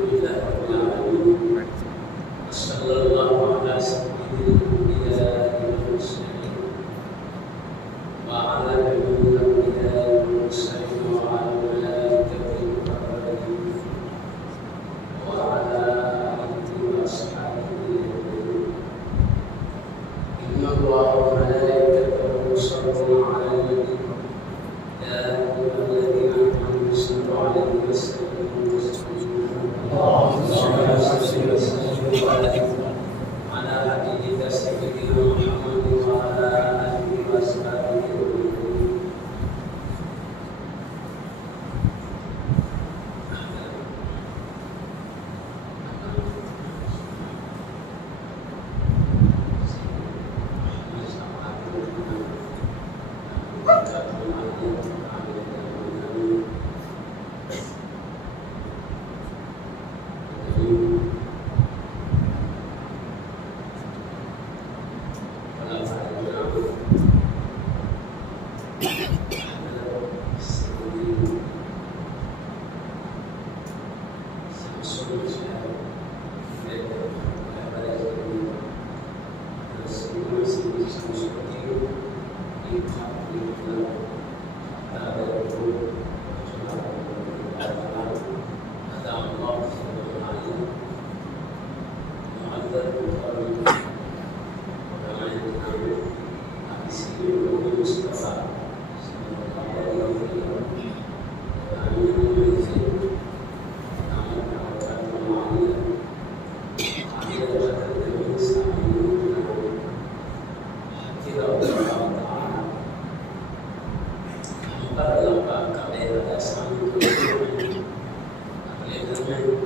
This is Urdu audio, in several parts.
لله رب العالمين وصلى الله على سيد الأنبياء والمرسلين وعلى جميع الأنبياء والمرسلين وعلى الملائكة المقربين وعلى آله وأصحابه أجمعين. إن الله وملائكته يصلون على النبي يا أيها الذين آمنوا صلوا عليه وسلموا تسليما. اللهم صل وسلم وبارك على حبيبك سيدنا محمد وعلى آله وأصحابه أجمعين.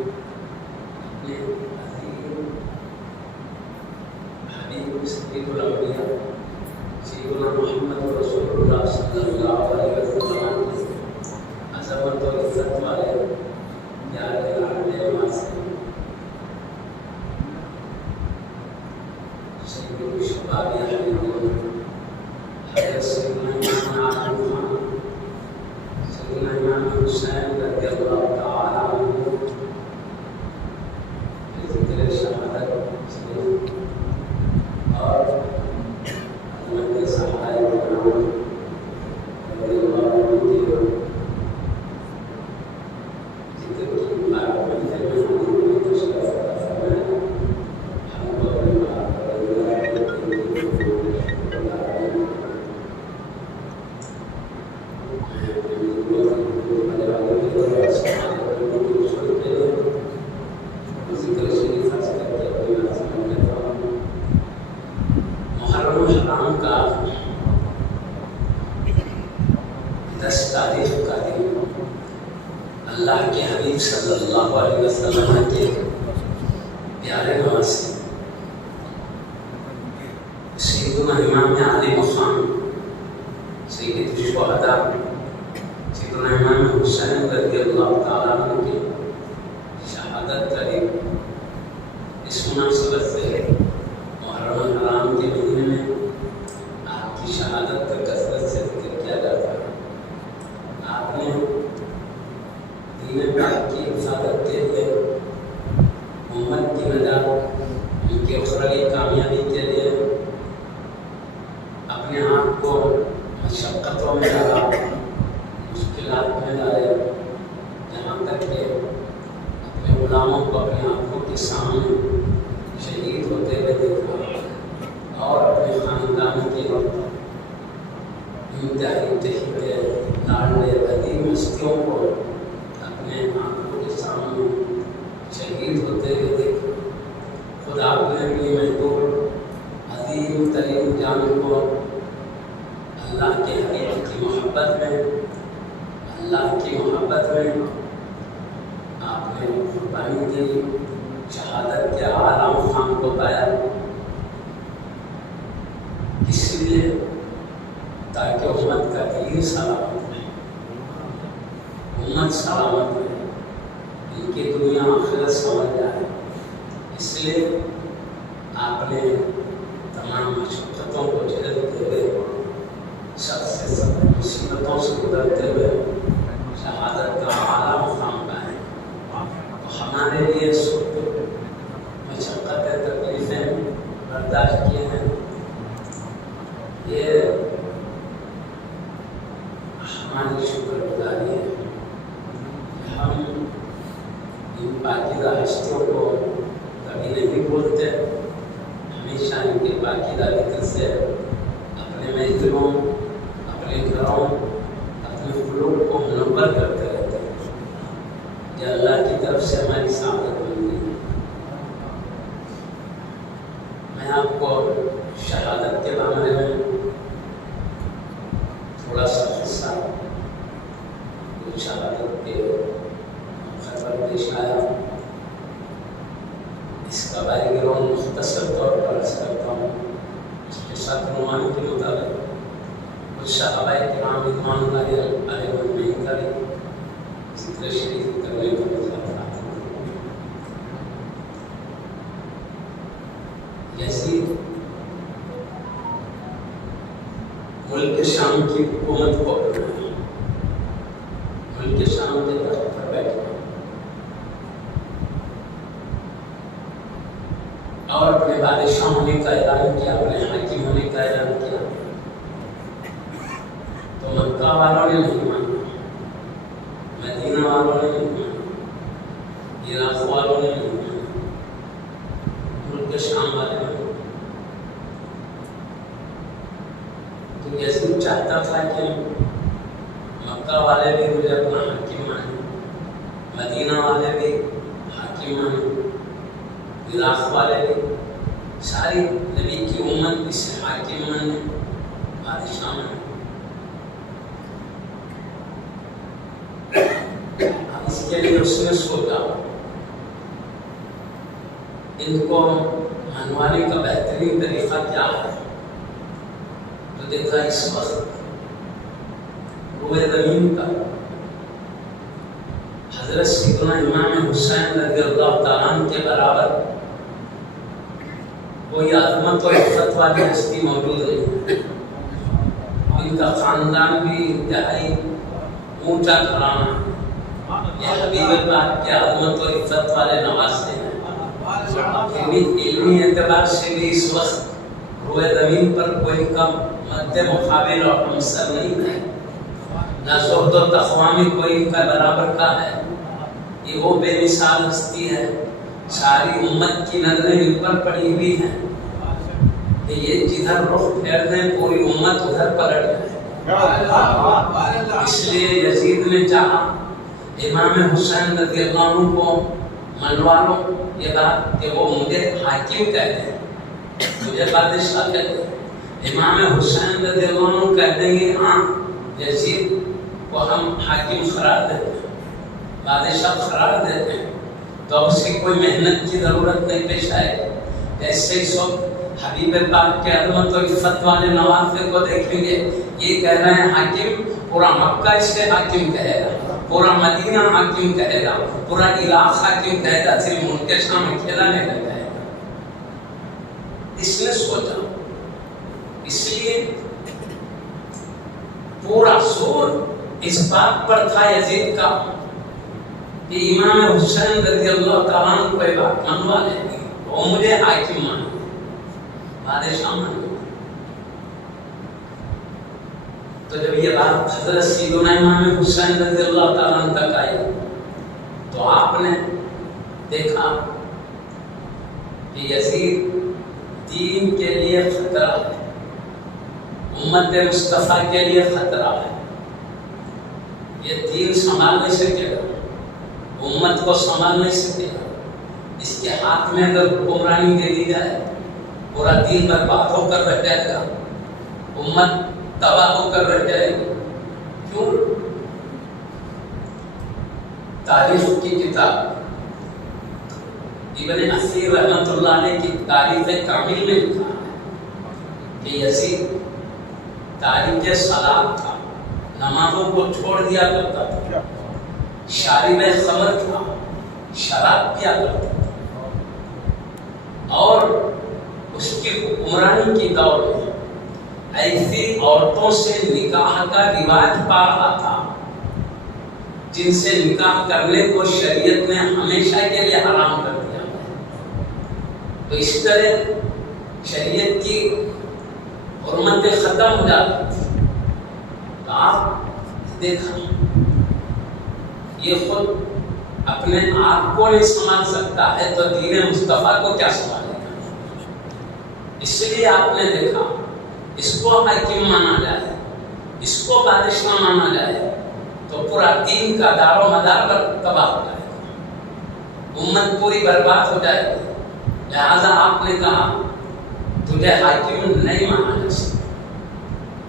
شہادت کا اعلیٰ مقام پائے تو ہمارے یہ ہماری شکر گزاری ہے کہ ہم ان پاکیزہ ہستیوں کو کبھی نہیں بھولتے، ہمیشہ ان کے پاکیزہ ذکر سے اپنے محفلوں، اپنے گھروں، اپنے قلوب کو منور کرتے رہتے ہیں۔ یہ اللہ کی طرف سے ہماری سعادت بن گئی۔ میں آپ کو شہادت کے معاملے میں تھوڑا سا قصہ شہادت کے خبر پیش آیا، اس کا بارے گرون مختصر طور پر عرض کرتا ہوں۔ اس کے ساتھ عنوان کے مطابق کچھ صحابہ کرام رضوان اللہ علیہم نہیں کرے ذکر شریف کرنے کا مطلب آتا ہے۔ یزید ملک شام کی حکومت کو اپنایا، ملک شام کے تخت پر بیٹھا اور اپنے بادشاہ ہونے کا اعلان کیا، اپنے حاکم ہونے کا اعلان کیا۔ تو مکہ والوں نے نہیں مانا، مدینہ والوں نے نہیں مانا، عراق والوں نے نہیں مانا، ملک شام والے نے۔ تو یزید چاہتا تھا کہ مکہ والے بھی مجھے اپنا حاکم مانے، مدینہ والے بھی حاکم مانے، عراق والے بھی، ساری نبی کی امت اسے حاکم مانے، بادشاہ مانے۔ اس کے لیے اس نے سوچا ان کو منوانے کا بہترین طریقہ کیا ہے۔ تو دیکھا اس وقت روئے زمین کا حضرت سیدنا امام حسین رضی اللہ تعالیٰ عنہ کے برابر کوئی عظمت و عزت والی ہستی موجود نہیں۔ ان کا خاندان بھی انتہائی اونچا گھرانہ ہے۔ یہ حبیب پاک کے عظمت و عزت والے نواسے ہیں۔ علمی اعتبار سے بھی اس وقت روئے زمین پر کوئی کم مد مقابل اور ہمسر نہیں ہے، نہ زہد و تقویٰ میں کوئی ان کا برابر کا ہے۔ یہ وہ بے مثال ہستی ہے، ساری امت کی نظریں ان پر پڑی ہوئی ہیں کہ یہ جدھر رخ پھیر دیں پوری امت ادھر پلٹ جائے۔ اس لیے یزید نے چاہا امام حسین رضی اللہ عنہ کو منوا لو یہ بات کہ وہ مجھے حاکم کہہ دیں، مجھے بادشاہ کہہ دیں۔ امام حسین رضی اللہ عنہ کہہ دیں گے ہاں یزید کو ہم حاکم قرار دیتے ہیں، بادشاہ قرار دیتے ہیں، تو اس کی کوئی محنت کی ضرورت نہیں پیش آئے۔ ایسے ہی سب حبیب پاک کے عظمت و عزت والے نواسے کو دیکھیں گے، یہ کہہ رہے ہیں حاکم، پورا مکہ اس سے حاکم کہے گا، پورا مدینہ حاکم کہے گا، پورا عراق حاکم کہے گا، صرف ملک شام اکیلا نہیں لگ جائے گا۔ اس نے سوچا، اس لیے پورا زور اس بات پر تھا یزید کا کہ امام حسین رضی اللہ تعالیٰ عنہ کوئی بات منوا لیں گے، وہ مجھے حاکم مانے، بادشاہ مانے۔ تو جب یہ بات حضرت سیدنا امام حسین رضی اللہ تعالیٰ عنہ تک آئی تو آپ نے دیکھا کہ یزید دین کے لیے خطرہ ہے، امت مصطفیٰ کے لیے خطرہ ہے، یہ دین سنبھال نہیں سکے گا، امت کو سنبھال نہیں سکے گا۔ اس کے ہاتھ میں اگر حکمرانی دے دی جائے پورا دین برباد ہو کر رہ جائے گا، امت تباہ ہو کر رہ جائے گی۔ کیوں؟ تاریخ کی کتاب ابن اثیر رحمۃ اللہ علیہ کی تاریخ کامل میں لکھا ہے کہ یزید تاریخ صلاۃ تھا، نمازوں کو چھوڑ دیا کرتا تھا، شارب خمر تھا، شراب پیا کرتا تھا، اور اس کی حکمرانی کی دور میں ایسی عورتوں سے نکاح کا رواج پا رہا تھا جن سے نکاح کرنے کو شریعت نے ہمیشہ کے لیے حرام کر دیا۔ تو اس طرح شریعت کی اور امتیں ختم ہو جاتی تھی. تو آپ دیکھا یہ خود اپنے آپ کو نہیں سنبھال سکتا ہے تو دین مصطفیٰ کو کیا سنبھالے گا. اس لیے آپ نے دیکھا اس کو حاکم مانا جائے, اس کو بادشاہ مانا جائے تو پورا دین کا دار و مدار تباہ ہو جائے گا, امت پوری برباد ہو جائے گی. لہذا آپ نے کہا تجھے حاکم نہیں مانا جا سکتا.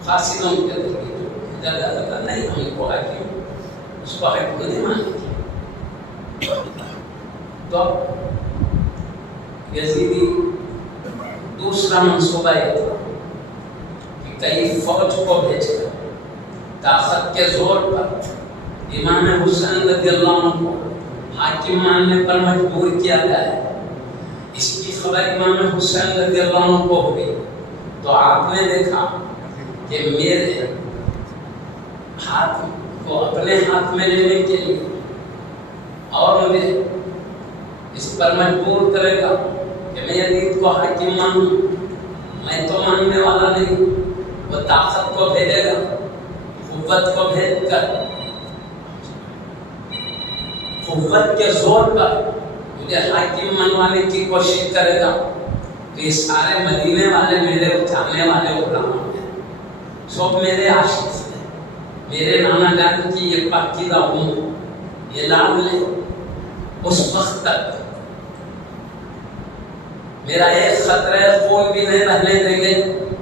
خاصیوں کے نہیں, ہم کو حاکم اس کو حاکم نہیں مانے گی. تو یزیدی دوسرا منصوبہ یہ تھا کہ کئی فوج کو بھیجے گا, طاقت کے زور پر امام حسین رضی اللہ عنہ کو حاکم ماننے پر مجبور کیا جائے. اس کی خبر امام حسین رضی اللہ عنہ کو ہوئی تو آپ نے دیکھا کہ میرے ہاتھ کو اپنے ہاتھ میں لینے کے لیے اور مجھے اس پر مجبور کرے گا کہ میں یزید کو حاکم مانوں. میں تو ماننے والا نہیں. وہ طاقت کو بھیجے گا, قوت کو بھیج کر قوت کے زور پر مجھے حاکم منوانے کی کوشش کرے گا. تو یہ سارے مدینے والے میرے جانے والے غلام ہیں, سب میرے عاشق ہیں. میرے نانا جان کی یہ پاکیزہ یہ لال لے اس وقت تک میرا ایک خطرہ خون بھی نہیں رہنے دیں گے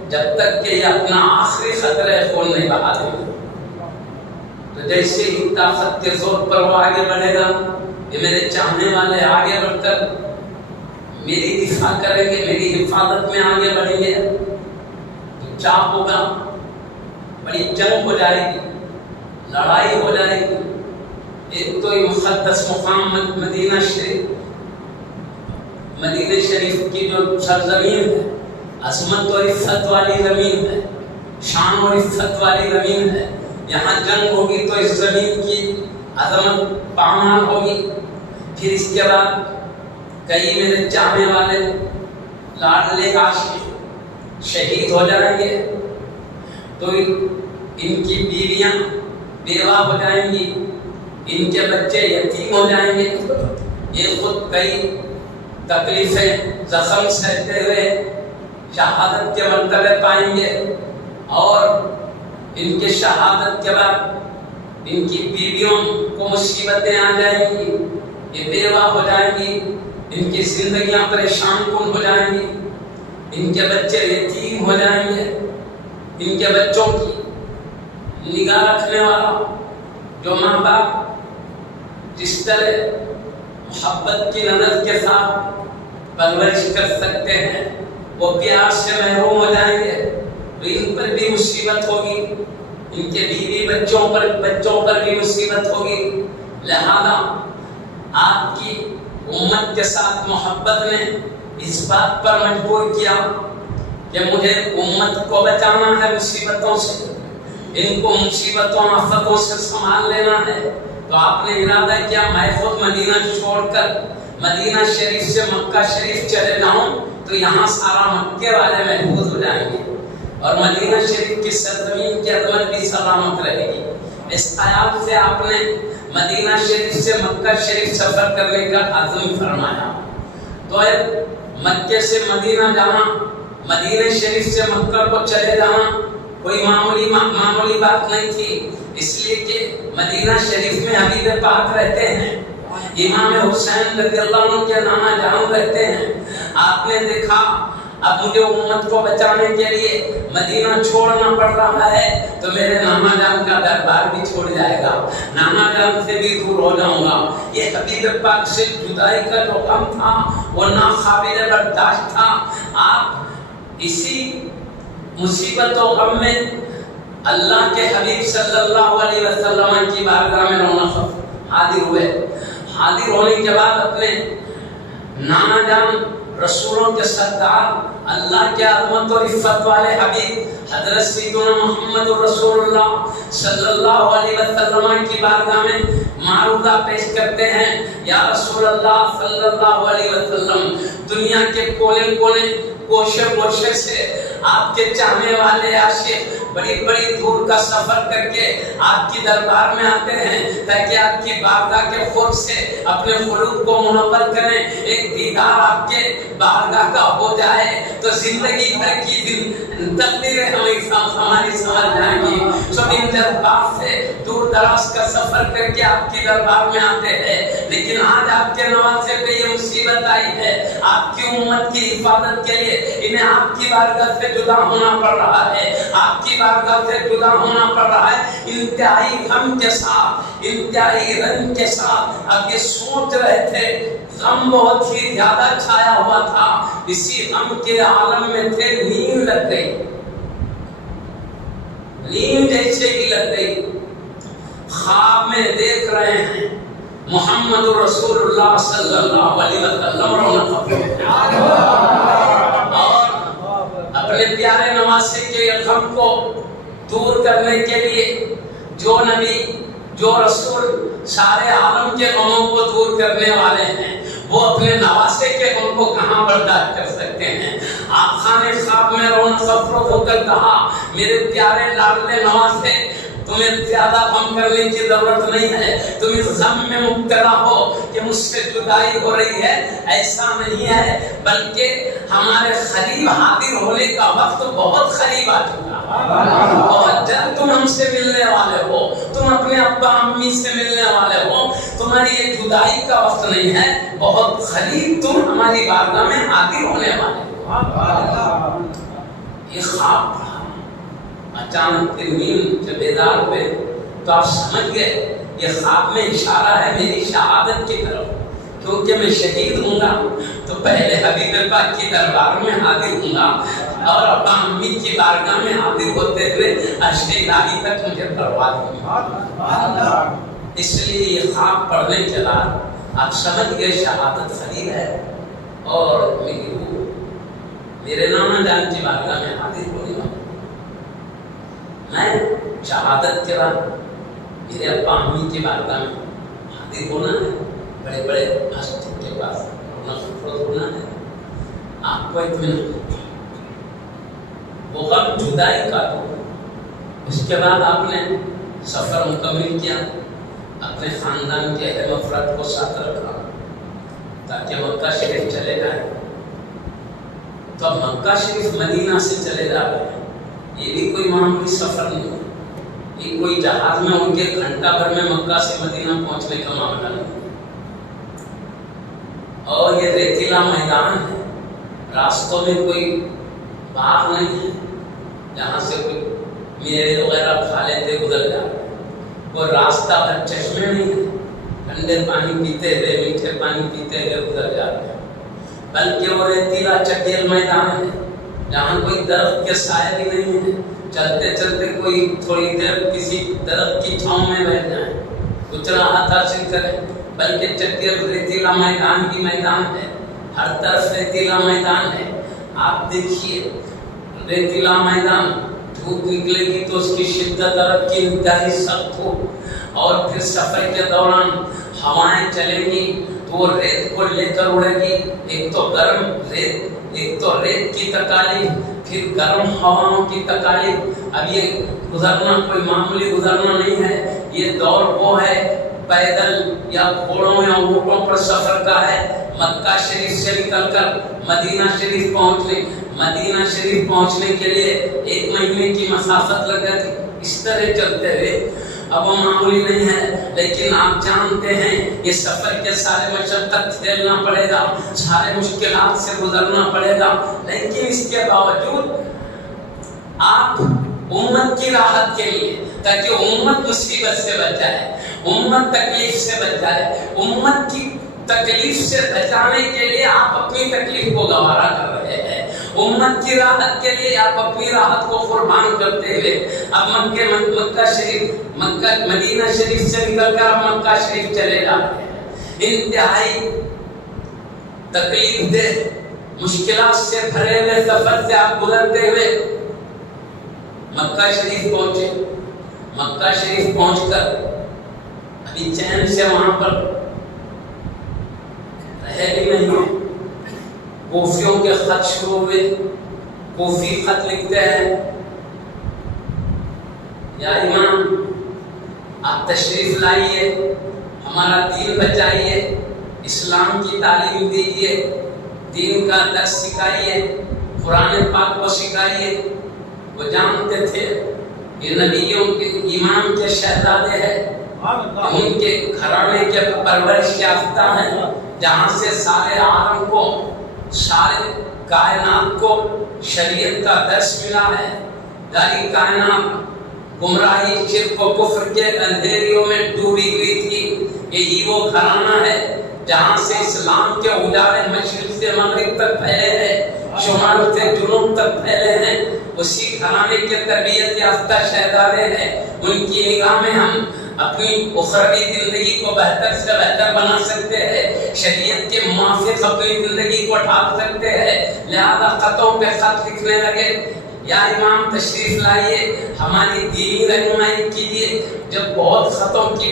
جب تک کہ یہ اپنا آخری خطرہ خون نہیں بہا دیں گے. تو جیسے ہی طاقت کے زور پر وہ آگے بڑھے گا, یہ میرے چاہنے والے آگے بڑھ کر میری دفاع کریں گے, میری حفاظت میں آگے بڑھیں گے, تو کیا ہوگا, بڑی جنگ ہو جائے گی, لڑائی ہو جائے گی. ایک تو یہ مقدس مقام مدینہ شریف, مدینہ شریف کی جو سرزمین ہے عظمت و عفت والی زمین ہے, شان و عفت والی زمین ہے. یہاں جنگ ہوگی تو اس زمین کی عظمت پامال ہوگی. پھر اس کے بعد کئی میرے چاہنے والے لاڈلے عاشق شہید ہو جائیں گے تو ان کی بیویاں بیوہ ہو جائیں گی, ان کے بچے یتیم ہو جائیں گے. یہ خود کئی تکلیفیں زخم سہتے ہوئے شہادت کے مرتبے پائیں گے, اور ان کے شہادت کے بعد ان کی بیویوں کو مصیبتیں آ جائیں گی, یہ بیوہ ہو جائیں گی, ان کی زندگیاں پریشان کن ہو جائیں گی, ان کے بچے یتیم ہو جائیں گے. ان کے بچوں کی نگاہ رکھنے والا جو ماں باپ جس طرح محبت کی نظر کے ساتھ پرورش کر سکتے ہیں وہ پیار سے محروم ہو جائیں گے. تو ان پر بھی مصیبت ہوگی, ان کے بیوی بچوں پر بھی مصیبت ہوگی. لہذا آپ کی امت کے ساتھ محبت نے اس بات پر مجبور کیا کہ مجھے امت کو بچانا ہے مصیبتوں سے, ان کو مصیبتوں آفتوں سے سنبھال لینا ہے. تو آپ نے ارادہ کیا میں خود مدینہ چھوڑ کر مدینہ شریف سے مکہ شریف چلے جاؤں تو یہاں سارا مکے والے محفوظ ہو جائیں گے اور مدینہ شریف کی سرزمین کی عظمت بھی سلامت رہے گی. اس خیال سے آپ نے مدینہ شریف سے مکہ شریف سفر کرنے کا عزم فرمایا. تو مکے سے مدینہ جانا, مدینہ شریف سے مکہ کو چلے جانا کوئی معمولی بات نہیں تھی, اس لیے کہ مدینہ شریف میں حبیب پاک رہتے ہیں, امام حسین رضی اللہ عنہ کے نانا جان رہتے ہیں. آپ نے دیکھا اب مجھے امت کو بچانے کے لیے مدینہ چھوڑنا پڑ رہا ہے تو میرے نانا جان کا دربار بھی چھوڑ جائے گا, نانا جان سے بھی دور ہو جاؤں گا. یہ حبیب پاک سے جدائی کا جو غم تھا وہ ناقابل برداشت تھا. آپ اسی مصیبت و غم میں اللہ کے حبیب صلی اللہ علیہ وسلم کی بارگاہ میں رونق حاضر ہوئے. حاضر ہونے کے بعد اپنے نانا جان رسولوں کے سردار اللہ کے عظمت اور عفت والے حبیب حضرت سیدنا محمد رسول اللہ صلی اللہ علیہ وسلم کی بارگاہ میں معروضہ پیش کرتے ہیں. یا رسول اللہ صلی اللہ علیہ وسلم, دنیا کے کونے کونے کوشے کوشے سے آپ کے چاہنے والے عاشق بڑی بڑی دور کا سفر کر کے آپ کی دربار میں آتے ہیں تاکہ آپ کی بارگاہ کے خوف سے اپنے قلوب کو منور کریں. ایک دیدار آپ کے بارگاہ کا ہو جائے تو زندگی بھر کی تقدیریں ہماری سمجھ جائیں گی. سب ان جذبات سے دور دراز کا سفر کر کے آپ کی دربار میں آتے ہیں، لیکن آج آپ کے نوازے پہ یہ مصیبت آئی ہے. آپ کی امت کی حفاظت کے لیے انہیں آپ کی بارگاہ سے جدا ہونا پڑ رہا ہے، آپ کی بارگاہ سے جدا ہونا پڑ رہا ہے. انتہائی غم کے ساتھ، انتہائی رنج کے ساتھ اب یہ سوچ رہے تھے. غم بہت ہی زیادہ چھایا ہوا تھا، اسی غم کے عالم میں تھے. نیند لگ گئی، نیند جیسے ہی لگ گئی. خواب میں دیکھ رہے ہیں محمد رسول اللہ صلی اللہ علیہ وسلم اور اپنے پیارے نواسے کے غم کو دور کرنے کے لیے جو نبی جو رسول سارے عالم کے غموں کو دور کرنے والے ہیں، وہ اپنے نواسے کے غم کو کہاں برداشت کر سکتے ہیں. آقا نے خواب میں رونق افروز ہو کر کہا، میرے پیارے لاڈلے نواسے، تمہیں زیادہ غم کرنے کی ضرورت نہیں ہے. تم اس غم میں مبتلا ہو کہ مجھ سے جدائی ہو رہی ہے، ایسا نہیں ہے، بلکہ ہمارے قریب حاضر ہونے کا وقت بہت قریب آ چکا. بہت جلد تم ہم سے ملنے والے ہو، تم اپنے ابا امی سے ملنے والے ہو. تمہاری یہ جدائی کا وقت نہیں ہے، بہت قریب تم ہماری بارگاہ میں حاضر ہونے والے ہو. یہ خواب تھا. اچانک کی نیند سے بیدار ہوئے تو آپ سمجھ گئے یہ خواب میں اشارہ ہے میری شہادت کی طرف. کیونکہ میں شہید ہوں گا تو پہلے حبیب پاک کی دربار میں حاضر ہوں گا اور ابا امی کی بارگاہ میں حاضر ہوتے ہوئے عرش الہی تک مجھے پرواز ہوگی. اس لیے یہ خواب پڑھنے کے بعد آپ سمجھ گئے شہادت قریب ہے اور میری روح میرے نانا جان کی بارگاہ میں حاضر ہونے والی. میں شہادت کے بعد میرے ابا امی کی بارگاہ میں حاضر ہونا ہے، بڑے بڑے ہستیوں کے پاس ہونا ہے. آپ کو اطمینان وہ غم جدائی کا تو اس کے بعد آپ نے سفر مکمل کیا، اپنے خاندان کے اہم افراد کو ساتھ رکھا تاکہ مکہ شریف چلے جائے. تو اب مکہ شریف مدینہ سے چلے جا رہے ہیں. یہ بھی کوئی معمولی سفر نہیں ہے، یہ کوئی جہاز میں ان کے گھنٹہ بھر میں مکہ سے مدینہ پہنچنے کا معاملہ نہیں ہے. اور یہ ریتیلا میدان ہے، راستوں میں کوئی باغ نہیں ہے جہاں سے کوئی میوے وغیرہ کھا لیتے گزر جاتے. وہ راستہ بھر چشمے نہیں ہے، ٹھنڈے پانی پیتے ہوئے میٹھے پانی پیتے ہوئے گزر جاتے ہیں، بلکہ وہ ریتیلا چٹیل میدان ہے جہاں کوئی درخت کے سائے بھی نہیں ہے. چلتے چلتے کوئی تھوڑی دیر کسی درخت کی چھاؤں میں بیٹھ جائیں، کچھ راحت حاصل کریں، بلکہ چٹیل ریتیلا میدان کی میدان ہے، ہر طرف ریتیلا میدان ہے. آپ دیکھیے ریتیلا میدان، دھوپ نکلے گی تو اس کی شدت درخت کی انتہائی سخت ہو، اور پھر سفر کے دوران ہوائیں چلیں گی تو وہ ریت کو لے کر اڑے گی. ایک تو گرم ریت، ایک تو ریت کی تکالیف، پھر گرم ہواؤں کی تکالیف. اب یہ گزرنا کوئی معمولی گزرنا نہیں ہے، یہ دور وہ ہے پیدل یا گھوڑوں یا اونٹوں پر سفر کا ہے. مکہ شریف سے نکل کر مدینہ شریف پہنچنے کے لیے 1 مہینے کی مسافت لگ جاتی. اس طرح چلتے ہوئے اب وہ معمولی نہیں ہے، لیکن آپ جانتے ہیں یہ سفر کے سارے مشقت کھیلنا پڑے گا، سارے مشکلات سے گزرنا پڑے گا. لیکن اس کے باوجود آپ امت کی راحت کے لیے، تاکہ امت مصیبت سے بچ جائے، امت تکلیف سے بچ جائے، امت کی تکلیف سے بچانے کے لیے آپ اپنی تکلیف کو گوارا کر رہے ہیں، امت کی راحت کے لیے آپ اپنی راحت کو قربان کرتے ہوئے اب مدینہ شریف سے نکل کر اب مکہ شریف چلے جاتے ہیں. انتہائی تکلیف دہ مشکلات سے بھرے ہوئے سفر سے آپ گزرتے ہوئے مکہ شریف پہنچے. مکہ شریف پہنچ کر ابھی چین سے وہاں پر رہے بھی نہیں، کوفیوں کے خط شروع ہوئے. کوفی خط لکھتے ہیں، یا امام آپ تشریف لائیے، ہمارا دین بچائیے، اسلام کی تعلیم دیجیے، دین کا درس سکھائیے، قرآن پاک کو سکھائیے. وہ جانتے تھے یہ نبیوں کے امام کے شہزادے ہیں، ان کے گھرانے کے پرورش یافتہ ہیں، جہاں سے سارے عالم کو، سارے کائنات کو شریعت کا درس ملا ہے. ساری کائنات گمراہی، شرک و کفر کے اندھیریوں میں ڈوبی ہوئی تھی. یہی وہ گھرانہ ہے جہاں سے اسلام کے اجالے مشرق سے مغرب تک پھیلے ہیں، شمال سے جنوب تک پھیلے ہیں. اسی گھرانے کے تربیت یافتہ شہزادے ہیں. ان کی نگاہ میں ہم اپنی اخروی زندگی کو بہتر سے بہتر بنا سکتے ہیں، شریعت کے موافق اپنی زندگی کو ڈھال سکتے ہیں. لہذا خطوں پہ خط لکھنے لگے، یا امام تشریف لائیے، ہماری دینی رہنمائی کیجیے. جب بہت خطوں کی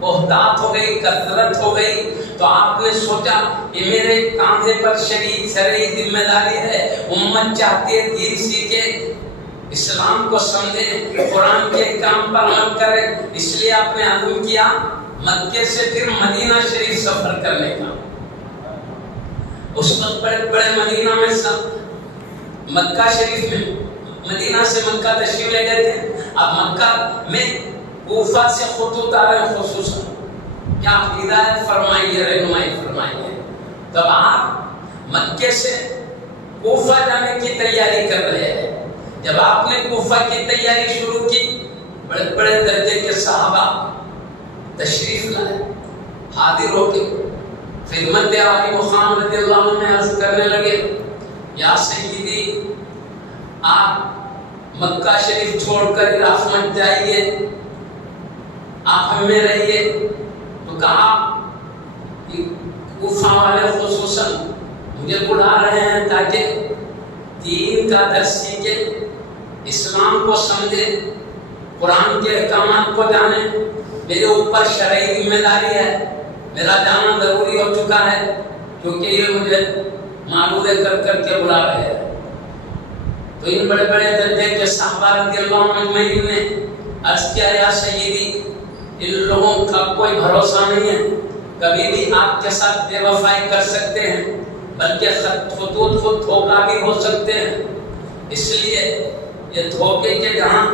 بہتات ہو گئی، کثرت ہو گئی، تو آپ نے سوچا یہ میرے کاندھے پر شرعی ذمہ داری ہے. امت چاہتی ہے دین سیکھے، اسلام کو سمجھے، قرآن کے احکام پر عمل کرے. اس لیے آپ نے عزم کیا مکے سے پھر مدینہ شریف سفر کرنے کا. اس وقت بڑے بڑے مدینہ میں سب مکہ شریف میں، مدینہ سے مکہ تشریف لے گئے تھے. اب مکہ میں کوفہ سے خطوط آ رہے ہیں، خصوصاً کیا ہدایت فرمائیے، رہنمائی فرمائیے. تب آپ مکے سے کوفہ جانے کی تیاری کر رہے ہیں. جب آپ نے کوفہ کی تیاری شروع کی، بڑے بڑے درجے کے صحابہ تشریف لائے، حاضر ہو کے خدمت عالی مقام رضی اللہ عنہ میں عرض کرنے لگے، یا سیدی آپ مکہ شریف چھوڑ کر عراق مت جائیے، آپ ہم میں رہیے. تو کہا کوفہ والے خصوصاً مجھے بلا رہے ہیں تاکہ دین کا درس سیکھے، اسلام کو سمجھے، قرآن کے احکامات کو جانے. میرے اوپر شرعی ذمہ داری ہے، میرا جانا ضروری ہو چکا ہے، کیونکہ یہ مجھے معلومے کر کر کے بلا رہے ہیں. تو ان بڑے بڑے درجے کے صحابہ رضی اللہ عنہ اجمعین نے عرض کیا، یا سیدی ان لوگوں کا کوئی بھروسہ نہیں ہے، کبھی بھی آپ کے ساتھ بے وفائی کر سکتے ہیں، بلکہ خطوط خود دھوکہ بھی ہو سکتے ہیں. اس لیے یہ دھوکے کے جہاں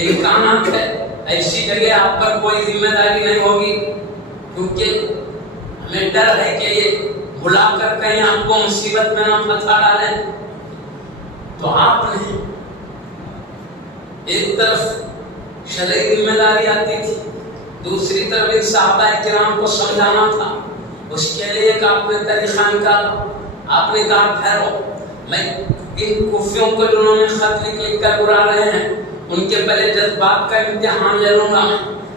امکانات ہے، ایسی جگہ آپ پر کوئی ذمہ داری نہیں ہوگی، کیونکہ ہمیں ڈر ہے کہ یہ بلا کر کہیں آپ کو مصیبت میں نہ پھنسا ڈالیں. تو آپ نے ایک طرف شرعی ذمہ داری آتی تھی، دوسری طرف ان صحابہ کرام کو سمجھانا تھا. اس کے لیے ایک آپ نے طریقہ نکالا. آپ نے کہا ٹھہرو، میں ان کوفیوں کو جنہوں نے خط لکھ کر بلا رہے ہیں ان کے پہلے جذبات کا امتحان لے لوں گا.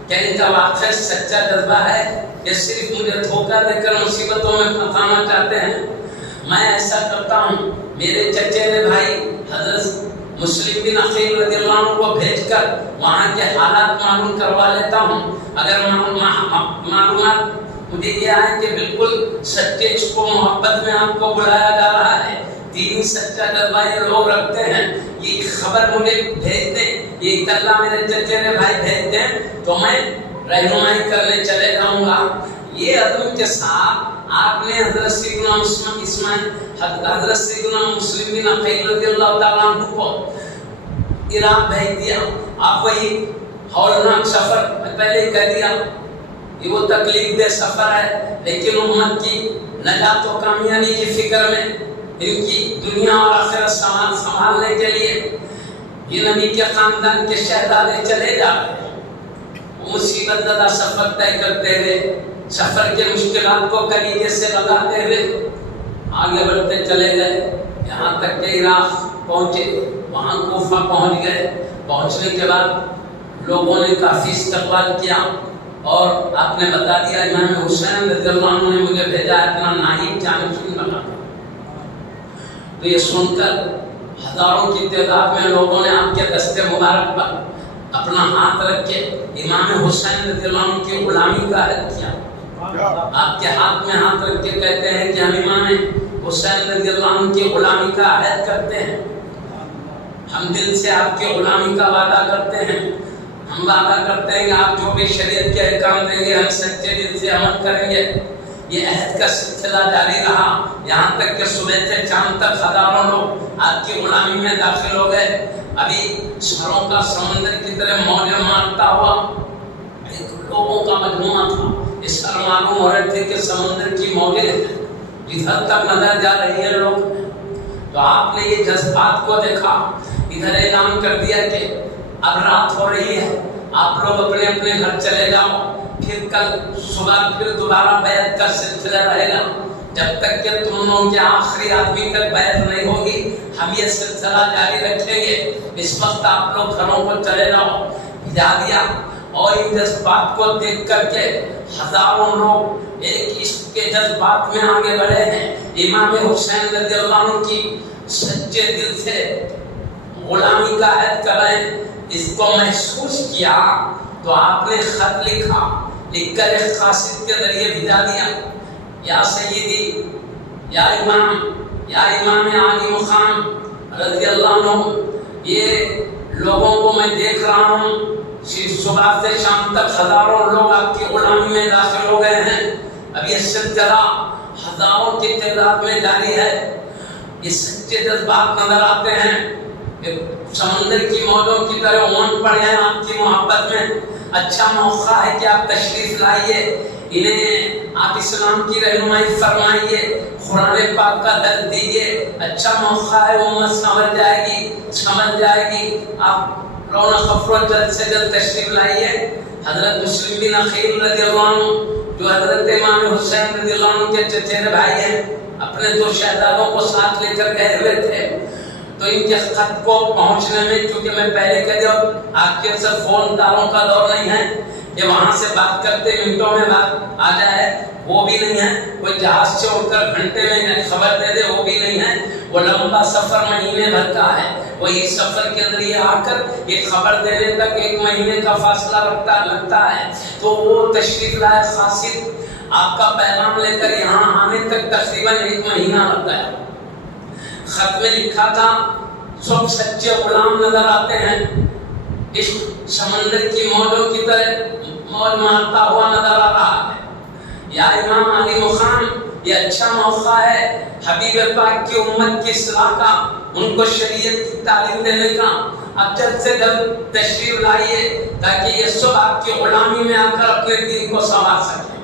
کیا ان کا واقعی سچا جذبہ ہے یا صرف مجھے دھوکہ دے کر مصیبتوں میں پھنسانا چاہتے ہیں؟ میں ایسا کرتا ہوں، میرے چچیرے بھائی حضرت مسلم بن عقیل رضی اللہ عنہ کو بھیج کر وہاں کے حالات معلوم کروا لیتا ہوں. اگر معلومات مجھے یہ آئے کہ بالکل سچے اس کو محبت میں آپ کو بلایا جا رہا ہے، دینی سچا جذبہ یہ لوگ رکھتے ہیں، یہ خبر مجھے بھیج دیں، یہ اطلاع میرے چچیرے بھائی بھیج دیں، تو میں رہنمائی کرنے چلے جاؤں گا. یہ عزم کے ساتھ آپ نے حضرت سیدنا حضرت سیدنا مسلم بن عقیل رضی اللہ تعالیٰ عنہ کو عراق بھیج دیا. آپ وہی ہولناک سفر پہلے ہی کہہ دیا، یہ وہ تکلیف دہ سفر ہے، لیکن امت کی نجات و کامیابی کی فکر میں، ان کی دنیا اور آخرت سنبھالنے کے لیے یہ نبی کے خاندان کے شہزادے چلے جا رہے ہیں. مصیبت زدہ سفر طے کرتے ہوئے، سفر کے مشکلات کو کلیجے سے لگاتے ہوئے آگے بڑھتے چلے گئے، یہاں تک کہ عراق پہنچے. وہاں کوفہ پہنچ گئے. پہنچنے کے بعد لوگوں نے کافی استقبال کیا، اور آپ نے بتا دیا امام حسین رضی اللہ عنہ نے مجھے بھیجا اپنا نائب جانشین بنا کر. تو یہ سن کر ہزاروں کی تعداد میں لوگوں نے آپ کے دستے مبارک پر اپنا ہاتھ رکھ کے امام حسین رضی اللہ عنہ کی غلامی کا عہد کیا. آپ کے ہاتھ میں ہاتھ رکھ کے کہتے ہیں کہ ہم امام حسین رضی اللہ عنہ کی غلامی کا عہد کرتے ہیں، ہم دل سے آپ کی غلامی کا وعدہ کرتے ہیں، ہم وعدہ کرتے ہیں کہ آپ جو بھی شریعت کے احکام دیں گے ہم سچے دل سے عمل کریں گے۔ یہ عہد کا سلسلہ جاری رہا یہاں تک کہ صبح سے شام تک ہزاروں لوگ آپ کی غلامی میں داخل ہو گئے۔ ابھی سروں کا سمندر کی طرح موجیں مارتا ہوا ایک لوگوں کا مجموعہ تھا۔ اس پر معلوم ہو رہے تھے کہ سمندر کی موجیں ادھر تک نظر جا رہی ہیں لوگ، تو آپ نے یہ جذبات کو دیکھا، ادھر اعلان کر دیا کہ اب رات ہو رہی ہے، آپ لوگ اپنے اپنے گھر چلے جاؤ، پھر کل صبح پھر دوبارہ بیعت کا سلسلہ رہے گا، جب تک کہ تم لوگوں کے آخری آدمی تک بیعت نہیں ہوگی ہم یہ سلسلہ جاری رکھیں گے۔ اس وقت آپ لوگ گھروں کو چلے جاؤ، بھجا دیا۔ اور ان جذبات کو دیکھ کر کے ہزاروں لوگ ایک عشق کے جذبات میں آگے بڑھے ہیں۔ امام حسین رضی اللہ عنہ کی سچے دل سے غلامی کا عہد کر رہے ہیں، اس کو محسوس کیا تو آپ نے خط لکھا، لکھ کر ایک قاصد کے ذریعے بھیجا دیا، یا سیدی، یا امام عالی مقام رضی اللہ عنہ، یہ لوگوں کو میں دیکھ رہا ہوں صبح سے شام تک ہزاروں لوگ آپ کی غلامی میں داخل ہو گئے ہیں، اب یہ سلسلہ ہزاروں کی تعداد میں جاری ہے۔ یہ سچے جذبات نظر آتے ہیں، سمندر کی موجوں کی طرح امنگ پڑے ہیں آپ کی محبت میں۔ اچھا موقع ہے کہ آپ تشریف لائیے، انہیں آپ اسلام کی رہنمائی فرمائیے، قرآن پاک کا درس دیجیے، اچھا موقع ہے، امت سمجھ جائے گی۔ آپ رونق افروز جلد سے جلد تشریف لائیے۔ حضرت مسلم بن عقیل رضی اللہ عنہ جو حضرت امام حسین رضی اللہ عنہ کے چچیرے بھائی ہیں، اپنے 2 شہزادوں کو ساتھ لے کر گئے ہوئے تھے، تو ان کے خط کو پہنچنے میں، چونکہ میں پہلے کہہ دیا آج کے سب فون داروں کا دور نہیں ہے کہ وہاں سے بات کرتے منٹوں میں بات آ جائے، وہ بھی نہیں ہے، کوئی جہاز سے اٹھ کر گھنٹے میں خبر دے دے، وہ بھی نہیں ہے، وہ لمبا سفر مہینے بھر کا ہے، وہی سفر کے ذریعے آ کر یہ خبر دینے تک 1 مہینے کا فاصلہ لگتا ہے، تو وہ تشریف لائے قاصد آپ کا پیغام لے کر یہاں آنے تک تقریباً 1 مہینہ لگتا ہے۔ خط میں لکھا تھا سب سچے غلام نظر آتے ہیں، اس سمندر کی موجوں کی طرح موج مارتا ہوا نظر آ رہا ہے۔ یا امام علی مقام، یہ اچھا موقع ہے حبیب پاک کی امت کی اصلاح کا، ان کو شریعت کی تعلیم دینے کا۔ اب جلد سے جلد تشریف لائیے تاکہ یہ سب آپ کی غلامی میں آ کر اپنے دین کو سنوار سکیں۔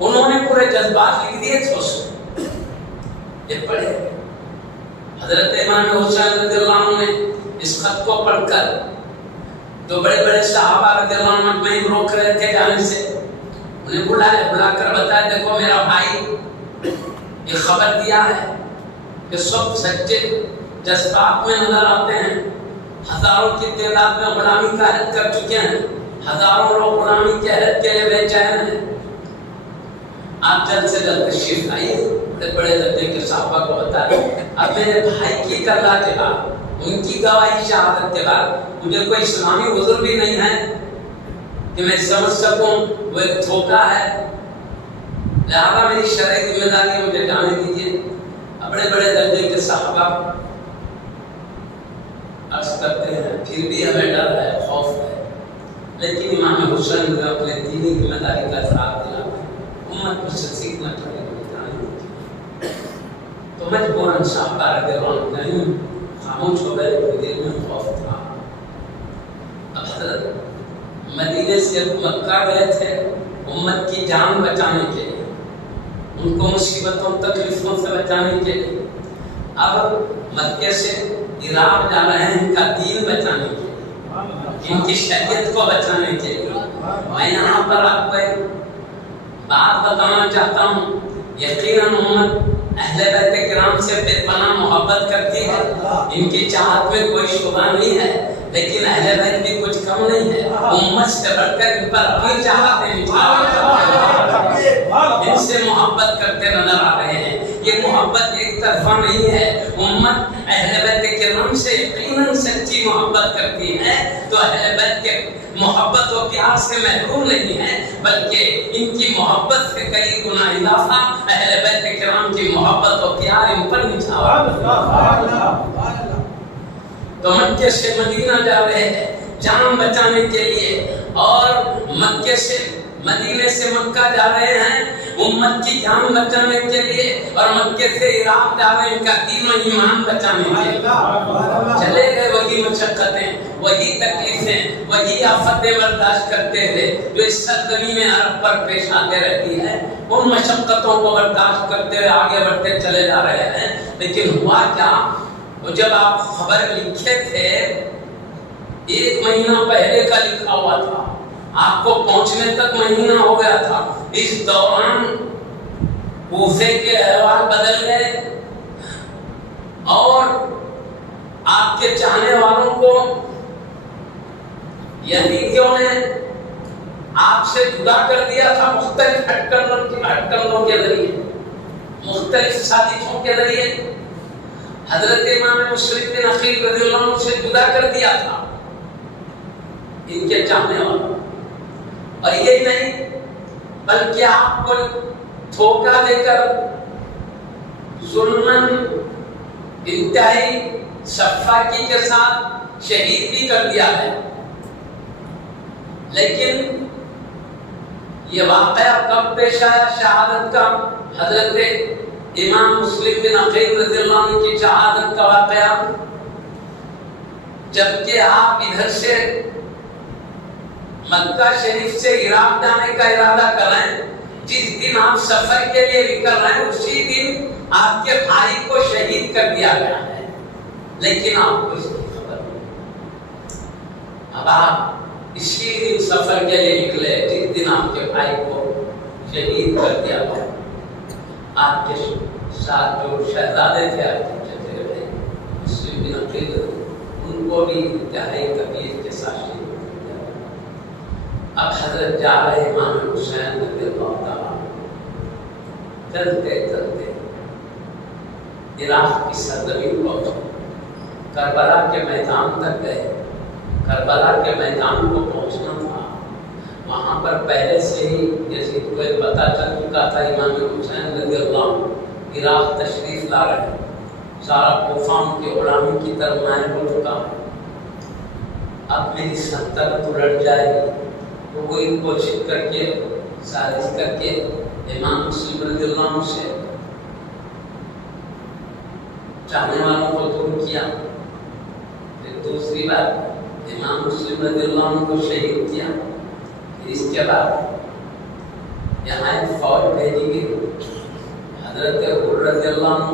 انہوں نے پورے جذبات لکھ دیے تھے اس میں، یہ پڑھے حضرت امام حسین رضی اللہ عنہ نے اس خط کو پڑھ کر جو بڑے بڑے صحابہ رضی اللہ عنہ مجمعین روک رہے تھے جانے سے، انہیں بلا کر بتایا دیکھو میرا بھائی یہ خبر دیا ہے کہ سب سچے جذبات میں نظر آتے ہیں، ہزاروں کی تعداد میں غلامی کا عہد کر چکے ہیں، ہزاروں لوگ غلامی کے عہد کے لیے بے چین ہیں، آپ جلد سے جلد تشریف لائیے۔ بڑے درجے کے صحابہ کو بتایا اب میرے بھائی کی کرلا کے بعد، ان کی گواہی شہادت کے بعد مجھے کوئی اسلامی عذر بھی نہیں ہے کہ میں سمجھ سکوں وہ ایک دھوکہ ہے، لہذا میری شرعی ذمہ داری مجھے جانے دیجیے۔ بڑے بڑے درجے کے صحابہ عرض کرتے ہیں پھر بھی ہمیں ڈر ہے، خوف ہے، لیکن امام حسین نے اپنے دینی ذمہ داری کا اظہار دیا، امت کو سے سیکھنا پڑے گا، تو مجبوراً صحابہ رضی اللہ عنہ نہیں خاموش ہو گئے، دل میں خوف تھا۔ اب حضرت مدینے سے مکہ گئے تھے امت کی جان بچانے کے لیے، ان کو مصیبتوں تکلیفوں سے بچانے کے لیے، اب مکے سے عراق جا رہے ہیں ان کا دین بچانے کے لیے، ان کی شریعت کو بچانے کے لیے۔ میں یہاں پر آپ کو ایک بات بتانا چاہتا ہوں، یقیناً امت اہل بیت کرام سے بے پناہ محبت کرتی ہے، ان کی چاہت میں کوئی شبہ نہیں ہے، لیکن اہل بیت بھی کچھ کم نہیں ہے، امت سے بڑھ کر ان پر اپنی چاہت ان سے محبت کرتے نظر آ رہے ہیں۔ یہ محبت ایک طرفہ نہیں ہے، امت اہل بیت کرام سے یقیناً سچی محبت کرتی ہیں تو اہل بیت کے محبت و پیار سے محروم نہیں ہے، بلکہ ان کی محبت سے کئی گنا اضافہ اہل بیت کرام کی محبت و پیار ان پر نچھاور۔ تو مکے سے مدینہ جا رہے ہیں جان بچانے کے لیے، اور مکے سے مدینے سے مکہ جا رہے ہیں امت کی جان بچانے کے لیے، اور مکے سے عراق جا رہے ہیں ان کا دین و ایمان بچانے کے لیے۔ چلے گئے وہی مشقتیں، وہی تکلیفیں، وہی آفتیں برداشت کرتے ہوئے جو اس سرزمین عرب پر پیش آتے رہتی ہے، ان مشقتوں کو برداشت کرتے ہوئے آگے بڑھتے چلے جا رہے ہیں۔ لیکن ہوا کیا، جب آپ خبر لکھے تھے 1 مہینہ پہلے کا لکھا ہوا تھا، آپ کو پہنچنے تک مہینہ ہو گیا تھا، اس دوران کوفے کے احوال بدل گئے اور آپ کے چاہنے والوں کو یزیدیوں نے آپ سے جدا کر دیا تھا، مختلف ہٹکنوں کے ذریعے، مختلف سازشوں کے ذریعے حضرت امام مسلم بن عقیل رضی اللہ عنہ سے جدا کر دیا تھا ان کے چاہنے والوں۔ اور یہی نہیں بلکہ آپ کو دھوکہ دے کر ظلماً انتہائی شفاقی کے ساتھ شہید بھی کر دیا ہے۔ لیکن یہ واقعہ کب پیش آیا شہادت کا؟ حضرت امام مسلم بن عقیل رضی اللہ عنہ کی شہادت کا واقعہ جبکہ آپ ادھر سے مکہ شریف سے عراق جانے کا ارادہ کر رہے ہیں، جس دن آپ سفر کے لیے نکل رہے ہیں اسی دن آپ کے بھائی کو شہید کر دیا گیا ہے، لیکن آپ کو اس کی خبر نہیں۔ اب آپ اسی دن سفر کے لیے نکلے جس دن آپ کے بھائی کو شہید کر دیا گیا۔ آپ کے ساتھ جو شہزادے تھے آپ کے چچیرے بھائی مسلم بن عقیل، ان کو بھی انتہائی تکلیف کے ساتھ شہید کر دیا۔ اب حضرت جا رہے امام حسین رضی اللہ تعالیٰ چلتے چلتے عراق کی سرزمین پہنچے، کربلا کے میدان تک گئے۔ کربلا کے میدان کو پہنچنا تھا، وہاں پر پہلے سے ہی جیسے کو پتہ چل چکا تھا امام حسین رضی اللہ عنہ عراق تشریف لا رہے ہیں، سارا کوفہ ان کی غلامی کی طرف مائل ہو چکا ہے۔ اب میری سلطنت الٹ جائے گی، تو وہی کوشش کر کے سازش کر کے امام مسلم رضی اللہ عنہ سے چاہنے والوں کو دور کیا۔ پھر دوسری بات امام مسلم رضی اللہ عنہ کو شہید کیا۔ اس کے بعد یہاں ایک فوج بھیجی گئی، حضرت عمر رضی اللہ عنہ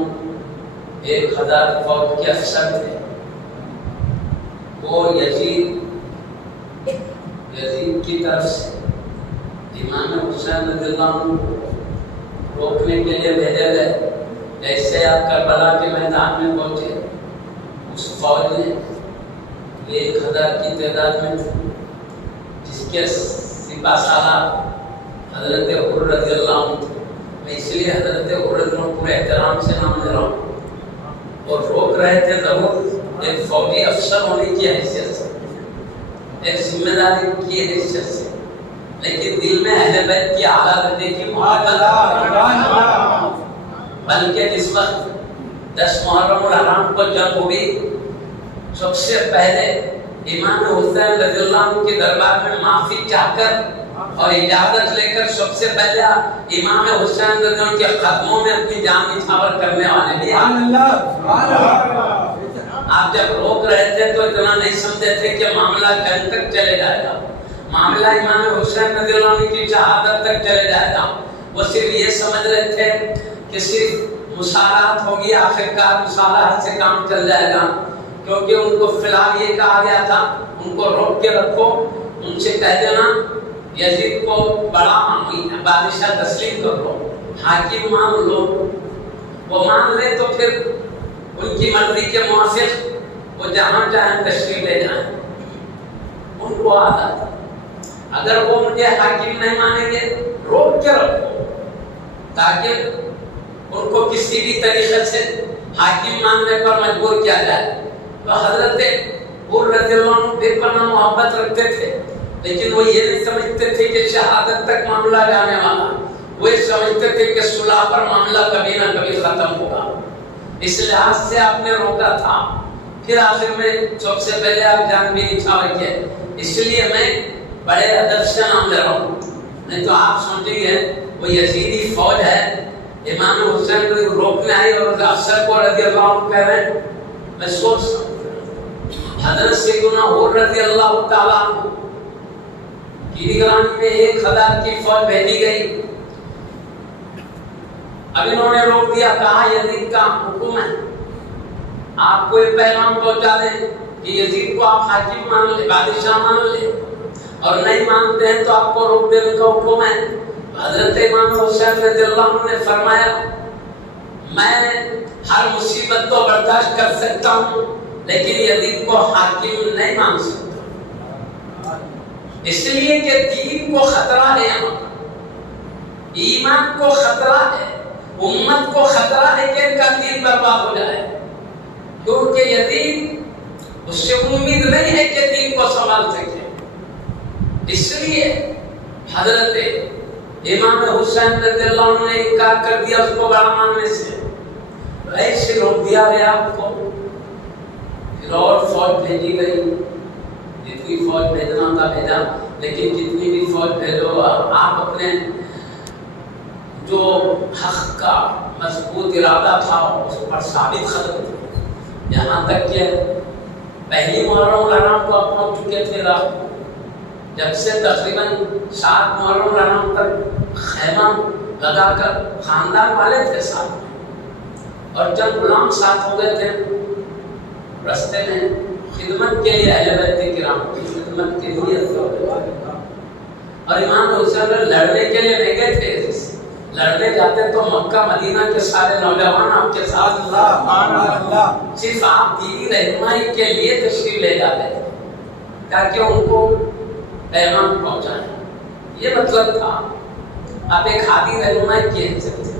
1000 فوج کے افسر تھے، وہ یزید کی طرف سے امام حسین رضی اللہ عنہ کو روکنے کے لیے بھیجے گئے۔ جیسے آپ کربلا کے میدان میں پہنچے، اس فوج نے 1000 کی تعداد میں تھی، جس کے سپہ سالار حضرت عمر رضی اللہ عنہ تھے۔ میں اس لیے حضرت عمر رضی اللہ عنہ پورے احترام سے نام لے رہا ہوں، اور روک رہے تھے ضرور ایک فوجی افسر ہونے کی حیثیت سے، ایک ذمہ داری کی حیثیت سے، لیکن دل میں اہل بیت کی اعلیٰ درجے کی محبت، بلکہ جس وقت 10 محرم الحرام کو جنگ ہوئی، سب سے پہلے امام حسین رضی اللہ عنہ کے دربار میں معافی چاہ کر اور اجازت لے کر سب سے پہلے امام حسین رضی اللہ عنہ کے قدموں میں اپنی جان نچھاور کرنے والے بھی آپ جب روک رہے تھے تو اتنا نہیں سمجھے تھے کہ معاملہ جنگ تک چلے جائے گا، معاملہ امام حسین رضی اللہ عنہ کی شہادت تک چلے جائے گا۔ وہ صرف یہ سمجھ رہے تھے کہ صرف مصالحت ہوگی، آخرکار مصالحت سے کام چل جائے گا، کیونکہ ان کو فی الحال یہ کہا گیا تھا ان کو روک کے رکھو، ان سے کہہ دینا یزید کو بڑا بادشاہ تسلیم کر لو، حاکم مان لو۔ وہ مان لے تو پھر ان کی مرضی کے موافق وہ جہاں چاہیں تشریف لے جائیں، ان کو عادت۔ اگر وہ مجھے حاکم نہیں مانیں گے روک کے رکھو، تاکہ ان کو کسی بھی طریقے سے حاکم ماننے پر مجبور کیا جائے۔ تو حضرت حور رضی اللہ عنہ بے پناہ محبت رکھتے تھے، لیکن وہ یہ نہیں سمجھتے تھے کہ شہادت تک معاملہ جانے والا، وہ یہ سمجھتے تھے کہ صلح پر معاملہ کبھی نہ کبھی ختم ہوگا، اس لحاظ سے آپ نے روکا تھا۔ پھر آخر میں سب سے پہلے آپ جان بھی نچھاور کیا، اس لیے میں بڑے ادب سے نام لے رہا ہوں، نہیں تو آپ سوچیں گے وہ یزیدی فوج ہے، امام حسین کو روکنے آئی اور افسر کو رضی اللہ عنہ کہہ رہے ہیں۔ میں سوچ حضرت سیدنا حور رضی اللہ تعالیٰ عنہ کی نگرانی میں 1000 کی فوج بھیجی گئی، اب انہوں نے روک دیا، کہا یزید کا حکم ہے، آپ کو ایک پیغام پہنچا دیں کہ یزید کو آپ حاکم مان لیں، بادشاہ مان لیں، اور نہیں مانتے ہیں تو آپ کو روک دینے کا حکم ہے۔ حضرت امام حسین رضی اللہ عنہ نے فرمایا میں ہر مصیبت کو برداشت کر سکتا ہوں لیکن یزید کو حاکم نہیں مان سکتا، اس لیے کہ دین کو خطرہ ہے، ایمان کو خطرہ ہے، امت کو خطرہ ہے کہ ان کا دین برباد ہو جائے، کیونکہ یزید اس سے امید نہیں ہے کہ دین کو سنبھال سکے۔ اس لیے حضرت امام حسین رضی اللہ عنہ نے انکار کر دیا اس کو بڑا ماننے سے، ایسے روک دیا گیا آپ کو۔ پھر اور فوج بھیجی گئی، جتنی فوج بھیجنا تھا بھیجا، لیکن جتنی بھی فوج بھیجو آپ اپنے جو حق کا مضبوط ارادہ تھا اس پر ثابت قدم تھے، یہاں تک کہ پہلی محرم الحرام کو آپ پہنچ چکے تھے رات کو، جب سے تقریباً 7 محرم الحرام تک خیمہ لگا کر خاندان والے تھے ساتھ میں، اور جب غلام ساتھ ہو گئے تھے، رستے میں خدمت کے لیے اہل بیت کرام کی خدمت کے لیے، اور امام حسین لڑنے کے لیے نہیں گئے تھے، لڑنے جاتے تو مکہ مدینہ کے سارے نوجوان آپ کے ساتھ، صرف آپ دینی رہنمائی کے لیے تشریف لے جاتے تھے تاکہ ان کو پیغام پہنچائیں، یہ مطلب تھا۔ آپ ایک ہادی رہنمائی کی حیثیت سے،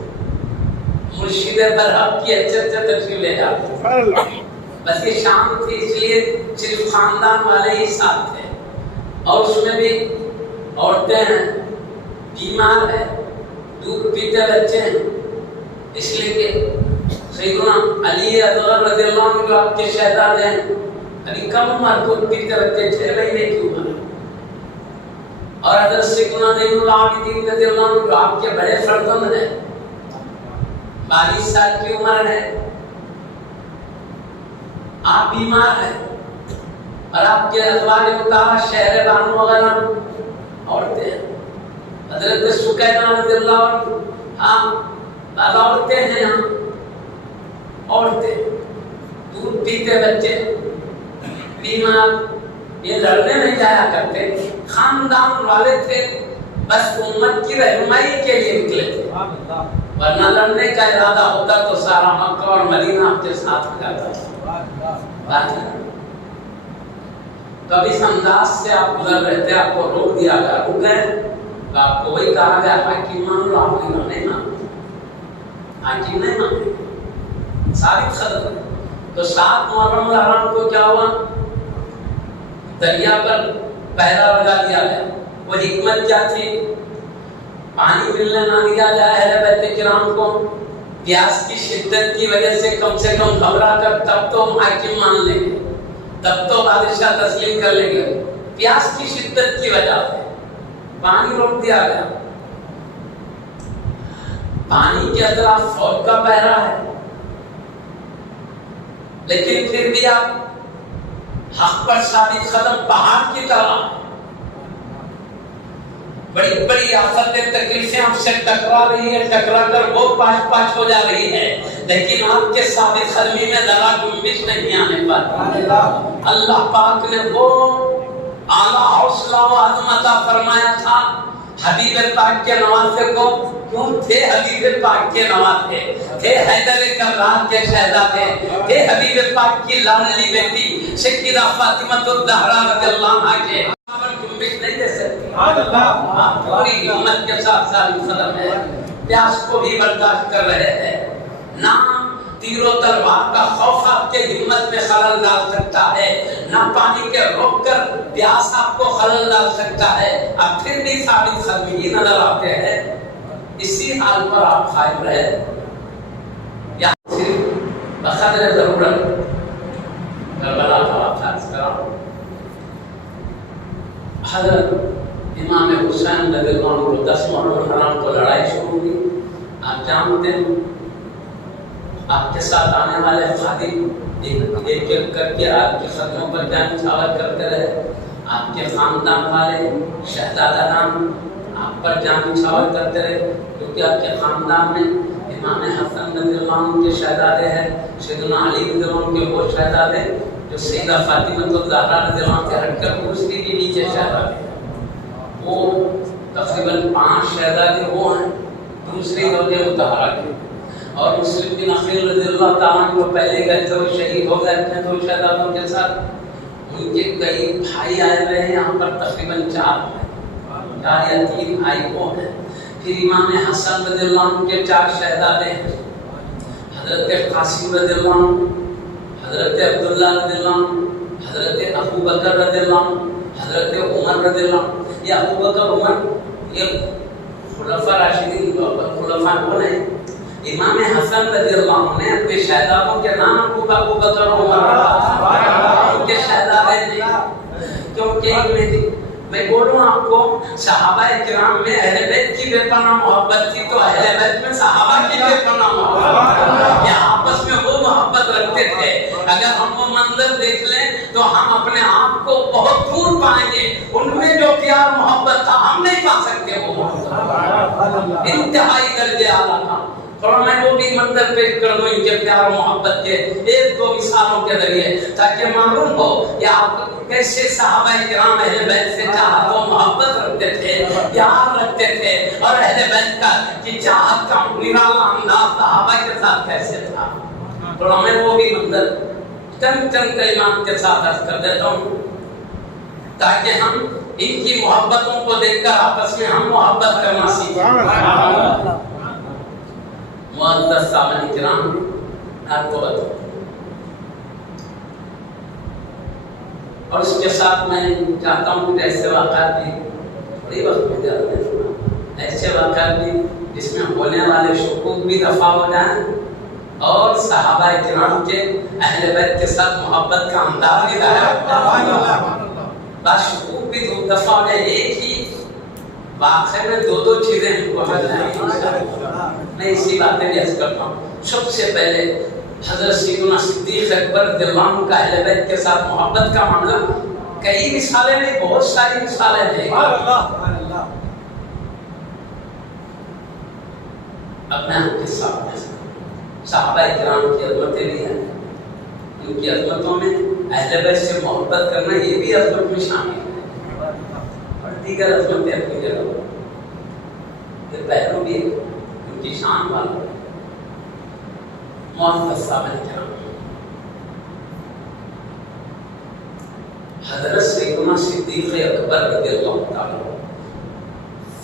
مرشد برحق کی حیثیت سے تشریف لے جاتے تھے، بس یہ شام تھی اس لیے صرف خاندان والے ہی ساتھ تھے، اور اس میں بھی عورتیں ہیں، بیمار ہیں، دودھ پیتے بچے ہیں، اس لیے کہ سیدنا علی اصغر رضی اللہ عنہ جو آپ کے شہزادے ہیں، ابھی کم عمر دودھ پیتے بچے 6 مہینے کی عمر، اور حضرت سیدنا زین العابدین رضی اللہ عنہ جو آپ کے بڑے فرزند ہیں، 22 سال کی عمر ہے، آپ بیمار ہیں، اور آپ کے ازواج مطہرہ شہر بانو وغیرہ عورتیں ہیں، حضرت سکینہ رضی اللہ عنہ عورتیں ہیں، عورتیں دودھ پیتے بچے بیمار، یہ لڑنے نہیں جایا کرتے، خاندان والے تھے، بس امت کی رہنمائی کے لیے نکلے تھے، ورنہ لڑنے کا ارادہ ہوتا تو سارا مکہ اور مدینہ آپ کے ساتھ ہو جاتا تھا۔ تو اب اس انداز سے آپ گزر رہے تھے، آپ کو روک دیا گیا، رک گئے تو آپ کو وہی کہا گیا حاکم مان لو، آپ نے نہیں مانا، حاکم نہیں مانا، ثابت قدم۔ تو 7 محرم الحرام کو کیا ہوا، دریا پر پہرا لگا دیا گیا، وہ حکمت کیا تھی، پانی ملنے نہ دیا جائے اہل بیت کرام کو، پیاس کی شدت کی وجہ سے کم گھبرا کر تب تو حاکم مان لیں گے، تب تو بادشاہ تسلیم کر لیں گے، پیاس کی شدت کی وجہ سے پانی روک دیا گیا، پانی کے اطراف فوج کا پہرا ہے، لیکن پھر بھی آپ حق پر ثابت قدم پہاڑ کی طرح، بڑی بڑی آفتیں تکلیفیں آپ سے ٹکرا رہی ہے، ٹکرا کر وہ پاش ہو جا رہی ہے، لیکن آپ کے ثابت قدمی میں ذرا جنبش نہیں آنے پاتا۔ اللہ پاک نے وہ اعلیٰ حوصلہ و عزم عطا فرمایا تھا حبیب پاک کے نواسے کو، کیوں تھے حبیب پاک کے نواسے، تھے حیدر کرار کے شہزادے، تھے حبیب پاک کی لاڈلی بیٹی سیدہ فاطمہ الزہرا رضی اللہ عنہا کے جنبش نہیں دے سکتی۔ آپ تھوڑی امت کے ساتھ ساری قدم ہے، پیاس کو بھی برداشت کر رہے ہیں، نہ تیر و تلوار کا خوف آپ کے ہمت میں خلل ڈال سکتا ہے، نہ پانی کے روک کر پیاس آپ کو خلل ڈال سکتا ہے، اب پھر بھی ثابت قدمی نظر آتے ہیں، اسی حال پر آپ قائم رہے یا صرف بقدر ضرورت کربلا کا واقعہ کرا۔ حضرت امام حسین رضی اللہ عنہ کو 10 محرم حرام کو لڑائی شروع ہوئی۔ آپ جانتے ہیں آپ کے ساتھ آنے والے خادم ایک ایک کر کے آپ کے خدموں پر جان نچھاور کرتے رہے، آپ کے خاندان والے شہزادگان آپ پر جان نچھاور کرتے رہے، کیونکہ آپ کے خاندان میں امام حسن رضی اللہ عنہ کے شہزادے ہیں، سیدنا علی رضی اللہ عنہ کے وہ شہزادے جو سیدہ فاطمہ الزہرا رضی اللہ عنہ سے ہٹ کر اس کی بھی نیچے شہزادے ہیں، وہ تقریباً 5 شہزادے وہ ہیں دوسری زوجہ مطہرہ کے، اور مسلم بن عقیل رضی اللہ تعالیٰ عنہ کو پہلے گئے تھے وہ شہید ہو گئے اپنے 2 شہزادوں کے ساتھ، ان کے کئی بھائی آئے ہوئے ہیں یہاں پر تقریباً 4 یا 3 بھائی وہ ہیں۔ پھر امام حسن رضی اللہ عنہ کے 4 شہزادے ہیں، حضرت قاسم رضی اللہ عنہ، حضرت عبداللہ رضی اللہ عنہ، حضرت ابو بکر رضی اللہ عنہ، حضرت عمر رضی اللہ عنہ۔ یہ ابو بکر عمر یہ خلفاء راشدین خلفاء وہ ہیں۔ امام حسن رضی اللہ عنہ نے اپنے شہزادوں کے نام ابو بکر عمر ان کے شہزادے نہیں، کیونکہ میں بولوں آپ کو صحابہ کرام میں اہل بیت کی بے پناہ محبت تھی، تو اہل بیت میں صحابہ کی بے پناہ محبت، یہ آپس میں وہ محبت رکھتے تھے۔ اگر ہم وہ منظر دیکھ لیں تو ہم اپنے آپ کو بہت دور پائیں گے، ان میں جو پیار محبت تھا ہم نہیں پا سکتے، وہ محبت انتہائی درجے اعلیٰ تھا۔ تھوڑا میں وہ بھی منظر پیش کر دوں ان کے پیار و محبت کے 1-2 مثالوں کے ذریعے، تاکہ معلوم ہو کہ آپ کیسے صحابہ کرام اہل بیت سے چاہت و محبت رکھتے تھے، پیار رکھتے تھے، اور اہل بیت کا کی چاہت کا نرالا انداز صحابہ کے ساتھ کیسے تھا۔ تھوڑا میں وہ بھی منظر چند کلمات کے ساتھ عرض کر دیتا ہوں، تاکہ ہم ان کی محبتوں کو دیکھ کر آپس میں ہم محبت کرنا سیکھیں۔ معزز سامعین کرام، آپ کو بتاؤں اور اس کے ساتھ میں چاہتا ہوں کہ ایسے واقعات بھی بڑی وقت میں جاتے ہیں، ایسے واقعات بھی جس میں ہونے والے شکوک بھی دفع ہو جائیں اور صحابہ کرام کے اہل بیت کے ساتھ محبت کا انداز بھی ظاہر ہوتا ہے۔ بس شکوک بھی دفع ہو جائے، ایک ہی واقعے میں 2 چیزیں ہم کو مل جائیں۔ میں اسی باتیں بھی عرض کرتا ہوں۔ سب سے پہلے حضرت سیدنا صدیق اکبر رضی اللہ عنہ کا اہل بیت کے ساتھ محبت کا معاملہ، کئی مثالیں نہیں، بہت ساری مثالیں ہیں۔ اپنے آپ کے ساتھ صحابہ کرام کی عظمتیں بھی ہیں، ان کی عظمتوں میں اہل بیت سے محبت کرنا یہ بھی عظمت میں شامل ہے، اور دیگر عظمتیں اپنی جگہ، یہ پہلو بھی ان کی شان والا۔ معزز سامعین کرام، حضرت سیدنا صدیق اکبر رضی اللہ تعالیٰ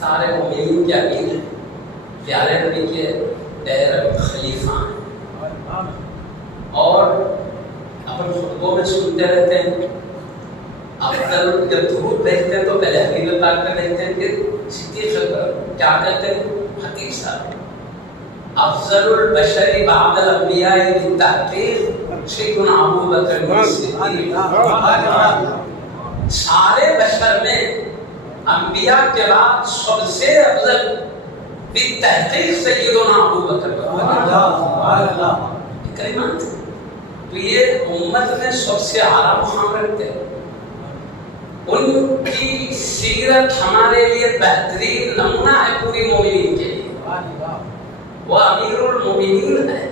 سارے مومنین کے امیر ہیں، پیارے نبی کے ڈائریکٹ خلیفہ ہیں، اور اپنے خطبوں میں سنتے رہتے ہیں۔ اب جب درود بھیجتے ہیں تو پہلے حبیب پاک کا بھیجتے ہیں، پھر صدیق اکبر کیا کہتے ہیں؟ خطیب صاحب افضل البشر بعد الانبیاء بالتحقیق سیدنا ابو بکر صدیق۔ سارے بشر میں انبیاء کے بعد سب سے افضل بالتحقیق سیدنا ابو بکر۔ کلمات تو یہ امت میں سب سے اعلیٰ مقام رکھتے ہیں، ان کی سیرت ہمارے لیے بہترین نمونہ ہے پوری مومنین کے لیے۔ وہ امیر المومنین ہے،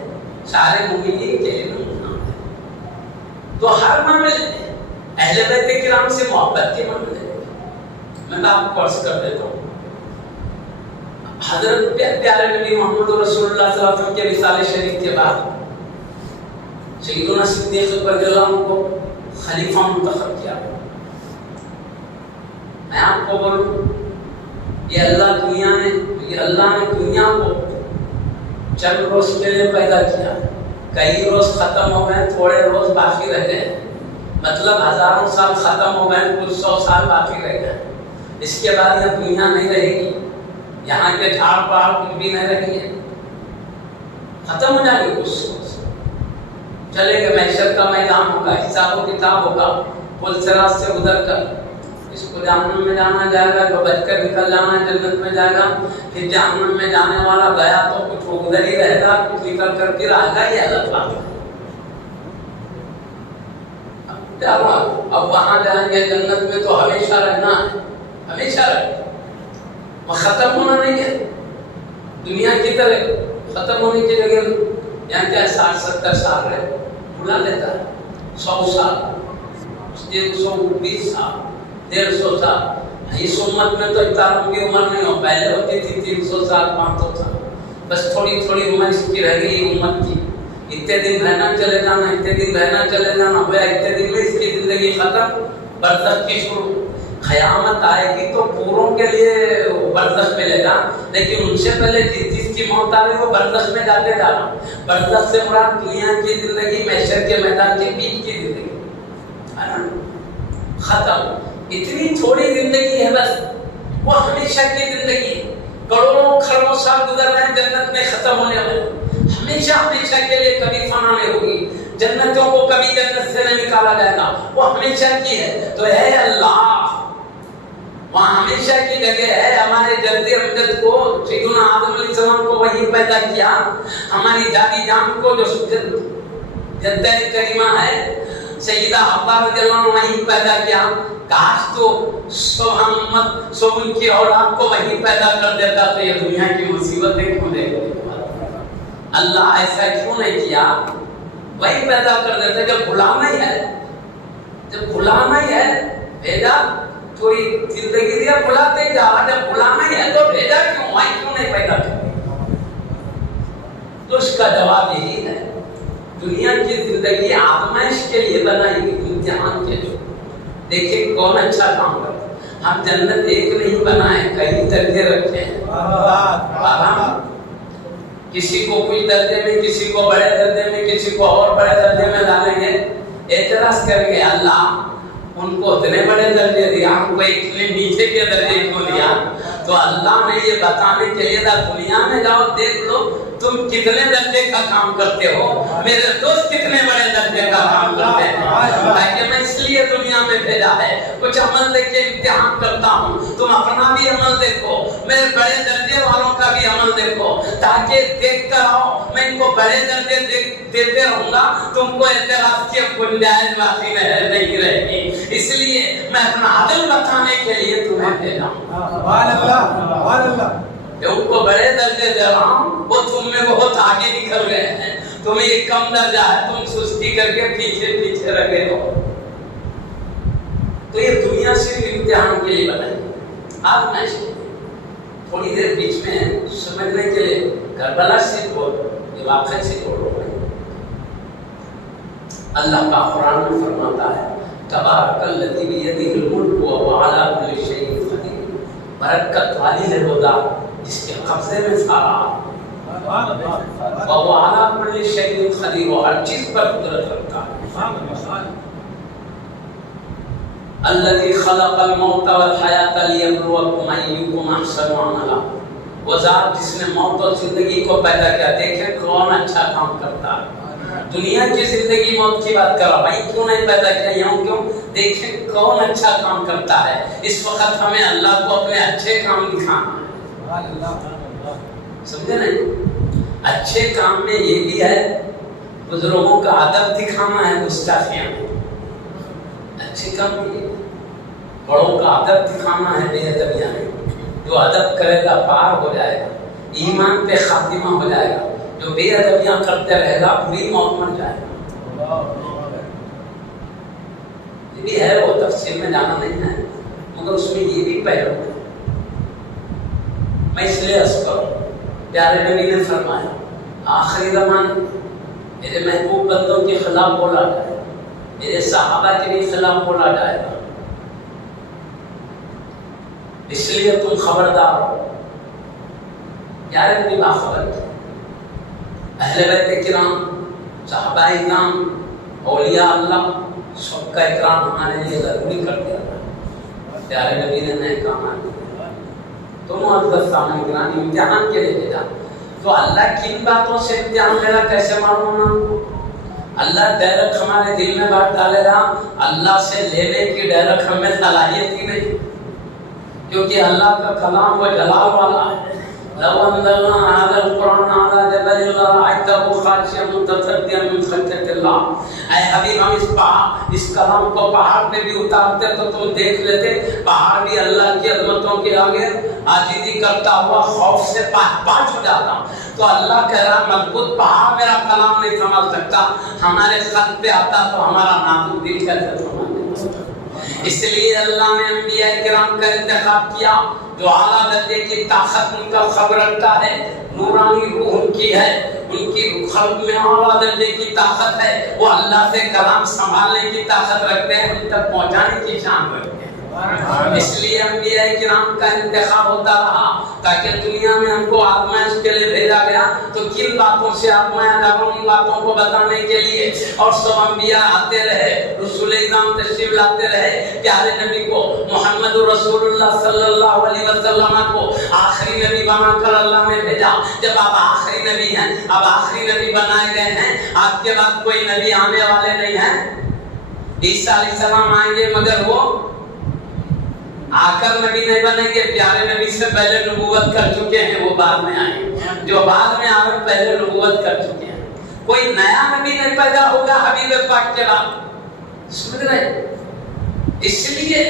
سارے مومنین کے لیے نمونہ ہے۔ تو ہر معاملے میں اہل بیت کرام سے محبت کے معاملے میں آپ کو عرض کر دیتا ہوں۔ حضرت پیارے نبی محمد رسول اللہ صلی اللہ علیہ وسلم کے رسالے شریف کے بعد سیدنا صدیق اکبر رضی اللہ عنہ کو خلیفہ منتخب کیا۔ میں آپ کو بولوں، یہ اللہ نے دنیا کو چند روز کے لیے پیدا کیا، کئی روز ختم ہو گئے، تھوڑے روز باقی رہ گئے، مطلب ہزاروں سال ختم ہو گئے، کچھ 100 سال باقی رہ گئے۔ اس کے بعد یہ دنیا نہیں رہے گی، یہاں کے جھاڑ پہاڑ کچھ بھی نہیں رہیں گے، ختم ہو جائیں گے کچھ روز، چلے گا محشر کا میدان ہوگا، حساب و کتاب ہوگا، پل صراط سے گزر کر اس کو جہنم میں جانا جائے گا، جو بچ کر نکل جانا جنت میں جائے گا، پھر جہنم میں جانے والا گیا تو کچھ ادھر ہی رہے گا، کچھ نکل کر پھر آئے گا، یہ الگ بات ہے۔ اب وہاں جائیں گے جنت میں تو ہمیشہ رہنا ہے، ہمیشہ رہنا، وہ ختم ہونا نہیں ہے، دنیا کی طرح ختم ہونے کی جگہ یہاں کیا 60-70 سال رہے، بلا لیتا ہے 100 سال، 120 سال، 150 سال۔ اس امت میں تو اتنا لمبی عمر نہیں ہو، پہلے ہوتی تھی 300 سال 500 سال، بس تھوڑی تھوڑی عمر اس کی رہ گئی امت کی، اتنے دن رہنا چلے جانا، اتنے دن رہنا چلے جانا، ہویا اتنے دن میں اس کی زندگی ختم، برزخ کی شروع۔ قیامت آئے گی تو پوروں کے لیے برزخ ملے گا، لیکن ان سے پہلے جس کی موت آ رہی ہے وہ برزخ میں جاتے جانا۔ برزخ سے مراد دنیا کی زندگی، محشر کے میدان کے بیچ کی زندگی ہے نا، ختم۔ اتنی تھوڑی زندگی ہے بس، وہ ہمیشہ کی زندگی، کروڑوں کھربوں سال گزر رہے ہیں جنت میں، ختم ہونے والے، ہمیشہ ہمیشہ کے لیے، کبھی فنا نہیں ہوگی۔ جنتوں کو کبھی جنت سے نہیں نکالا جائے گا، وہ ہمیشہ کی ہے۔ تو اے اللہ، وہاں ہمیشہ کی جگہ ہے، ہمارے جد امجد کو، سیدنا آدم علیہ السلام کو وہی پیدا کیا، ہماری دادی جان کو جو جدہ کریمہ ہے سیدہ حوا رضی اللہ عنہ وہی پیدا کیا۔ کاش تو سب ان کی اولاد کو وہی پیدا کر دیتا تو یہ دنیا کی مصیبتیں کیوں دے گی؟ اللہ ایسا کیوں نہیں کیا؟ وہی پیدا کر دیتا، جب بھلانا ہی ہے، جب بھلانا ہی ہے بھیجا، کوئی زندگی دیا بھلاتے جا، جب بھلانا ہی ہے تو بھیجا کیوں؟ وہی کیوں نہیں پیدا کیا؟ تو اس کا جواب یہی ہے، دنیا کی زندگی آزمائش کے لیے بنائی گئی، امتحان کے لیے۔ دیکھیں کون اچھا کام کرتا ہے۔ ہم جنت ایک نہیں بنائے، کئی درجے رکھے ہیں، کسی کو کچھ درجے میں، کسی کو بڑے درجے میں، کسی کو اور بڑے درجے میں ڈالیں گے، اعتراض کریں گے اللہ ان کو اتنے بڑے درجے دیا، ہم کو اتنے نیچے کے درجے کیوں دیا؟ تو اللہ نے یہ بتانے کے لیے تھا، دنیا میں جاؤ دیکھ لو تم کتنے درجے کا کام کرتے ہو، میرے دوست کتنے بڑے درجے کا کام کرتے ہیں، تاکہ میں اس لیے دنیا میں بھیجا ہے، کچھ عمل دیکھ کے امتحان کرتا ہوں، تم اپنا بھی عمل دیکھو، میرے بڑے درجے والوں کا بھی عمل دیکھو، تاکہ دیکھ کر آؤ، میں ان کو بڑے درجے دیتے رہوں گا، تم کو اعتراض کی گنجائش باقی نہیں رہے گی، اس لیے میں اپنا عدل بتانے کے لیے تمہیں بھیجا ہوں۔ ان کو بڑے درجے دے رہا ہوں، وہ تم میں بہت آگے نکل گئے ہیں، تمہیں ایک کم درجہ ہے، تم سستی کر کے پیچھے پیچھے رہ گئے ہو۔ تو یہ دنیا صرف امتحان کے لیے بنائی، آپ میں تھوڑی دیر بیچ میں سمجھنے کے لیے کربلا سے یہ واقعہ سے چھوڑو۔ اللہ کا قرآن میں فرماتا ہے تبارک الذی بیدہ الملک وہو علی کل شیء قدیر، برکت والی ہے وہ ذات جس کے قبضے میں سارا، وہو علی کل شیء قدیر، وہ ہر چیز پر قدرت رکھتا ہے۔ الذی خلق الموت والحیاۃ لیبلوکم ایکم احسن عملا، وہ ذات جس نے موت اور زندگی کو پیدا کیا، دیکھیں کون اچھا کام کرتا ہے۔ دنیا کی زندگی موت کی بات کر رہا بھائی، کیوں نہیں پیدا کیا یہاں، کیوں؟ دیکھیں کون اچھا کام کرتا ہے۔ اس وقت ہمیں اللہ کو اپنے اچھے کام دکھانا ہے، سمجھے نہیں؟ اچھے کام میں یہ بھی ہے بزرگوں کا ادب دکھانا ہے، گستاخیاں، اچھے کام میں بڑوں کا ادب دکھانا ہے، بے ادبیاں نہیں۔ جو ادب کرے گا پار ہو جائے گا، ایمان پہ خاتمہ ہو جائے گا، جو بے ادبیاں کرتے رہے گا بری موت مر جائے گا۔ یہ بھی ہے، وہ تفسیر میں جانا نہیں ہے، مگر اس میں یہ بھی پہلو ہے۔ میں اس لیے عرض کروں، پیارے نبی نے فرمایا آخری زمانے میرے محبوب بندوں کے خلاف بولا جائے، میرے صحابہ کے بھی خلاف بولا جائے گا، اس لیے تم خبردار ہو۔ پیارے نبی باخبر تھے، اہل بیت کرام صحابہ اکرام اولیاء اللہ سب کا اکرام ہمارے لیے ضروری کر دیا تھا، پیارے نبی نے نئے اکرامات دیے۔ تو معزز سامعین گرامی امتحان کے لیے بھیجا، تو اللہ کن باتوں سے امتحان لے رہا کیسے معلوم ہونا؟ اللہ ڈائریکٹ ہمارے دل میں بات ڈالے گا، اللہ سے لینے کی ڈائریکٹ ہمیں صلاحیت ہی نہیں، کیونکہ اللہ کا کلام وہ جلال والا ہے۔ لو انزلنا هذا القرآن على جبل لرأيته خاشعا متصدعا من خشية الله۔ اے حبیب ہم اس کلام کو پہاڑ پہ بھی اتارتے تو تم دیکھ لیتے، پہاڑ بھی اللہ کی عظمتوں کے آگے عاجزی کرتا ہوا خوف سے پاش ہو جاتا۔ تو اللہ کہہ رہا مضبوط پہاڑ میرا کلام نہیں سنبھال سکتا، ہمارے خط پہ آتا تو ہمارا نازک دل کیسے سنبھال سکتا؟ اس لیے اللہ نے انبیاء کرام کا انتخاب کیا جو اعلیٰ درجے کی طاقت ان کا خبر رکھتا ہے، نورانی روح ان کی ہے، ان کی قلب میں اعلیٰ درجے کی طاقت ہے، وہ اللہ سے کلام سنبھالنے کی طاقت رکھتے ہیں، ان تک پہنچانے کی شان رکھتے ہیں۔ اس لیے انبیاء کرام کا انتخاب ہوتا رہا تاکہ دنیا میں ہم کو آزمائش کے لیے بھیجا گیا، تو کن باتوں سے آزمایا جا رہا ان باتوں کو بتانے کے لیے، اور سب انبیاء آتے رہے، رسول اکرام تشریف لاتے رہے، پیارے نبی کو محمد رسول اللہ صلی اللہ علیہ وسلم کو آخری نبی بنا کر اللہ نے بھیجا۔ جب آپ آخری نبی ہیں، اب آخری نبی بنائے گئے ہیں، آپ کے بعد کوئی نبی آنے والے نہیں ہیں۔ عیسیٰ علیہ السلام آئیں گے مگر وہ آ کر نبی نہیں بنیں گے، پیارے نبی سے پہلے نبوت کر چکے ہیں، وہ بعد میں آئیں، جو بعد میں آئے پہلے نبوت کر چکے ہیں۔ کوئی نیا نبی نہیں پیدا ہوگا حبیب پاک کے بعد، سمجھ رہے؟ اس لیے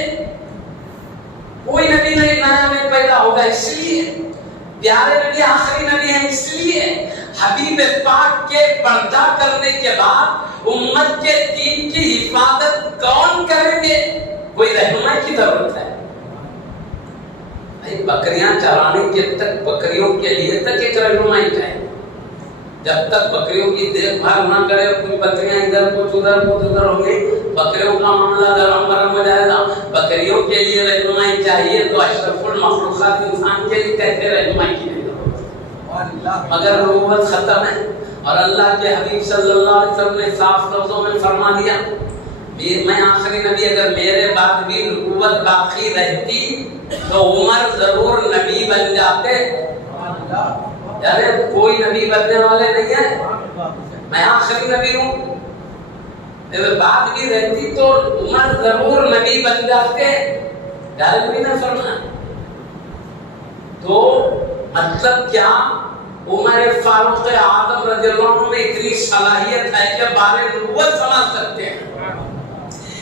کوئی نبی نیا نہیں پیدا ہوگا، اس لیے پیارے نبی آخری نبی ہیں، اس لیے حبیب پاک کے پردہ کرنے کے بعد امت کے دین کی حفاظت کون کریں گے؟ کوئی رہنما کی ضرورت ہے۔ بکریاں چرانے کے تک بکریوں کے لیے تک ایک رہنمائی چاہیے، جب تک بکریوں کی دیکھ بھال نہ کرے، کچھ بکریاں ادھر کچھ ادھر ہوں گی، بکریوں کا معاملہ گرم ہو جائے گا۔ بکریوں کے لیے رہنمائی چاہیے تو اشرف المخلوقات انسان کے لیے کہتے رہنمائی کی ضرورت، مگر نبوت ختم ہے، اور اللہ کے حبیب صلی اللہ علیہ وسلم نے صاف لفظوں میں فرما دیا میں آخری نبی، اگر میرے بعد بھی نبوت باقی رہتی تو عمر ضرور نبی بن جاتے، یعنی کوئی نبی بننے والے نہیں ہیں، میں آخری نبی ہوں، اگر بات بھی رہتی تو عمر ضرور نبی بن جاتے، نبی نے فرمایا۔ تو مطلب کیا؟ عمر فاروق اعظم رضی اللہ عنہ میں اتنی صلاحیت ہے کہ بارے نبوت سمجھ سکتے ہیں۔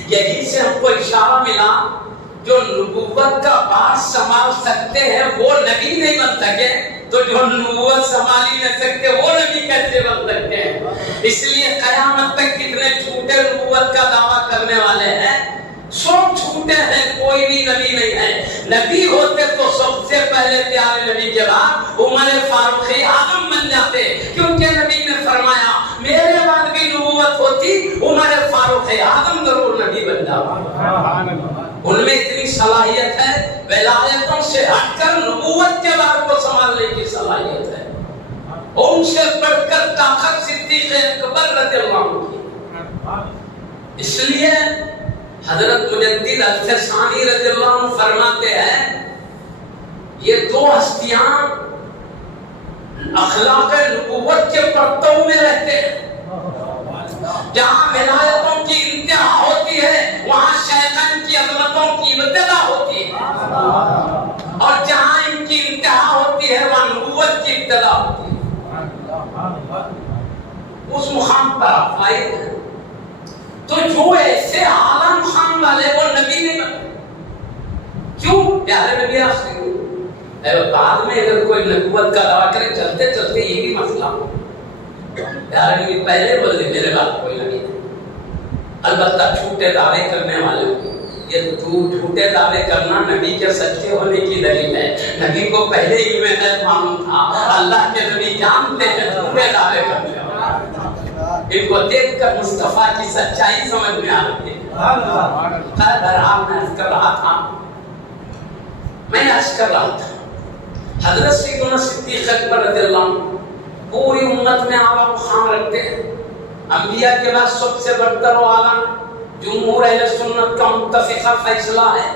یہی سے ہم کو اشارہ ملا جو نبوت کا بات سنبھال سکتے ہیں وہ نبی نہیں بن سکے، تو جو نبوت سنبھال نہیں سکتے وہ نبی کیسے بن سکتے ہیں؟ اس لیے قیامت تک کتنے جھوٹے نبوت کا دعویٰ کرنے والے ہیں، سب جھوٹے ہیں، کوئی بھی نبی نہیں ہے۔ نبی ہوتے تو سب سے پہلے پیارے نبی کے بعد عمر فاروق اعظم بن جاتے، کیونکہ نبی نے فرمایا میرے بعد بھی نبوت ہوتی عمر فاروق اعظم ضرور نبی بن جاتا۔ ان میں اتنی صلاحیت ہے، ولایتوں سے ہٹ کر نبوت کے بات کو سنبھالنے کی صلاحیت ہے، ان سے بڑھ کر طاقت صدیق اکبر رضی اللہ عنہ کی۔ اس لیے حضرت مجدد الفسانی رضی اللہ عنہ فرماتے ہیں یہ دو ہستیاں اخلاق نبوت کے پرتو میں رہتے ہیں، جہاں ولایتوں کی انتہا ہوتی ہے وہاں شیطان کی عظمتوں کی ابتدا ہوتی ہے، اور جہاں ان کی انتہا ہوتی ہے وہاں نبوت کی ابتدا ہوتی ہے، اس مقام پر آپ آئے ہیں۔ تو جو ایسے اعلیٰ مقام والے وہ نبی نہیں بنتے، کیوں؟ پیارے نبی آخری بعد میں اگر کوئی نبوت کا دعویٰ کرے چلتے چلتے یہ بھی مسئلہ ہو، پیارے نبی پہلے بولے میرے بعد کوئی نبی نہیں، البتہ جھوٹے دعوے کرنے والے کو یہ جھوٹے دعوے کرنا نبی کے سچے ہونے کی دلیل ہے۔ نبی کو پہلے ہی میں معلوم تھا، اللہ کے نبی جانتے ہیں جھوٹے دعوے کرنے والے، ان کو دیکھ کر مصطفیٰ کی سچائی سمجھ میں آ رہی ہے۔ بہرحال میں عرض کر رہا تھا حضرت سیدنا صدیق اکبر رضی اللہ عنہ پوری امت میں اعلیٰ مقام رکھتے ہیں، انبیاء کے بعد سب سے برتر و اعلیٰ جمہور اہل سنت کا متفقہ فیصلہ ہے.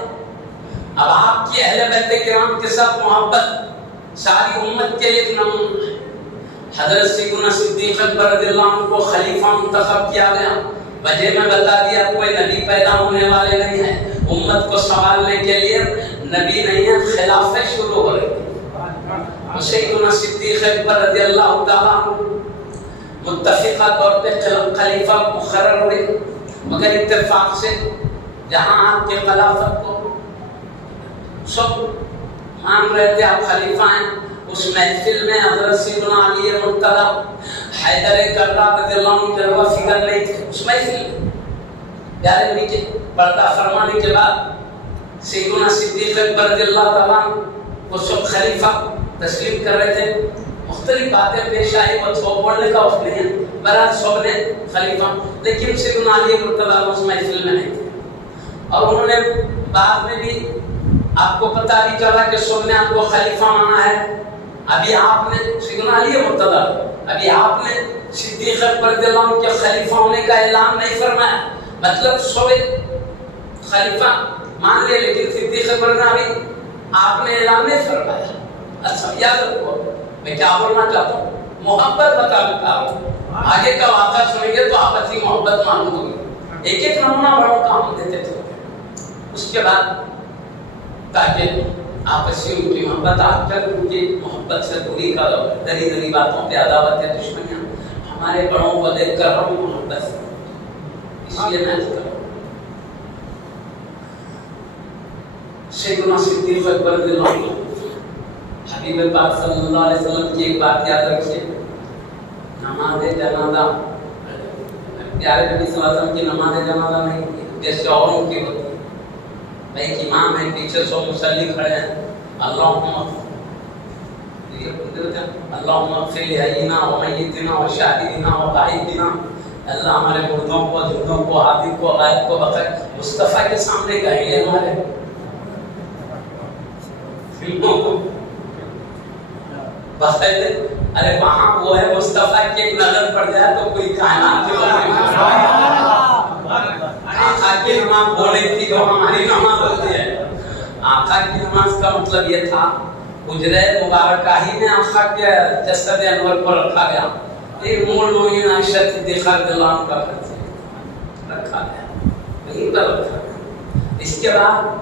اب آپ کی اہل بیت کرام کے ساتھ محبت ساری امت کے لیے ایک نمونہ ہے. حضرت سیدنا صدیق اکبر رضی اللہ عنہ کو خلیفہ منتخب کیا گیا. وجہ میں بتا دیا کوئی نبی پیدا ہونے والے نہیں ہیں, امت کو سنبھالنے کے لیے نبی نہیں ہے, خلافت شروع ہو رہی ہے. سیدنا صدیق اکبر رضی اللہ تعالیٰ متفقہ طور پہ خلیفہ مقرر ہوئے, مگر اتفاق سے جہاں آپ کے خلافت کو سب مان رہے تھے آپ خلیفہ ہیں, اس محفل میں حضرت سیدنا علی مرتضی حیدر کرار رضی اللہ عنہ جلوہ فکر نہیں تھے. اس محفل میں پیارے نبی کے پردہ فرمانے کے بعد سیدنا صدیق اکبر رضی اللہ تعالیٰ کو سب خلیفہ تسلیم کر رہے تھے. مختلف باتیں پیش آئی, وہ سو بولنے کا وقت نہیں ہے, برات سب نے خلیفہ, لیکن سیدنا علی مرتضی اس محفل میں نہیں تھے. اور انہوں نے بعد میں بھی آپ کو پتہ نہیں چلا کہ سب نے آپ کو خلیفہ مانا ہے. ابھی آپ نے سیدنا علی مرتضی, ابھی آپ نے صدیق اکبر رضی اللہ عنہ کے خلیفہ ہونے کا اعلان نہیں فرمایا, مطلب سب خلیفہ مان لے, لیکن صدیق اکبر نے ابھی آپ نے اعلان نہیں فرمایا. اچھا یاد رکھو میں کیا بولنا چاہتا ہوں, محبت بتا دیتا ہوں, آگے کا واقعہ سنیں گے تو آپسی محبت معلوم ہوگی. ایک ایک نمونہ بڑوں کا ہم دیتے تھے. اس کے بعد تاکہ آپسی ان کی محبت آپ تک ان کی محبت سے دوری کا دری دری باتوں پہ عداوت یا دشمنیاں ہمارے بڑوں کو دیکھ کر ہم محبت سے, اس لیے میں کروں. سیدنا صدیق اکبر رضی اللہ عنہ حبیب پاک صلی اللہ علیہ وسلم کی ایک بات یاد رکھیے, نماز جنازہ پیارے نبی صلی اللہ علیہ وسلم کی نماز جنازہ نہیں جیسے اوروں کی ہوتی ہے. ایک امام ہے, پیچھے سو مصلی کھڑے ہیں, اللہم اغفر لحینا و میتنا و شاہدنا و غائبنا, اللہ ہمارے مردوں کو, زندوں کو, حاضر کو, غائب کو بخیر. مصطفیٰ کے سامنے کہیں ہمارے بخیر, ارے وہاں وہ ہے مصطفیٰ کی ایک نظر پڑ جائے تو کوئی کائنات کے بارے میں آقا کی نماز بولی تھی جو ہماری نماز ہوتی ہے. آقا کی نماز کا مطلب یہ تھا حجرہ مبارکہ ہی میں آقا کے جسد انور کو رکھا گیا. ایک ام المؤمنین عائشہ صدیقہ رضی اللہ عنہ کا گھر رکھا گیا, وہیں پر رکھا گیا. اس کے بعد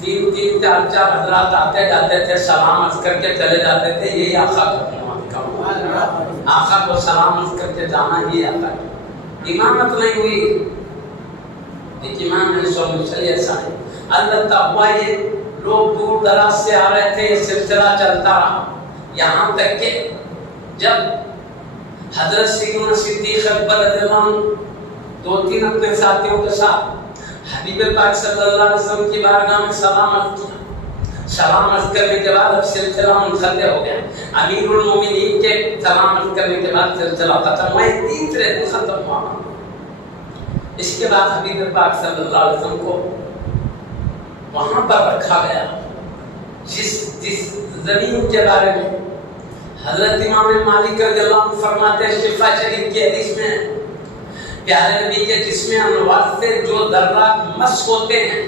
تین تین چار چار حضرات آتے جاتے تھے, سلام عرض کر کے چلے جاتے تھے. یہی آقا کا نماز کا مطلب, آقا کو سلام عرض کر کے جانا ہی آقا کی امامت نہیں ہوئی. ایک امام ہے سو مصلی ایسا ہے. البتہ ہوا یہ لوگ دور دراز سے آ رہے تھے, یہ سلسلہ چلتا رہا یہاں تک کہ جب حضرت سیدنا صدیق اکبر رضی اللہ عنہ دو تین اپنے ساتھیوں کے ساتھ حبیب پاک صلی اللہ علیہ وسلم کی بارگاہ میں سلام عرض کیا. سلام عرض کرنے کے بعد اب سلسلہ منقطع ہو گیا. امیر المومنین کے سلام عرض کرنے کے بعد سلسلہ ختم ہوا, تیسرے دن ختم ہوا. اس کے بعد حبیب پاک صلی اللہ علیہ وسلم کو وہاں پر رکھا گیا جس زمین کے بارے میں حضرت امام مالک رضی اللہ عنہ فرماتے ہیں شفا شریف کی حدیث میں, پیارے نبی کے جسم انوار سے جو ذرات مس ہوتے ہیں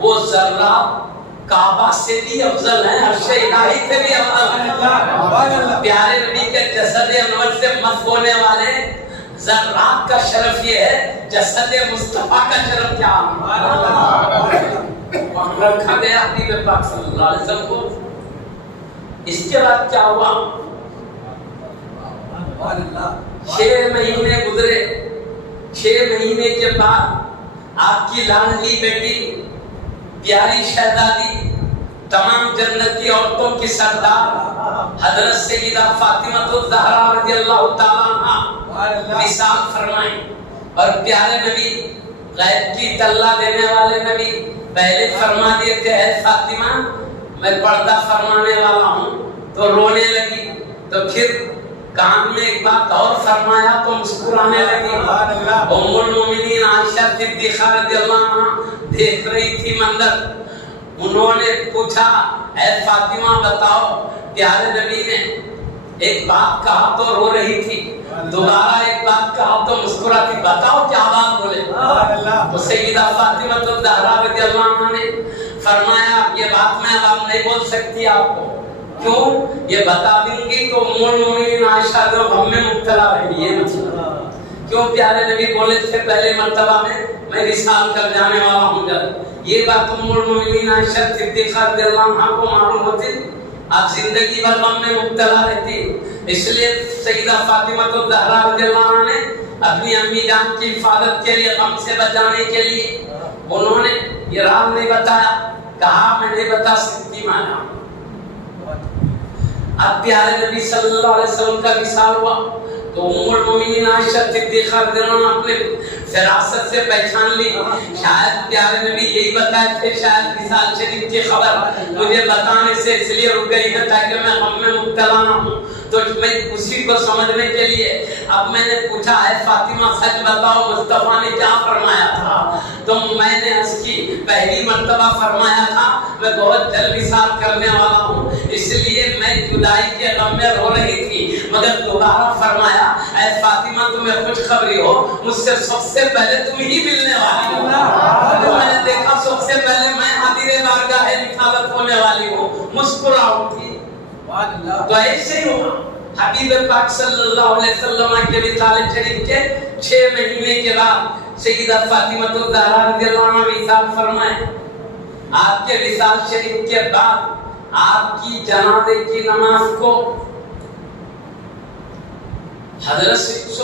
وہ ذرات کعبہ سے بھی افضل ہیں, عرش الہی سے بھی افضل ہیں. پیارے نبی کے جسد انور سے مس ہونے والے ذرات کا شرف یہ ہے, جسد مصطفیٰ کا شرف کیا رکھا گیا حبیب پاک صلی اللہ علیہ وسلم کو. اس کے بعد کیا ہوا, 6 مہینے گزرے. 6 مہینے کے بعد آپ کی لاڈلی بیٹی, پیاری شہزادی, تمام جنتی عورتوں کی سردار حضرت سیدہ فاطمہ الزہرا رضی اللہ تعالیٰ عنہا وصال فرمائیں. اور پیارے نبی, غیب کی اطلاع دینے والے نبی, پہلے فرما دیے تھے اے فاطمہ میں پردہ فرمانے والا ہوں, تو رونے لگی. تو پھر کان میں ایک بات اور فرمایا تو مسکرانے لگی. ام المومنین عائشہ صدیقہ رضی اللہ عنہ دیکھ رہی تھی منظر. انہوں نے پوچھا اے فاطمہ بتاؤ, پیارے نبی نے ایک بات کہا تو رو رہی تھی. دوبارہ ایک بات کہا تو مسکراتی، بتاؤ کیا بات بولے؟ تو سیدہ فاطمہ الزہرا رضی اللہ عنہا نے فرمایا یہ بات میں اب نہیں بول سکتی آپ کو، کیوں؟ یہ بتا دوں گی تو ام المؤمنین عائشہ جو غم میں مبتلا رہی ہے مسئلہ، کیوں پیارے نبی بولے تھے پہلے مرتبہ میں وصال کر جانے والا ہوں جب، یہ بات ام المؤمنین عائشہ صدیقہ رضی اللہ عنہا کو معلوم ہوتی، آپ زندگی بھر غم میں مبتلا رہتی، اس لیے سیدہ فاطمہ الزہرا رضی اللہ عنہا نے اپنی امی جان کی حفاظت کے لیے، غم سے بچانے کے لیے انہوں نے یہ راز نہیں بتایا، کہا میں نہیں بتا سکتی مانا۔ اب پیارے نبی صلی اللہ علیہ وسلم کا وصال ہوا تو ام المؤمنین عائشہ صدیقہ رضی اللہ عنہا اپنے فراست سے پہچان لی، شاید پیارے نبی یہی بتائے تھے، شاید وصال شریف کی خبر مجھے بتانے سے اس لیے رک گئی ہے تاکہ میں غم میں مبتلا نہ ہوں، تو میں اسی کو سمجھنے کے لیے اب میں نے پوچھا ہے فاطمہ سچ بتاؤ مصطفیٰ نے کیا فرمایا تھا؟ تو میں نے اس کی پہلی مرتبہ فرمایا تھا میں بہت جلد وصال کرنے والا ہوں، اس لیے میں جدائی کے غم میں رو رہی تھی، مگر دوبارہ فرمایا اے فاطمہ تمہیں خوشخبری ہو، مجھ سے سب سے پہلے تم ہی ملنے والی ہو، تو میں نے دیکھا سب سے پہلے میں حاضر بارگاہ رسالت ہونے والی ہوں، مسکرا اٹھی۔ تو ایسے ہی ہوا، حبیب پاک صلی اللہ علیہ وسلم کے وصال شریف کے 6 مہینے کے بعد سیدہ فاطمہ الزہرا رضی اللہ عنہا وصال فرمائے۔ آپ کے وصال شریف کے بعد آپ کی جنازے کی نماز کو حضرت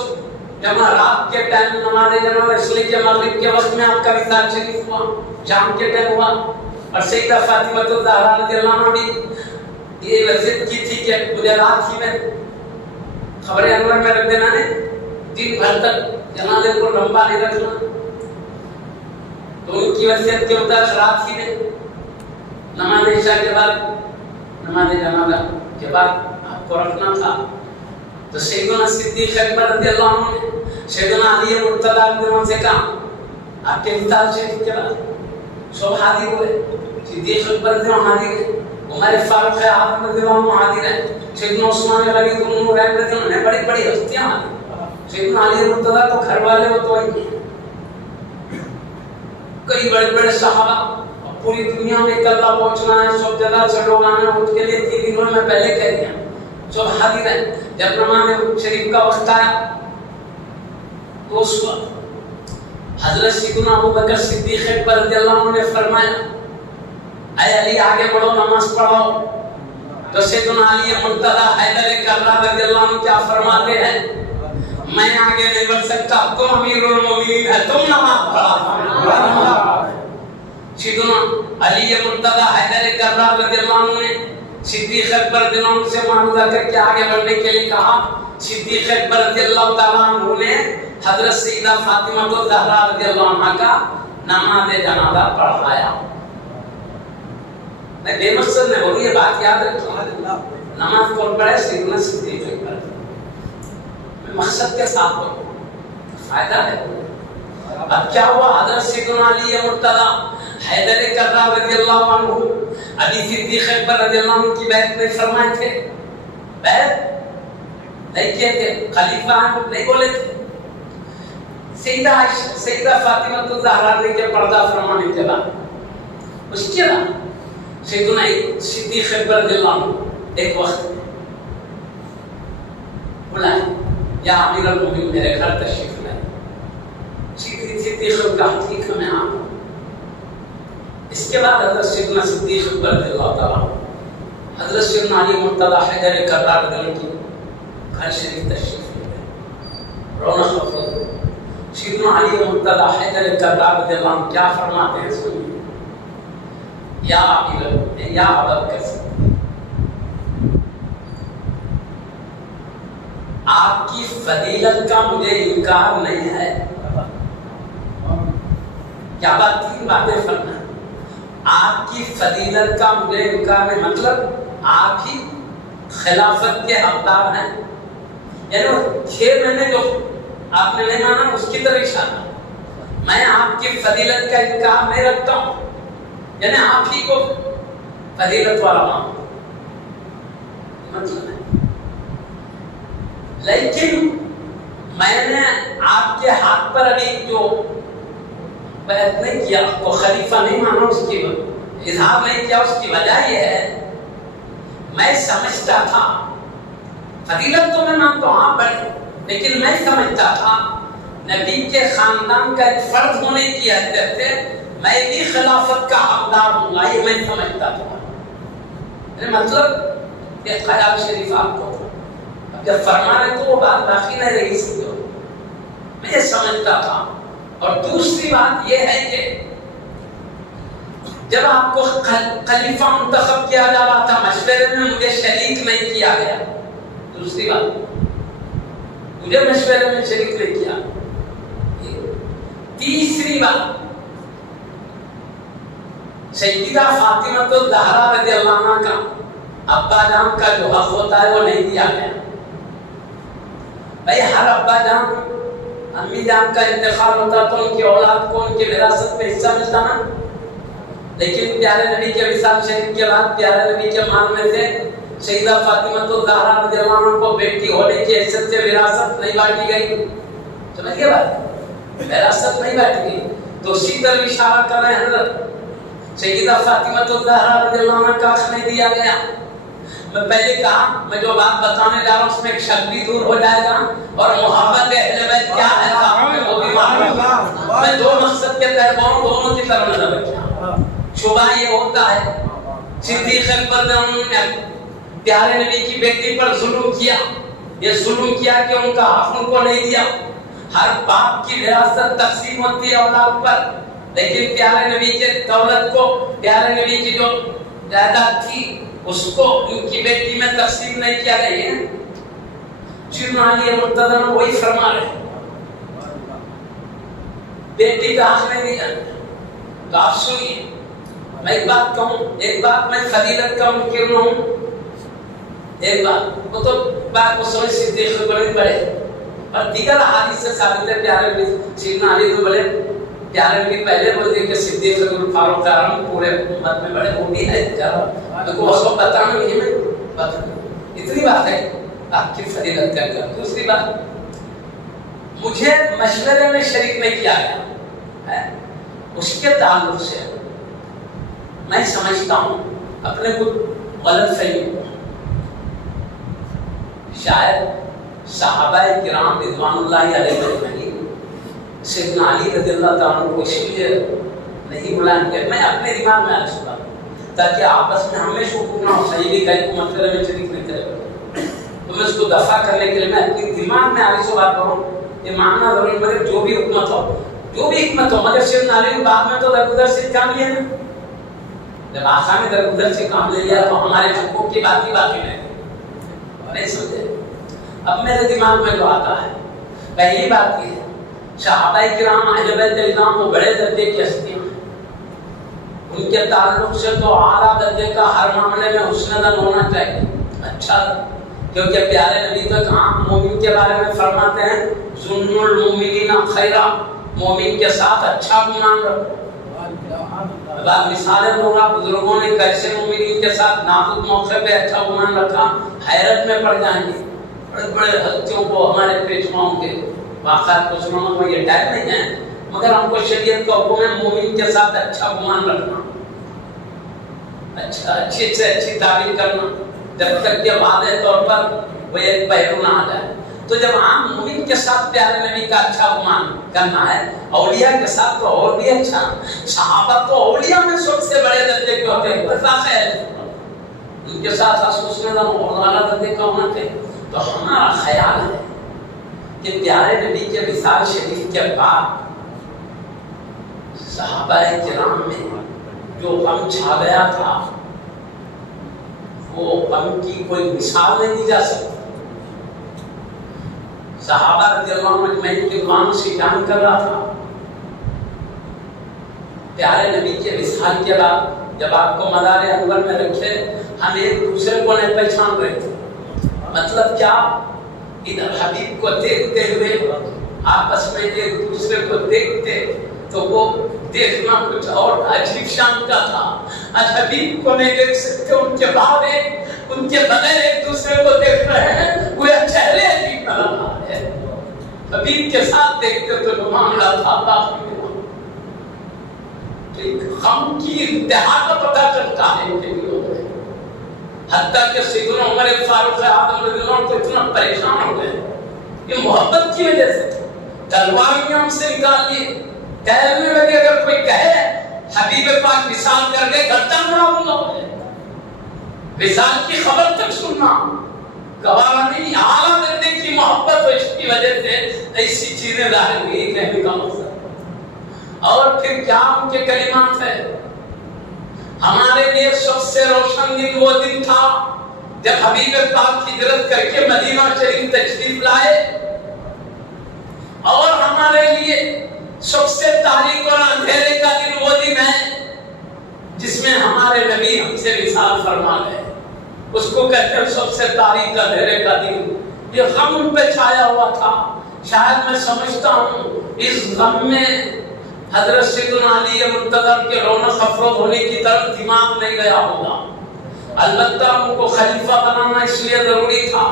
جب رات کے ٹائم نماز جنازہ اس لیے کہ مغرب کے وقت میں آپ کا وصال شریف ہوا، شام کے ٹائم ہوا، اور سیدہ فاطمہ الزہرا رضی اللہ عنہا بھی یہ وصیت کی تھی کہ مجھے رات ہی میں خبر انور میں رکھ دینا ہے، دن بھر تک جنازے کو لمبا نہیں رکھنا، تو ان کی وصیت کے مطابق رات ہی میں نماز عشاء کے بعد نماز جنازہ کے بعد آپ کو رکھنا تھا۔ تو سیدنا صدیق اکبر رضی اللہ عنہ نے سیدنا علی مرتضی رضی اللہ عنہ سے کہا آپ کے وصال شریف کے بعد سب حاضر ہوئے، صدیق اکبر رضی اللہ عنہ حاضر ہے، عمر فاروق اعظم رضی اللہ عنہ حاضر ہے، سیدنا عثمان غنی نورین رضی اللہ عنہ بڑی بڑی ہستیاں حاضر، سیدنا علی مرتضی تو گھر والے وہ تو ہی کئی بڑے بڑے صحابہ، پوری دنیا میں کلمہ پہنچنا ہے، سب جگہ سے لوگ آنا ہے، اس کے لیے 3 دنوں میں پہلے کہہ دیا سب حاضر ہیں۔ جب نماز شریف کا وقت آیا تو اس وقت حضرت سیدنا ابوبکر صدیق اکبر رضی اللہ عنہ نے فرمایا اے علی آگے بڑھو نماز پڑھو، تو سیدنا علی مرتضی حیدر کررار رضی اللہ عنہ کیا فرماتے ہیں میں آگے نہیں بڑھ سکتا، تم امیر المومنین ہے، تم نماز پڑھو۔ سیدنا علی مرتضی حیدر کررار رضی اللہ عنہ نے صدیق اکبر رضی اللہ عنہ سے معاوضہ کر کے آگے بڑھنے کے لیے کہا، صدیق اکبر رضی اللہ تعالیٰ عنہ نے حضرت سیدہ فاطمہ الزہرا رضی اللہ عنہا کا نماز جنازہ پڑھایا۔ میں بے مقصد میں بولوں، یہ بات یاد رکھیں، نماز کون پڑھے؟ سیدنا صدیق اکبر، میں مقصد کے ساتھ بولوں، فائدہ ہے۔ اب کیا ہوا؟ حضرت سیدنا علی مرتضی حیدر کررار رضی اللہ عنہ علی صدیق اکبر رضی اللہ عنہ کی بیعت میں فرمائے تھے، بیعت نہیں کیے تھے، خلیفہ نہیں بولے تھے۔ سیدہ فاطمہ الزہرا کے پردہ فرمانے کے بعد اس کے بعد سیدنا صدیق اکبر رضی اللہ عنہ ایک وقت بلائے یا امیر المومنین میرے گھر تشریف لائے، صدیق اکبر کا ٹھیک ہے میں آؤں۔ اس کے بعد حضرت سیدنا صدیق اکبر رضی اللہ تعالیٰ حضرت سیدنا علی مرتضی حیدر کررار رضی اللہ کی گھر شریف تشریف لے گئے، رونق افروز۔ سیدنا علی مرتضی حیدر کررار رضی اللہ عنہ کیا فرماتے ہیں سنیے، یا ابوبکر آپ کی فضیلت کا مجھے انکار نہیں ہے۔ کیا بات؟ 3 باتیں فرمائیں۔ آپ کی فضیلت کا مجھے انکار نہیں، مطلب آپ ہی خلافت کے حقدار ہیں، یعنی وہ 6 مہینے جو آپ نے نہیں مانا اس کی طرح اشارہ، میں آپ کی فضیلت کا انکار نہیں رکھتا ہوں، یعنی آپ ہی کو فضیلت والا مانو مطلب ہے۔ لیکن میں نے آپ کے ہاتھ پر ابھی جو بیعت نہیں کیا، کو خلیفہ نہیں مانا، اس کی اظہار نہیں کیا، اس کی وجہ یہ ہے میں سمجھتا تھا، فضیلت تو میں مانتا ہوں ہاں بڑی، لیکن میں سمجھتا تھا نبی کے خاندان کا ایک فرد ہونے کی حیثیت سے میں بھی خلافت کا حقدار ہوں گا، یہ میں سمجھتا تھا۔ مطلب ایک خیال شریف آپ کو اب جب فرما رہے تو وہ بات باقی نہیں رہی سی، میں یہ سمجھتا تھا۔ اور دوسری بات یہ ہے کہ جب آپ کو خلیفہ منتخب کیا جا رہا تھا، مشورے میں مجھے شریک نہیں کیا گیا۔ دوسری بات، مجھے مشورے میں شریک نہیں کیا۔ تیسری بات، سیدہ فاطمہ الزہرا رضی اللہ عنہ کا ابا جان کا جو حق ہوتا ہے وہ نہیں دیا گیا۔ بھائی ہر ابا جان امی جان کا انتقال ہوتا تو ان کی اولاد کو ان کی وراثت میں حصہ ملتا نا، لیکن پیارے نبی کے وصال شریف کے بعد پیارے نبی کے ماننے سے سیدہ فاطمہ الزہرا رضی اللہ عنہ کو بیٹی ہونے کی حیثیت سے وراثت نہیں بانٹی گئی۔ سمجھ گئے بات؟ وراثت نہیں بانٹی گئی، تو اسی طرح اشارہ کر رہے ہیں حضرت سیدہ فاطمہ الزہرا رضی اللہ عنہ کا حق نہیں دیا گیا۔ میں پہلے کہا میں جو بات بتانے جا رہا ہوں اس میں ایک شک بھی دور ہو جائے گا، اور محبت اہل بیت کیا ہے وہ بھی معلوم ہوگا۔ میں دو مقصد کے تحت دونوں کی طرف نظر رکھا۔ شبہ یہ ہوتا ہے صدیق اکبر نے انہوں نے پیارے نبی کی بیٹی پر ظلم کیا، یہ ظلم کیا کہ ان کا حق ان کو نہیں دیا۔ ہر باپ کی وراثت تقسیم ہوتی ہے اولاد پر، لیکن پیارے نبی کے دولت کو، پیارے نبی کی جو جائیداد تھی اس کو ان کی بیٹی میں تقسیم نہیں کیا گئی ہے۔ علی مرتضی وہی فرما رہے بیٹی کا حق نہیں دیا۔ تو آپ سنیے، میں ایک بات کہوں، ایک بات میں فضیلت کا منکر نہ ہوں، ایک بات وہ تو بات کو سمجھ صدیق اکبر نہیں پڑے، اور دیگر احادیث سے ثابت ہے پیارے نبی سیدنا علی تو بڑے پیارے نبی پہلے بولتے کہ صدیق اکبر فاروق اعظم پورے امت میں بڑے، وہ بھی ہے کو اس کو بتانا نہیں ہے، اتنی بات ہے آپ کی فضیلت کا۔ دوسری بات، مجھے مشورے میں شریک نہیں کیا گیا، اس کے تعلق سے میں سمجھتا ہوں اپنے کو غلط فہمی، شاید صحابہ کرام رضوان اللہ علیہ اجمعین سیدنا علی رضی اللہ تعالیٰ کو اس لیے نہیں بلائیں گے، میں اپنے دماغ میں آج چکا تاکہ آپس میں ہمیں شکوک نہ ہو، صحیح بھی کہیں کو مشورے میں شریک نہیں کرے، تو میں اس کو دفع کرنے کے لیے میں اپنے دماغ میں آگے سے بات کروں، یہ ماننا ضروری مگر جو بھی حکمت ہو، جو بھی حکمت ہو، مگر سیدنا علی بعد میں تو درگزر سے کام لیا نا، جب آقا نے درگزر سے کام لے لیا تو ہمارے حقوق کی بات ہی باقی نہیں سمجھے۔ اب میرے دماغ میں جو آتا ہے پہلی بات یہ ہے، صحابہ کرام اہل بیت الکرام وہ بڑے درجے کی ہستیاں، ان کے تعلق سے تو اعلیٰ درجے کا ہر معاملے میں حسن ظن ہونا چاہیے، اچھا، کیونکہ پیارے نبی تک عام مومن کے بارے میں فرماتے ہیں ظن المؤمنین خیرا، مومن کے ساتھ اچھا گمان رکھو۔ بعض مثالیں دوں گا بزرگوں نے کیسے مومنین کے ساتھ نازک موقع پہ اچھا گمان رکھا، حیرت میں پڑ جائیں گے۔ بڑے بڑے ہستیوں کو ہمارے پیشواؤں کے واقعات کو سنانا کو یہ ٹائم نہیں ہے، مگر ہم کو شریعت کا حکم ہے مومن کے ساتھ اچھا گمان رکھنا، اچھی سے اچھی تعریف کرنا، جب تک کہ واضح طور پر وہ ایک پہلو نہ آ جائے۔ تو جب عام مومن کے ساتھ پیارے نبی کا اچھا گمان کرنا ہے، اولیاء کے ساتھ تو اور بھی اچھا، صحابہ تو اولیاء میں سب سے بڑے درجے کے ہوتے ہیں، ان کے ساتھ حسن ظن اور اعلیٰ درجے کا ہونا چاہیے۔ تو ہمارا خیال ہے کہ پیارے نبی کے وصال شریف کے بعد صحابہ کرام میں جو غم چھا گیا تھا وہ غم کی کوئی مثال نہیں دی جا سکتی۔ صحابہ رضی اللہ عنہ اجمعین کی دعاؤں سے جان کر رہا تھا، پیارے نبی کے وصال کے بعد جب آپ کو مدار انور میں رکھے ہم ایک دوسرے کو نہیں پہچان رہے تھے، مطلب کیا، ادھر حبیب کو دیکھتے ہوئے آپس میں ایک دوسرے کو دیکھتے تو وہ دیکھنا کچھ اور عجیب شان کا تھا۔ آج حبیب کو نہیں دیکھ سکتے، ان کے بعد ان کے بغیر ایک دوسرے کو دیکھ رہے ہیں، وہ چہرے عجیب نظر آ رہے ہیں۔ حبیب کے ساتھ دیکھتے تو جو معاملہ تھا غم کی انتہا کا پتہ چلتا ہے کہ حتیٰ کہ سیدنا عمر فاروق اعظم رضی اللہ عنہ اتنا پریشان ہو گئے کہ محبت کی وجہ سے تلوار بھی ہم سے نکال لیے، کہنے لگے اگر کوئی کہے حبیب پاک وصال کر گئے گردن اڑا دوں گا، وصال کی خبر تک سننا گوارا نہیں۔ اعلیٰ درجے کی محبت اور اس کی وجہ سے ایسی چیزیں ظاہر ہوئی، کہنے کا مقصد۔ اور پھر کیا ان کے کلمات ہیں؟ ہمارے لیے سب سے روشن دن وہ دن تھا جب حبیب پاک ہجرت کر کے مدینہ شریف تشریف لائے، اور ہمارے لیے سب سے تاریک اور اندھیرے کا دن وہ دن ہے جس میں ہمارے نبی ہم سے وصال فرما گئے۔ اس کو کہتے ہیں سب سے تاریک اندھیرے کا دن۔ یہ غم ان پہ چھایا ہوا تھا۔ شاید میں سمجھتا ہوں اس غم میں حضرت سیدنا علی منتظر کے رونق افروز ہونے کی طرف دماغ نہیں گیا ہوگا۔ البتہ ان کو خلیفہ بنانا اس لیے ضروری تھا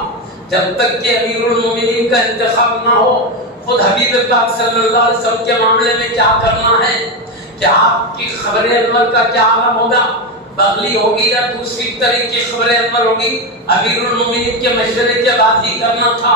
جب تک کہ امیر المومنین کا انتخاب نہ ہو، خود حبیب پاک صلی اللہ علیہ وسلم کے معاملے میں کیا کرنا ہے، کہ آپ کی خبر انور کا کیا عالم ہوگا، بغلی ہوگی یا دوسری طرح کی خبر انور ہوگی، امیر المومنین کے مشورے کے بعد ہی کرنا تھا۔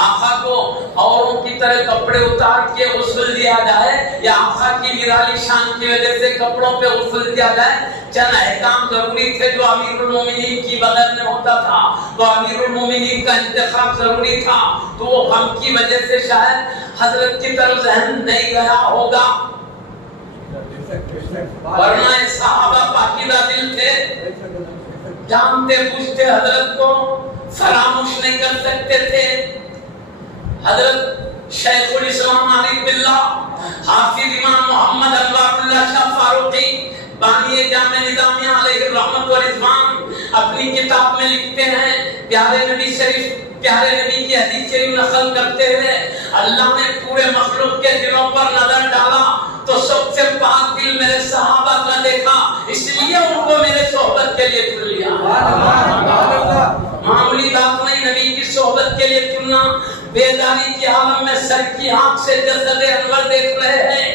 آقا کو اوروں کی طرح کپڑے اتار کے غسل دیا جائے یا آقا کی نرالی شان کی وجہ سے کپڑوں پہ غسل دیا جائے، چند احکام ضروری تھے جو امیر المومنین کی بغل میں ہوتا تھا، تو امیر المومنین کا انتخاب ضروری تھا۔ تو وہ غم کی وجہ سے شاید حضرت کی طرف ذہن نہیں گیا ہوگا، ورنہ صحابہ پاکیزہ دل تھے، جانتے بوجھتے حضرت کو فراموش نہیں کر سکتے تھے۔ حضرت شیخ الاسلام عارف باللہ حافظ امام محمد انوار اللہ شاہ فاروقی بانی جامع نظامیہ علیہ الرحمت والرضوان اپنی کتاب میں لکھتے ہیں، پیارے نبی شریف، پیارے نبی کی حدیث شریف نقل کرتے ہوئے، اللہ نے پورے مخلوق کے دلوں پر نظر ڈالا تو سب سے پاک دل میرے صحابہ کا دیکھا، اس لیے ان کو میرے صحبت کے لیے چن لیا۔ معمولی بات نہیں، نبی کی صحبت کے لیے چننا۔ بیداری کے عالم میں سر کی آنکھ سے جسد انور دیکھ رہے ہیں،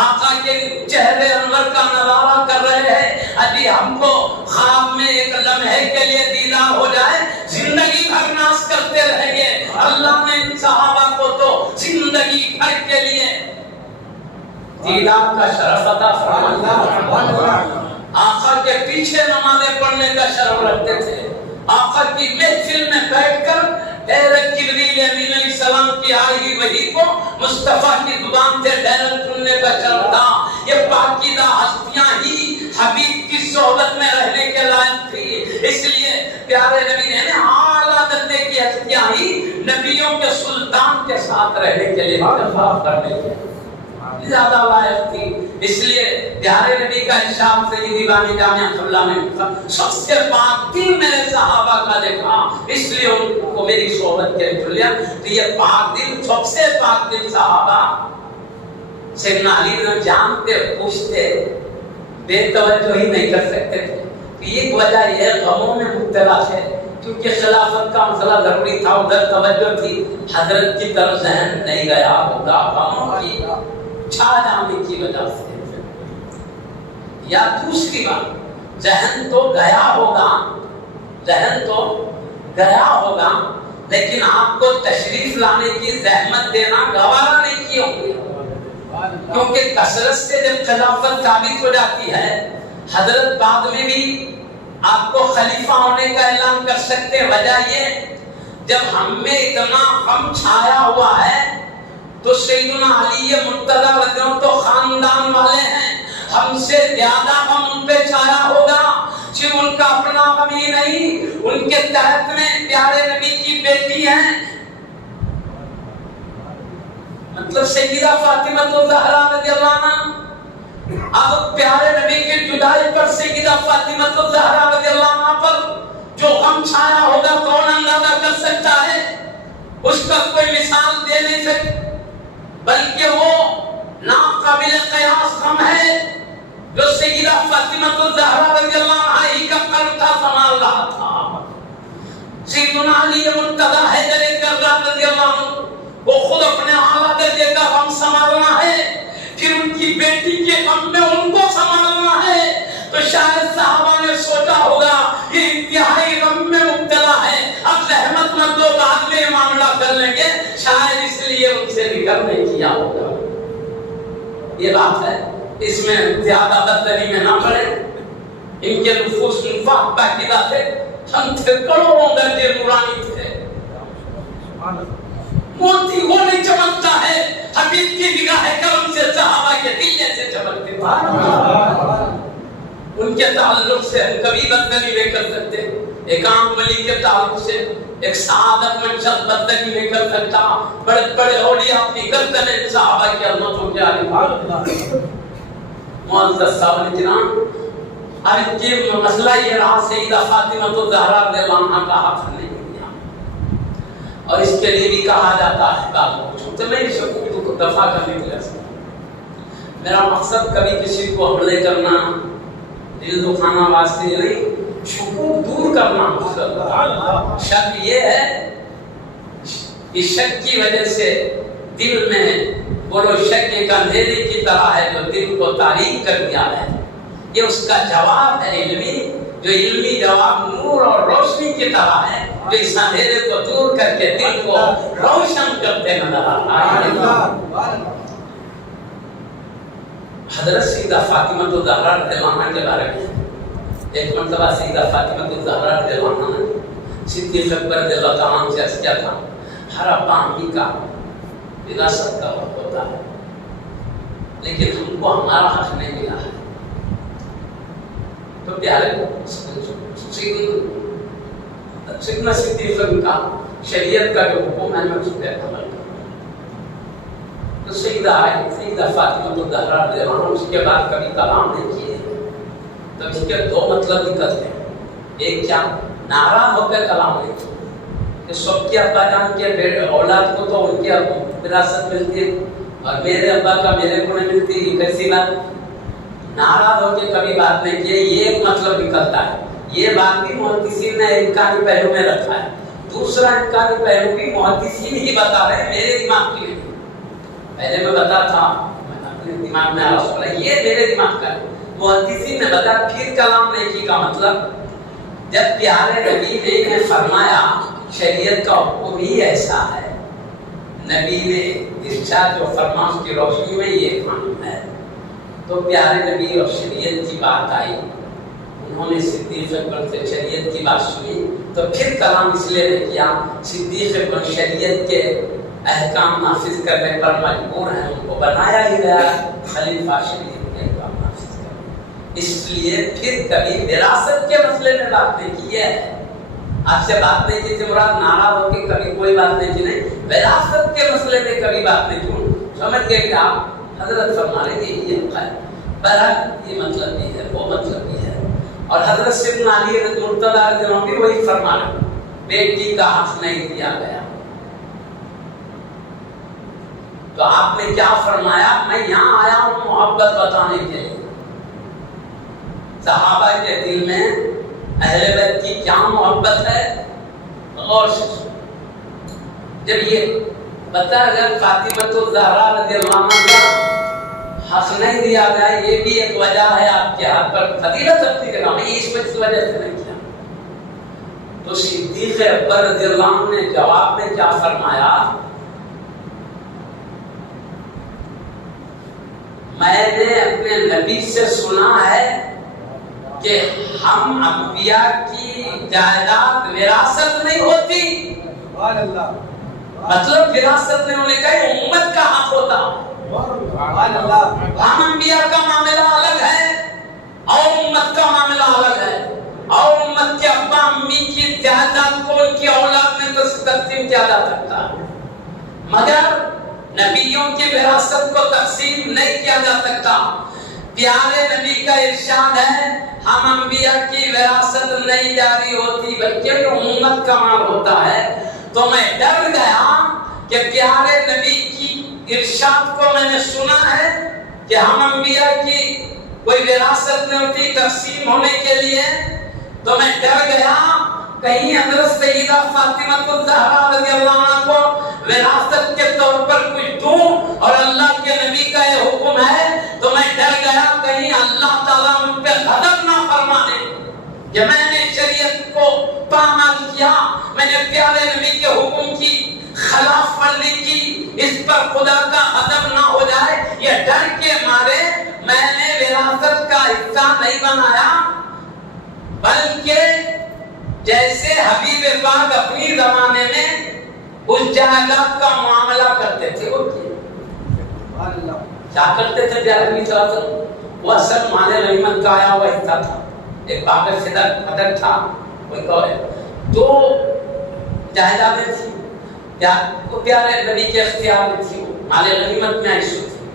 آقا کے چہرے انور کا نظارہ کر رہے ہیں۔ ابھی ہم کو خواب میں ایک لمحے کے لیے دیدار ہو جائے، زندگی بھر ناز کرتے رہیں گے۔ اللہ نے ان صحابہ کو تو زندگی بھر کے لیے دیدار کا شرف عطا فرمایا۔ آقا کے پیچھے نمازیں پڑھنے کا شرف رکھتے تھے، آقا کی محفل میں بیٹھ کر ڈائریکٹ جبریل امین علیہ السلام کی آئی وحی کو مصطفیٰ کی زبان سے ڈائریکٹ سننے کا شرف تھا۔ یہ پاکیزہ ہستیاں ہی حبیب کی صحبت میں رہنے کے لائق تھی، اس لیے پیارے نبی نے اعلیٰ درجے کی ہستیاں ہی نبیوں کے سلطان کے ساتھ رہنے کے لیے اتفاق کرنے کے زیادہ لائق تھی۔ اس لیے پیارے نبی کا ارشاد سیدی بانی جامعہ اللہ نے سب سے پاک دل میرے صحابہ کا دیکھا، اس لیے ان کو میری صحبت کے چن لیا۔ تو یہ پاک دل، سب سے پاک دل صحابہ سیدنا علی نے جانتے پوچھتے بے توجہ ہی نہیں کر سکتے تھے۔ ایک وجہ یہ غموں میں مبتلا تھے، کیونکہ خلافت کا مسئلہ ضروری تھا، ادھر توجہ تھی، حضرت کی طرف ذہن نہیں گیا ہوگا غموں کی چھا جانے کی وجہ سے۔ یا دوسری بات، ذہن تو گیا ہوگا، ذہن تو گیا ہوگا، لیکن آپ کو تشریف لانے کی زحمت دینا گوارا نہیں کی ہوگی، کیونکہ کثرت سے جب خلافت ثابت ہو جاتی ہے، حضرت بعد میں بھی آپ کو خلیفہ ہونے کا اعلان کر سکتے۔ وجہ یہ، جب ہم میں اتنا غم چھایا ہوا ہے تو سیدنا علی مرتضیٰ رضی اللہ تو خاندان والے ہیں، ہم سے زیادہ غم ان پہ چھایا ہوگا۔ صرف ان کا اپنا غم ہی نہیں، ان کے تحت میں پیارے نبی کی بیٹی ہیں، مطلب سیدہ فاطمہ الزہرا رضی اللہ عنہا۔ اب پیارے نبی کی جدائی پر سیدہ فاطمہ الزہرا رضی اللہ عنہا پر جو غم چھایا ہوگا کون اندازہ کر سکتا ہے؟ اس کا کوئی مثال دے نہیں سکتا، بلکہ وہ ناقابل قیاس غم ہے جو سیدہ فاطمہ الزہرا رضی اللہ عنہا ہی کا قلب تھا سنبھال رہا تھا۔ سیدنا علی مرتضیٰ حیدر کررار رضی اللہ عنہ وہ خود اپنے توبہ کر لیں گے، شاید اس لیے ان سے نکل نہیں کیا ہوگا۔ یہ بات ہے، اس میں زیادہ بدتری میں نہ پڑے۔ ان کے نفوس نفاق پاکیزہ تھے، ہم تھے کروڑوں درجے نورانی تھے۔ موتی وہ نہیں چمکتا ہے، حبیب کی نگاہ کرم سے صحابہ کے دل جیسے چمکتے تھے۔ ان کے تعلق سے ہم کبھی بدتری نہیں کر سکتے، ایک عام ولی کے تعلق سے ایک سعادت مند شخص بدتری نہیں کر سکتا۔ بڑے بڑے اولیاء اپنی گردنیں صحابہ کی عظمتوں کے آگے۔ معزز صاحب کرام، آج یہ مسئلہ یہ رہا، سیدہ فاطمہ الزہرا رضی اللہ عنہا کا حق نہیں دیا، اور اس کے لیے بھی کہا جاتا ہے بعض لوگوں سے، میں اس کو دفاع کرنے کے لیے میرا مقصد کبھی کسی کو حملے کرنا، دل دکھانا واسطے نہیں، شکوک دور کرنا مقصد۔ شک یہ ہے، اس شک کی وجہ سے دل میں وہ شک ایک اندھیرے کی طرح ہے جو دل کو تاریک کر دیا ہے۔ یہ اس کا جواب ہے علمی، جو علمی جواب نور اور روشنی کی طرح ہے، جو اس اندھیرے کو دور کر کے دل کو روشن کرتے نظر آتا ہے۔ حضرت سیدہ فاطمہ الزہرا رضی اللہ عنہا کے بارے میں ایک مرتبہ سیدہ فاطمہ الزہرا رضی اللہ عنہا نے صدیق اکبر رضی اللہ تعالیٰ عنہ سے عرض کیا تھا، ہر ابا امی کا وراثت کا حق ہوتا ہے، لیکن ہم کو ہمارا حق نہیں ملا ہے۔ تو پیارے سیدنا صدیق کا شریعت کا جو حکم ہے میں اس پہ عمل کروں۔ تو سیدہ فاطمہ الزہرا رضی اللہ عنہا اس کے بعد کبھی کلام نہیں کیے، تو اس کے دو مطلب نکلتے ہیں۔ ایک کیا، ناراض ہو کر کلام نہیں کیا کہ سب کے ابا جان کے اولاد کو تو ان کی وراثت ملتی ہے اور میرے ابا کا میرے کو نہیں ملتی، یہ کیسی بات؟ ناراض ہو کے کبھی بات نہیں کی، یہ ایک مطلب نکلتا ہے۔ یہ بات بھی محدثین نے امکانی پہلو میں رکھا ہے۔ دوسرا امکانی پہلو بھی محدثین ہی بتا رہے ہیں، میرے دماغ کی نہیں۔ پہلے میں بتا تھا، اپنے دماغ میں آ رہا، یہ میرے دماغ کا ہے، محدثین نے بتا پھر کلام نہیں کی کا مطلب، جب پیارے نبی نے فرمایا شریعت کا حکم ہی ایسا ہے، نبی نے ارشاد جو فرمان کی روشنی میں یہ قانون ہے، تو پیارے نبی اور شریعت کی بات آئی، انہوں نے صدیق اکبر سے شریعت کی بات سنی، تو پھر کلام اس لیے نہیں کیا، صدیق اکبر شریعت کے احکام نافذ کرنے پر مجبور ہیں، ان کو بنایا ہی گیا خلیفہ شریعت کے احکام نافذ کرنے، اس لیے پھر کبھی وراثت کے مسئلے میں بات نہیں کی ہے۔ آپ سے بات نہیں کی تھی مراد ناراض ہو کے کبھی کوئی بات نہیں کی، نہیں، وراثت کے مسئلے میں کبھی بات نہیں کی۔ سمجھ گئے کہ آپ حضرت فرما رہے ہیں یہ ہے، برحق یہ مطلب بھی ہے، وہ مطلب بھی ہے۔ اور حضرت سیدنا علی مرتضیٰ رضی اللہ عنہ بھی وہی فرما رہے ہیں، بیٹی کا حق نہیں دیا گیا۔ تو آپ نے کیا فرمایا، میں یہاں آیا ہوں محبت بتانے کے لیے، صحابہ کے دل میں اہل بیت کی کیا محبت ہے، اور جب یہ بتا اگر فاطمہ الزہرا رضی اللہ عنہا کا حق نہیں دیا گیا، یہ بھی ایک وجہ ہے آپ کے ہاتھ پر فضیلت اپنی جگہ میں، اس وجہ سے نہیں کیا۔ تو صدیق اکبر رضی اللہ عنہ نے جواب میں کیا فرمایا، میں نے اپنے نبی سے سنا ہے کہ ہم انبیاء کی جائیداد وراثت نہیں ہوتی، مطلب وراثت نہیں ہونے کا امت کا حق ہوتا۔ ہم انبیاء کا معاملہ الگ ہے اور امت کا معاملہ الگ ہے، اور امت کے ابا امی کی جائیداد کو ان کی اولاد میں تقسیم کیا جا سکتا ہے، مگر نبیوں کی وراثت کو تقسیم نہیں کیا جا سکتا۔ پیارے نبی کا ارشاد ہے ہم انبیاء کی وراثت نہیں جاری ہوتی بلکہ امت کا مال ہوتا ہے۔ تو میں ڈر گیا کہ پیارے نبی کی ارشاد کو میں نے سنا ہے کہ ہم انبیاء کی کوئی وراثت نہیں ہوتی تقسیم ہونے کے لیے، تو میں ڈر گیا کہیں حضرت سیدہ فاطمہ الزہرا رضی اللہ عنہا کو وراثت کے طور پر کچھ دوں، اور اللہ کے نبی کا یہ حکم ہے، تو میں ڈر گیا کہیں اللہ تعالیٰ مجھ پہ غضب نہ فرما دے کہ میں نے شریعت کو پامال کیا، میں نے پیارے نبی کے حکم کی خلاف ورزی کی، اس پر خدا کا غضب نہ ہو جائے، یہ ڈر کے مارے میں نے وراثت کا حصہ نہیں بنایا، بلکہ جیسے حبیب پاک اپنی زمانے میں اس جائیداد کا معاملہ کرتے تھے، وہ کیا کرتے تھے پیارے نبی صلی اللہ علیہ وسلم؟ وہ اصل مال غنیمت کا آیا ہوا حصہ تھا، ایک باغ صدر تھا، کوئی کہے تو جائیدادیں تھی، پیارے نبی کے اختیار میں تھی، مال غنیمت میں حصہ تھی،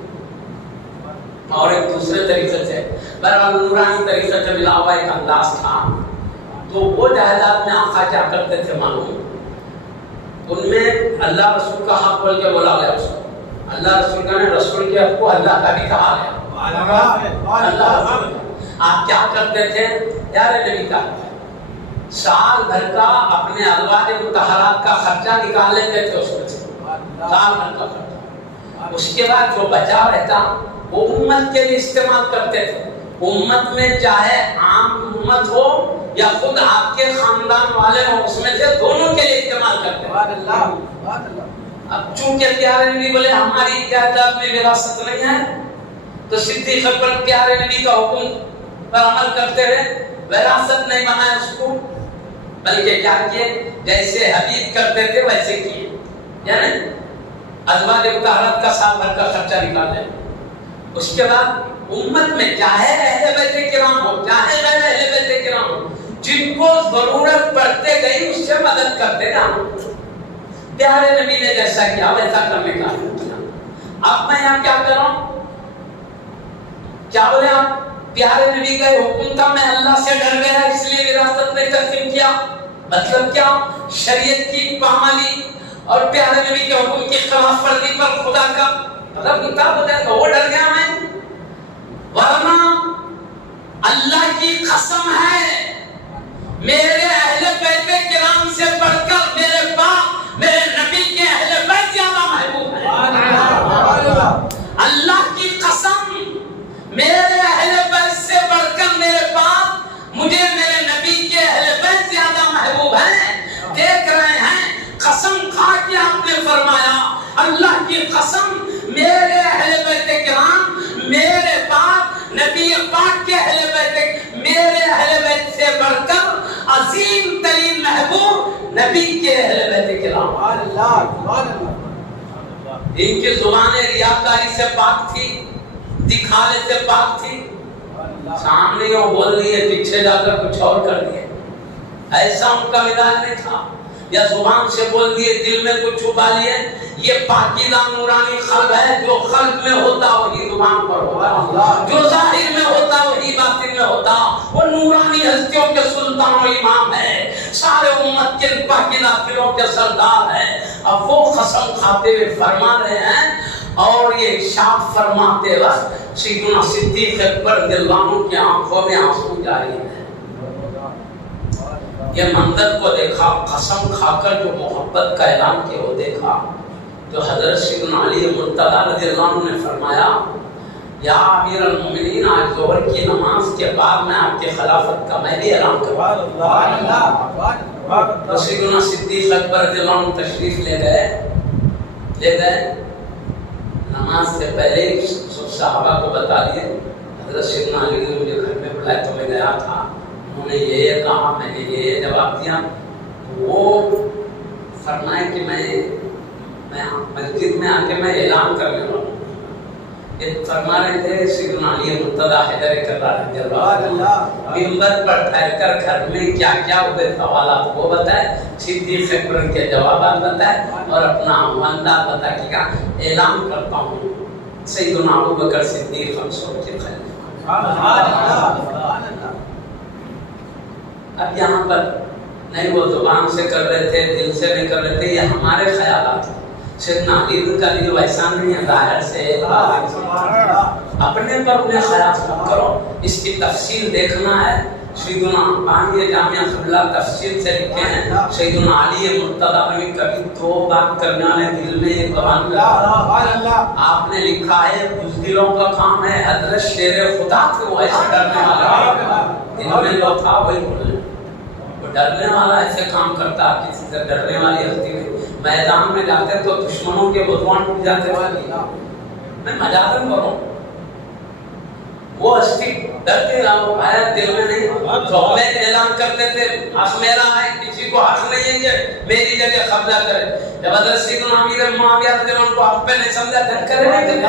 اور ایک دوسرے طریقے سے بہرحال نورانی طریقے سے ملا ہوا ایک انداز تھا۔ تو وہ جائیداد میں آقا کیا کرتے تھے معلوم؟ ان میں اللہ رسول کا حق بول کے بولا گیا، اللہ رسول کا نے رسول کے حق کو اللہ کا بھی کہا گیا، اللہ رسول آپ کیا کرتے تھے پیارے نبی کا سال بھر کا اپنے ازواج مطہرات کا خرچہ نکال لیتے تھے، اس میں سے سال بھر کا خرچہ، اس کے بعد جو بچا رہتا وہ امت کے لیے استعمال کرتے تھے، امت میں چاہے عام امت ہو یا خود آپ کے خاندان والے ہوں، اس میں سے دونوں کے لیے استعمال کرتے ہیں۔ اب چونکہ پیارے نبی بولے ہماری جائیداد میں وراثت نہیں ہے، تو صدیق اکبر پیارے نبی کا حکم پر عمل کرتے رہے، وراثت نہیں بنایا اس کو، بلکہ کیا کیے جیسے حبیب کرتے تھے ویسے کیے، یعنی ازواج مطہرات کا سال بھر کا خرچہ نکال لیں۔ اس کے بعد امت میں چاہے اہل بیت کرام ہو چاہے غیر اہل بیت کرام ہو، جن کو ضرورت پڑتے گئی اس سے مدد کرتے رہا۔ پیارے نبی نے جیسا کیا ویسا کرنے کا کیا۔ اب میں یہاں کیا کر رہا ہوں؟ کیا بولے آپ؟ پیارے نبی کا حکم تھا، میں اللہ سے ڈر گیا اس لیے وراثت نے تقسیم کیا، مطلب کیا؟ شریعت کی پامالی اور پیارے نبی کے حکم کی خلاف ورزی پر خدا کا مطلب کتاب ہوتا ہے، وہ ڈر گیا میں، ورنہ اللہ کی قسم ہے میرے اہل بیت کرام سے بڑھ کر میرے باپ میرے نبی کے اہل بیت زیادہ محبوب ہے۔ اللہ کی قسم میرے اہل بیت سے بڑھ کر میرے باپ مجھے میرے نبی کے اہل بیت زیادہ محبوب ہیں۔ دیکھ رہے ہیں قسم کھا کے آپ نے فرمایا، اللہ کی قسم میرے اہل بیت کرام میرے باپ نبی پاک کے اہل بیت میرے اہل بیت سے بڑھ کر عظیم ترین محبوب نبی کے اہل بیت کرام۔ ان کی زبان ریاکاری سے پاک تھی، دکھانے سے پاک تھی، سامنے وہ بول رہی ہے پیچھے جا کر کچھ اور کر دیے، ایسا ان کا مزاج نہیں تھا، یا زبان سے بول دیے دل میں کچھ چھپا لیے۔ یہ پاکیزہ نورانی قلب ہے، جو قلب میں ہوتا وہی زبان پر ہوتا، جو ظاہر میں ہوتا وہی باطن میں ہوتا۔ وہ نورانی ہستیوں کے سلطان و امام ہے، سارے امت کے پاکیزہ دلوں کے سردار ہیں۔ اب وہ قسم کھاتے ہوئے فرما رہے ہیں، اور یہ ارشاد فرماتے وقت سیدنا صدیق اکبر رضی اللہ عنہ کی آنکھوں میں آنسو جاری ہیں۔ یہ منظر کو دیکھا، قسم کھا کر جو محبت کا اعلان کیا وہ دیکھا، جو حضرت سیدنا علی مرتضیٰ رضی اللہ عنہ نے فرمایا، یا امیر المومنین آج ظہر کی نماز کے بعد میں آپ کے خلافت کا میں بھی اعلان کروں۔ تو سیدنا صدیق اکبر رضی اللہ عنہ تشریف لے گئے، نماز سے پہلے سب صحابہ کو بتا دیے، حضرت سیدنا علی نے مجھے گھر میں بلایا تو میں گیا تھا، انہوں نے یہ کہا، میں نے یہ جواب دیا۔ وہ فرمائے کہ میں مسجد میں آ کے میں اعلان کرنے والا ہوں۔ یہ فرما رہے تھے سیدنا علی مرتضیٰ حیدر کرار رضی اللہ عنہ منبر پر ٹھہر کر گھر میں کیا کیا ہوئے سوالات وہ بتائے، صدیق اکبر کے جوابات بتائے، اور اپنا انداز بتا کے اعلان کرتا ہوں سیدنا ابوبکر صدیق ہم سب کے خلیفہ۔ اب یہاں پر نہیں وہ زبان سے کر رہے تھے، دل سے نہیں کر رہے تھے، یہ ہمارے خیالات ہیں۔ سیدنا علی کا دل ویسا نہیں ہے، ظاہر سے اپنے پر انہیں خیال مت کرو، اس کی تفصیل دیکھنا ہے۔ سیدنا بانی جامعہ قبلہ تفصیل سے لکھے ہیں، سیدنا علی مرتضیٰ نے کبھی دو بات کرنے والے دل میں یہ قرآن کا آپ نے لکھا ہے، بزدلوں کا کام ہے، حضرت شیر خدا تھے وہ ایسے ڈرنے والا، دل میں جو تھا وہی بولنے، وہ ڈرنے والا ایسے کام کرتا، کسی سے ڈرنے والی ہستی نہیں۔ میدان میں جاتے تو دشمنوں کے بدوان ٹوٹ جاتے والی میں مجاز کروں وہ اسٹی ڈرتے آیا دل میں نہیں تو ہمیں اعلان کرتے تھے حق میرا ہے کسی کو حق نہیں ہے کہ میری جگہ قبضہ کرے جب حضرت سیدنا امیر معاویہ رضی اللہ عنہ کو حق پہ نہیں سمجھا تھا کرے نہیں کرے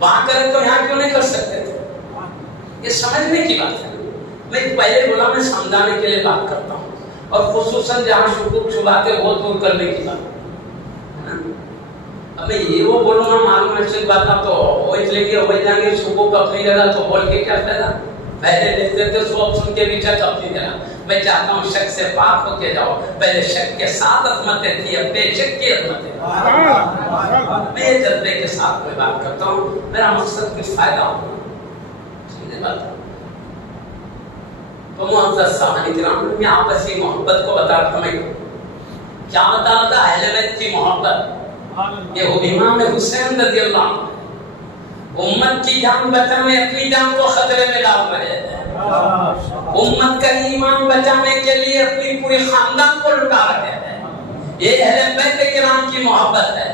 وہاں کرے تو یہاں کیوں نہیں کر سکتے تھے یہ سمجھنے کی بات ہے میں پہلے بولا میں سمجھانے کے لیے بات کرتا ہوں اور خصوصاً جہاں شکوک شبہات وہ دور کرنے کی بات اب میں یہ وہ بولوں گا معلوم ہے سے بات تو وہ اس لیے کہ ہو جائیں گے شکوک اپنی جگہ تو بول کے کیا فائدہ پہلے دیکھتے تھے سو سن کے بھی شک اپنی جگہ میں چاہتا ہوں شک سے پاک ہو کے جاؤ پہلے شک کے ساتھ عظمتیں تھی اب بے شک کی عظمتیں میں یہ جذبے کے ساتھ میں بات کرتا ہوں میرا مقصد کچھ فائدہ ہوگا سمجھے بات تو معزز سامعین کرام میں آپسی محبت کو بتا رہا میں کیا بتا رہا تھا اہل بیت کی محبت یہ امام حسین رضی اللہ عنہ امت کی جان بچانے اپنی جان کو خطرے میں ڈال رہے ہیں امت کا ایمان بچانے کے لیے اپنی پوری خاندان کو لٹا رہے ہیں یہ اہل بیت کرام کی محبت ہے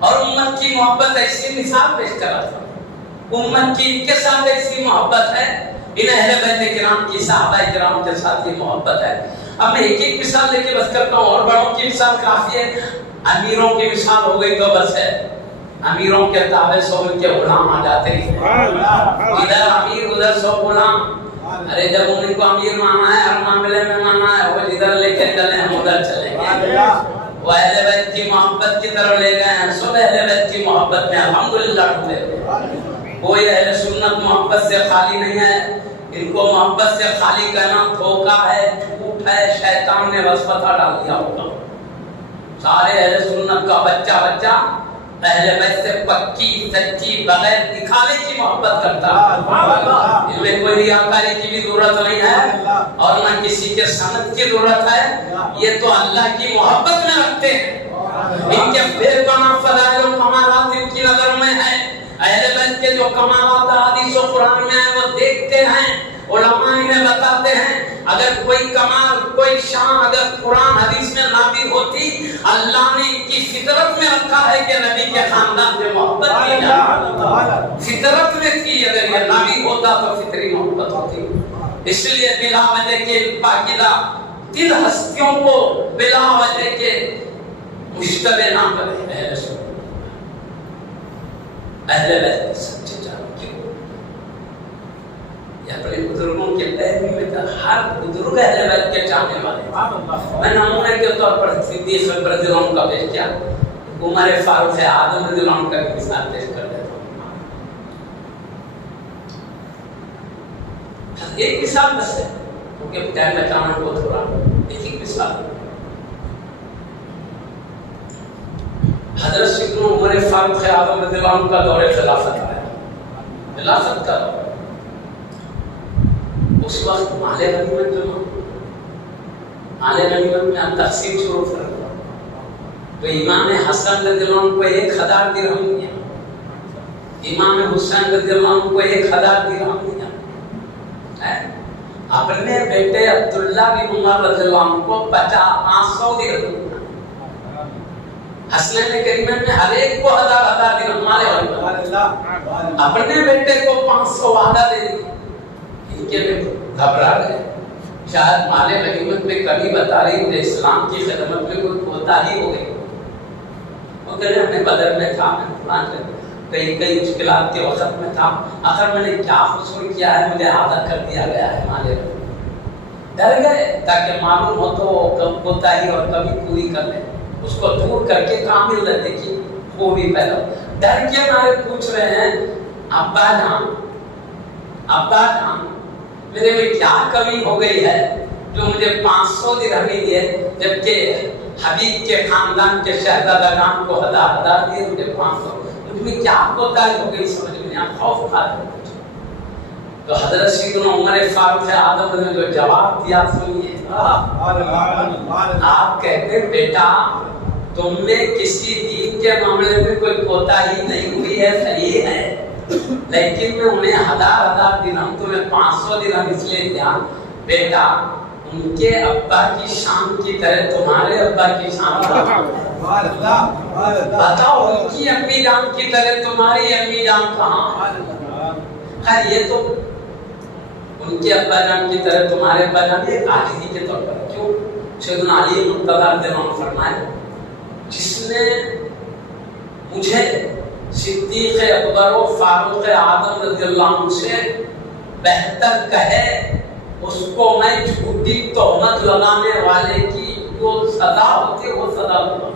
اور امت کی محبت ایسی مثال پیش کر رہا تھا امت کی کے ساتھ ایسی محبت ہے ان اہل بیت کرام کی صحابہ کرام کے ساتھ یہ محبت ہے اب میں ایک ایک مثال لے کے بس کرتا ہوں اور بڑوں کی مثال کافی ہے امیروں کی مثال ہو گئی تو بس ہے امیروں کے تابع سو ان کے غلام آ جاتے ہیں ادھر امیر ادھر سو غلام ارے جب ان کو امیر مانا ہے ہر معاملے میں مانا ہے وہ جدھر لے کے چلے ہم ادھر چلیں گے وہ اہل بیت کی محبت کی طرف لے گئے ہیں سب اہل بیت کی محبت میں الحمدللہ ڈھونڈے کوئی اہل سنت محبت سے خالی نہیں ہے ان کو محبت سے خالی کہنا دھوکہ ہے جھوٹ ہے شیطان نے وسوسہ ڈال دیا ہوگا سارے اہل سنت کا بچہ اہل بیت سے پکی سچی بغیر دکھانے کی محبت کرتا ہے ان میں کوئی ریاکاری کی بھی ضرورت نہیں ہے اور نہ کسی کے سند کی ضرورت ہے یہ تو اللہ کی محبت میں رکھتے ہیں ان کے بے پناہ فضائل و کمالات ان کی نظر میں ہے اہل بیت کے جو کمالات حدیث و قرآن میں ہیں وہ دیکھتے ہیں علماء انہیں بتاتے ہیں اگر کوئی کمال کوئی شان اگر قرآن حدیث میں نازل ہوتی اللہ نے ان کی فطرت میں رکھا ہے کہ نبی کے خاندان سے محبت کی جائے فطرت میں تھی اگر یہ نازل ہوتا تو فطری محبت ہوتی اس لیے بلا وجہ کے پاکیزہ دل ہستیوں کو بلا وجہ کے مشتبہ نہ کریں اہل بیت سچے جانو کیوں یہ اپنے بزرگوں کے پیروی میں تھا ہر بزرگ اہل بیت کے چاہنے والے میں نمونے کے طور پر صدیق اکبر رضی اللہ عنہ کا پیش کیا عمر فاروق اعظم رضی اللہ عنہ کا بھی مثال پیش کر دیتا ہوں ایک مثال بس ہے کیونکہ ٹائم بچانا کو تھوڑا ایک مثال حضرت سیدنا عمر فاروق اعظم رضی اللہ عنہ کا دور خلافت آیا خلافت کا دور اس وقت مال غنیمت جمع مال غنیمت میں ہم تقسیم شروع کر دیا تو امام حسن رضی اللہ عنہ کو 1000 درہم دیا امام حسین رضی اللہ عنہ کو 1000 درہم دیا اپنے بیٹے عبداللہ بن عمر رضی اللہ عنہ کو 500 درہم حسنین کریمین میں ہر ایک کو 1000 درہم مال غنیمت اپنے بیٹے کو 500 وعدہ دے دی ان کے میں گھبرا گئے شاید مال غنیمت میں کبھی بتا رہی مجھے اسلام کی خدمت میں کوئی کوتاہی ہو گئی وہ کہہ رہے ہمیں بدر میں تھا میں کئی مشکلات کے وقت میں تھا آخر میں نے کیا قصور کیا ہے مجھے آدھا کر دیا گیا ہے مال غنیمت ڈر گئے تاکہ معلوم ہو تو کوتاہی اور کبھی پوری کر لیں اس کو دور کر کے کامل رہنے کی خوبی پیدا ڈر کے مارے پوچھ رہے ہیں ابا جان میرے میں کیا کمی ہو گئی ہے جو مجھے 500 درہم دیے جبکہ حبیب کے خاندان کے شہزادگان کو 1000 دیے مجھے 500 مجھ میں کیا کوتاہی ہو گئی سمجھ میں نہیں خوف کھا رہے تو حضرت سیدنا عمر فاروق اعظم نے جو جواب دیا سنیے آپ کہتے بیٹا تم نے کسی دین کے معاملے میں کوئی کوتاہی نہیں ہوئی ہے صحیح ہے لیکن میں انہیں 1000 درہم تمہیں 500 درہم اس لیے دیا بیٹا ان کے ابا کی شان کی طرح تمہارے ابا کی شان کہاں؟ بتاؤ ان کی امی جان کی طرح تمہاری امی جان کہاں؟ خیر یہ تو ان کے ابا جان کی طرح تمہارے ابا جان ایک عاجزی کے طور پر کیوں؟ سیدنا علی مرتضیٰ رضی اللہ عنہ فرمائے جس نے مجھے صدیق اکبر و فاروق اعظم رضی اللہ عنہ سے بہتر کہے اس کو میں جھوٹی تہمت لگانے والے کی جو سزا ہوتی ہے وہ سزا دوں،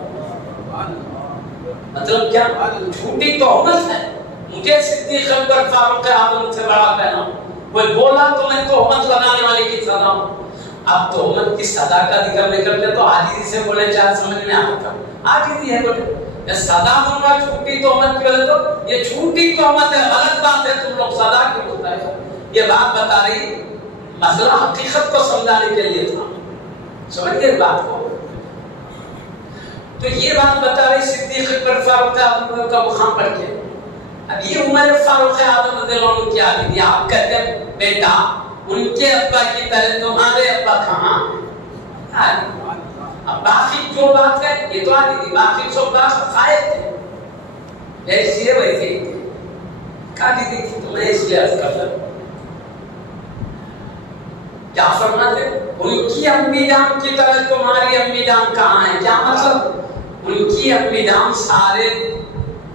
مطلب کیا؟ جھوٹی تہمت ہے، مجھے صدیق اکبر فاروق اعظم سے بڑا کہنا، کوئی بولا تو میں تہمت لگانے والے کی سزا ہوں۔ اب تہمت کی سزا کا ذکر نہیں کرتے تو عاجزی سے بولے چاہے سمجھ میں آتا، عاجزی ہے بولے میں سزا دوں گا جھوٹی تہمت کی وجہ تو یہ جھوٹی تہمت ہے، غلط بات ہے، تم لوگ سزا کیوں ہوتا ہے؟ یہ بات بتا رہی مسئلہ حقیقت کو سمجھانے کے لیے تھا، سمجھ گئے بات کو؟ تو یہ بات بتا رہی صدیق اکبر فاروق اعظم کا مقام پر کے اب یہ عمر فاروق اعظم رضی اللہ عنہ کی عادت، آپ کہتے ہیں بیٹا ان کے ابا کی طرح تمہارے ابا کہاں؟ اب باقی جو بات ہے یہ تو عادت تھی، باقی سب بات خائف تھے، ایسی ہے ویسے ہی تھے، عادت تھی تو میں اس لیے عرض کرتا ہوں کیا فرماتے ان کی امی جان کی طرح تمہاری امی جان کہاں ہے؟ کیا مطلب ان کی امی جان سارے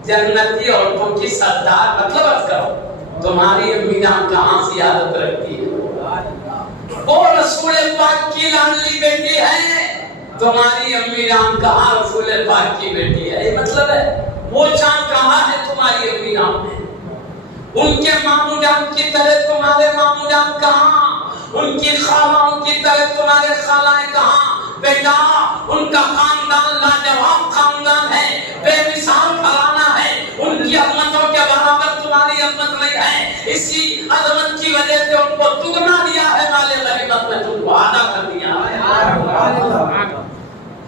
جنتی عورتوں کی سردار، مطلب عرض کرو تمہاری امی جان کہاں سیادت رکھتی ہے؟ وہ رسول پاک کی لاڈلی بیٹی ہے، تمہاری امی جان کہاں رسول پاک کی بیٹی ہے؟ یہ مطلب ہے وہ جان کہاں ہے تمہاری امی جان میں؟ ان کے ماموں جان کی طرح تمہارے ماموں جان کہاں؟ ان کی خالوں کی طرح تمہارے خالائیں کہاں؟ بیٹا ان کا خاندان لاجواب خاندان ہے، بے مثال گھرانہ ہے، ان کی عظمتوں کے برابر تمہاری عظمت نہیں ہے، اسی عظمت کی وجہ سے ان کو دگنا دیا ہے، مال غنیمت میں تم کو آدھا کر دیا ہے۔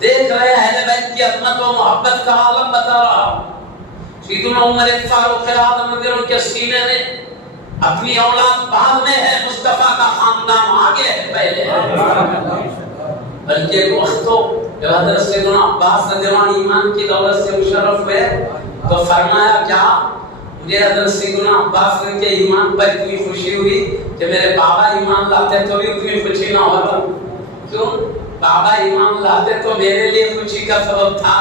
دیکھ رہے ہیں اہل بیت کی عظمت و محبت کا عالم بتا رہا۔ سیدنا عمر فاروق اعظم رضی اللہ عنہ کے سینے میں اپنی اولاد بعد میں ہے، مصطفیٰ کا خاندان آگے ہے پہلے ہے، بلکہ ایک وقت تو جب حضرت سیدنا عباس رضی اللہ عنہ ایمان کی دولت سے مشرف ہوئے تو فرمایا کیا مجھے حضرت سیدنا عباس کے ایمان پر اتنی خوشی ہوئی کہ میرے بابا ایمان لاتے تو بھی اتنی خوشی نہ ہوتا، کیوں؟ بابا ایمان لاتے تو میرے لیے خوشی کا سبب تھا،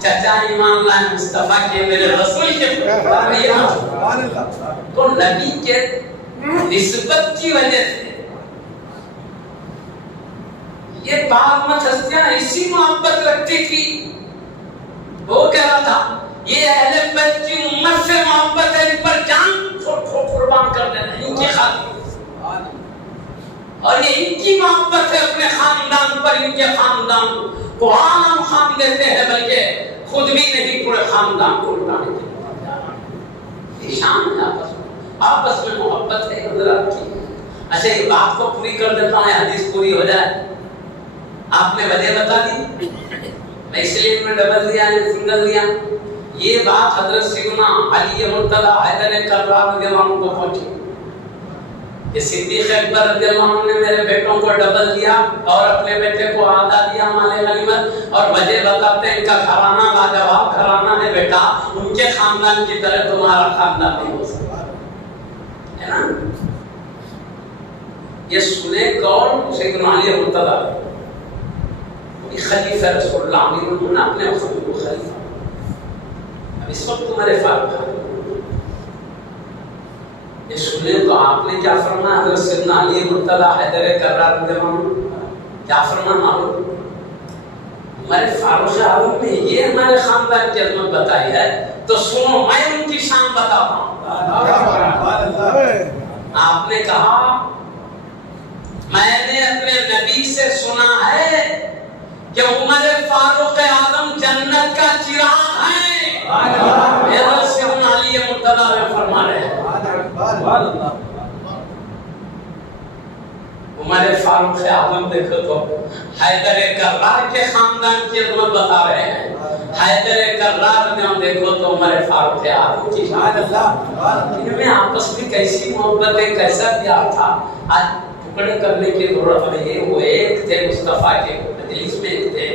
چچا ایمان لائے مصطفیٰ کے میرے رسول کے تو نبی کے نسبت کی وجہ سے یہ بعض ہستیاں اسی محبت رکھتی تھی، وہ کہہ رہا تھا یہ اہل بیت کی امت سے محبت ہے، ان پر جان قربان کر دینا ان کی خاطر، اور یہ ان کی محبت ہے اپنے خاندان پر، ان کے خاندان کو عام خان دیتے ہیں بلکہ خود بھی نہیں پورے خاندان کو لٹانے کے لیے شان ہے، آپس میں محبت ہے حضرات کی۔ اچھا یہ بات کو پوری کر دیتا ہوں، حدیث پوری ہو جائے۔ آپ نے وجہ بتا دی، میں اس لیے میں ڈبل دیا ہے سنگل دیا، یہ بات حضرت سیدنا علی مرتضیٰ حیدر کرار رضی اللہ عنہ کو پہنچی کہ صدیق اکبر رضی اللہ عنہ نے میرے بیٹوں کو ڈبل دیا اور اپنے بیٹے کو آدھا دیا مال غنیمت، اور وجہ بتاتے ہیں ان کا گھرانہ لاجواب گھرانہ ہے، بیٹا ان کے خاندان کی طرح تمہارا خاندان نہیں ہو سکتا ہے نا۔ یہ سنے کون؟ سیدنا علی مرتضیٰ خلیفہ رسول اللہ امیر المومنین اپنے وقت کو خلیفہ، اب اس وقت تمہارے فاروق یہ سنے تو آپ نے کیا فرمایا؟ حضرت سیدنا علی مرتضیٰ حیدر کرار رضی اللہ عنہ کیا فرمایا معلوم؟ ہمارے فاروق اعظم نے یہ ہمارے خاندان کی عظمت بتائی ہے تو سنو میں ان کی شان بتاتا ہوں۔ آپ نے کہا میں نے اپنے نبی سے سنا ہے کہ عمر فاروق اعظم جنت کا چراغ ہے، حضرت سیدنا علی مرتضیٰ میں فرما رہے ہیں۔ عمر فاروق اعظم دیکھو تو حیدر کرار کے خاندان کی عظمت بتا رہے ہیں، حیدر کرار میں دیکھو تو عمر فاروق اعظم کی شان، ان میں آپس میں کیسی محبت ہے، کیسا پیار تھا۔ آج ٹکڑے کرنے کی ضرورت نہیں. وہ ایک تھے مصطفیٰ کے مجلس میں ایک تھے,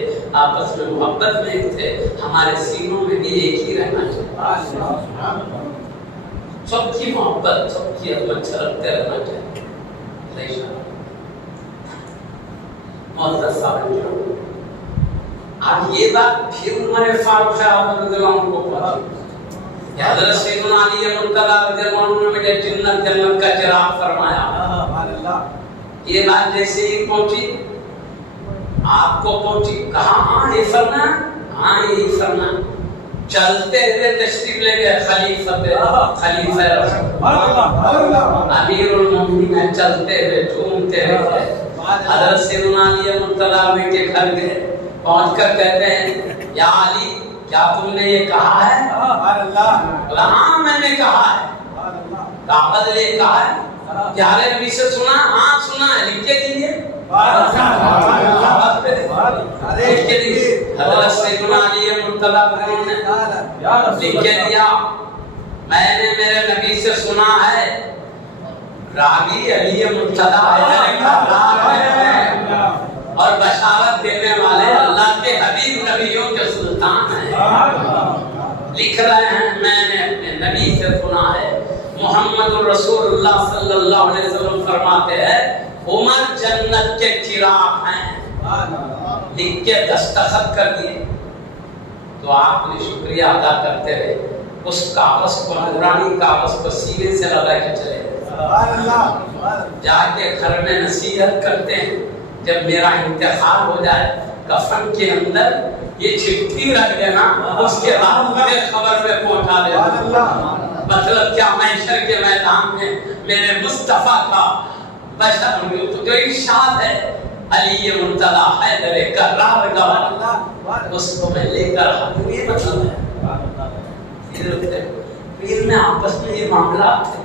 آپس میں محبت میں ایک تھے. ہمارے سینوں میں بھی ایک ہی رہنا چاہیے. سب کی محبت, سب کی عظمت چھلکتے رہنا چاہیے. معزز صاحب, اب یہ بات پھر عمر فاروق صاحب رضی اللہ عنہ کو پہنچی. حضرت سیدنا علی مرتضیٰ رضی اللہ عنہ نے مجھے جنت کا چراغ فرمایا. یہ بات جیسے ہی پہنچی آپ کو پہنچی, کہا ہاں یہ فرنا, ہاں یہی فرنا. چلتے ہوئے تشریف لے گئے خلیفہ امیر المومنین, چلتے ہوئے جھومتے ہوئے حضرت سیدنا علی مرتضیٰ کے گھر گئے. پہنچ کر کہتے ہیں یا علی کیا تم نے یہ کہا ہے؟ ہاں میں نے کہا ہے. کاغذ لے کہا ہے, پیارے نبی سے سنا؟ ہاں سنا ہے, لکھ کے دیجیے. لکھ کے دیجیے. حضرت سیدنا علی مرتضیٰ نے لکھ کے دیا, میں نے میرے نبی سے سنا ہے راوی علی مرتضیٰ اور بشارت دینے والے اللہ کے حبیب نبیوں کے سلطان ہیں. لکھ رہے ہیں میں نے اپنے نبی سے سنا ہے محمد رسول اللہ صلی اللہ علیہ وسلم فرماتے ہیں عمر جنت کے چراغ ہیں. لکھ کے دستخط کر دیے. تو آپ نے شکریہ ادا کرتے رہے, اس کاغذ کو, نورانی کاغذ کو سینے سے لگا کے چلے. جا کے گھر میں نصیحت کرتے ہیں جب میرا انتقال ہو جائے کفن کے اندر یہ چٹھی رکھ دینا, اس کے بعد مجھے خبر میں پہنچا دینا. مطلب کیا, محشر کے میدان میں میرے مصطفیٰ کا بشر جو ارشاد ہے علی مرتضیٰ حیدر کرار گواہ, اس کو میں لے کر ہوں. یہ مطلب ہے پھر میں آپس میں یہ معاملات تھے.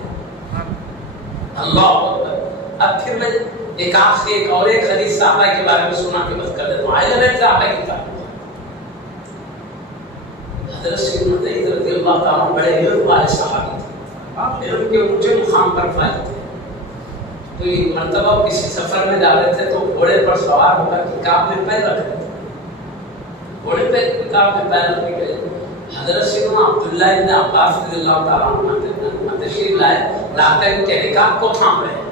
اللہ اکبر. اب پھر میں ایک اور ایک حدیث صحابہ کے بارے میں سنا کے بات کر دیتا ہوں. آئے صحابہ کی تعریف. حضرت سیدنا زید رضی اللہ تعالیٰ بڑے علم والے صحابی تھے, علم کے اونچے مقام پر فائز تھے. تو ایک مرتبہ کسی سفر میں جا رہے تھے تو گھوڑے پر سوار ہو کر کتاب میں پیر رکھ رہے تھے. گھوڑے پہ کتاب میں پیر رکھ گئے. حضرت سیدنا عبداللہ ابن عباس رضی اللہ تعالیٰ عنہ تشریف لائے, لا کر ان کے رکاب کو تھام رہے,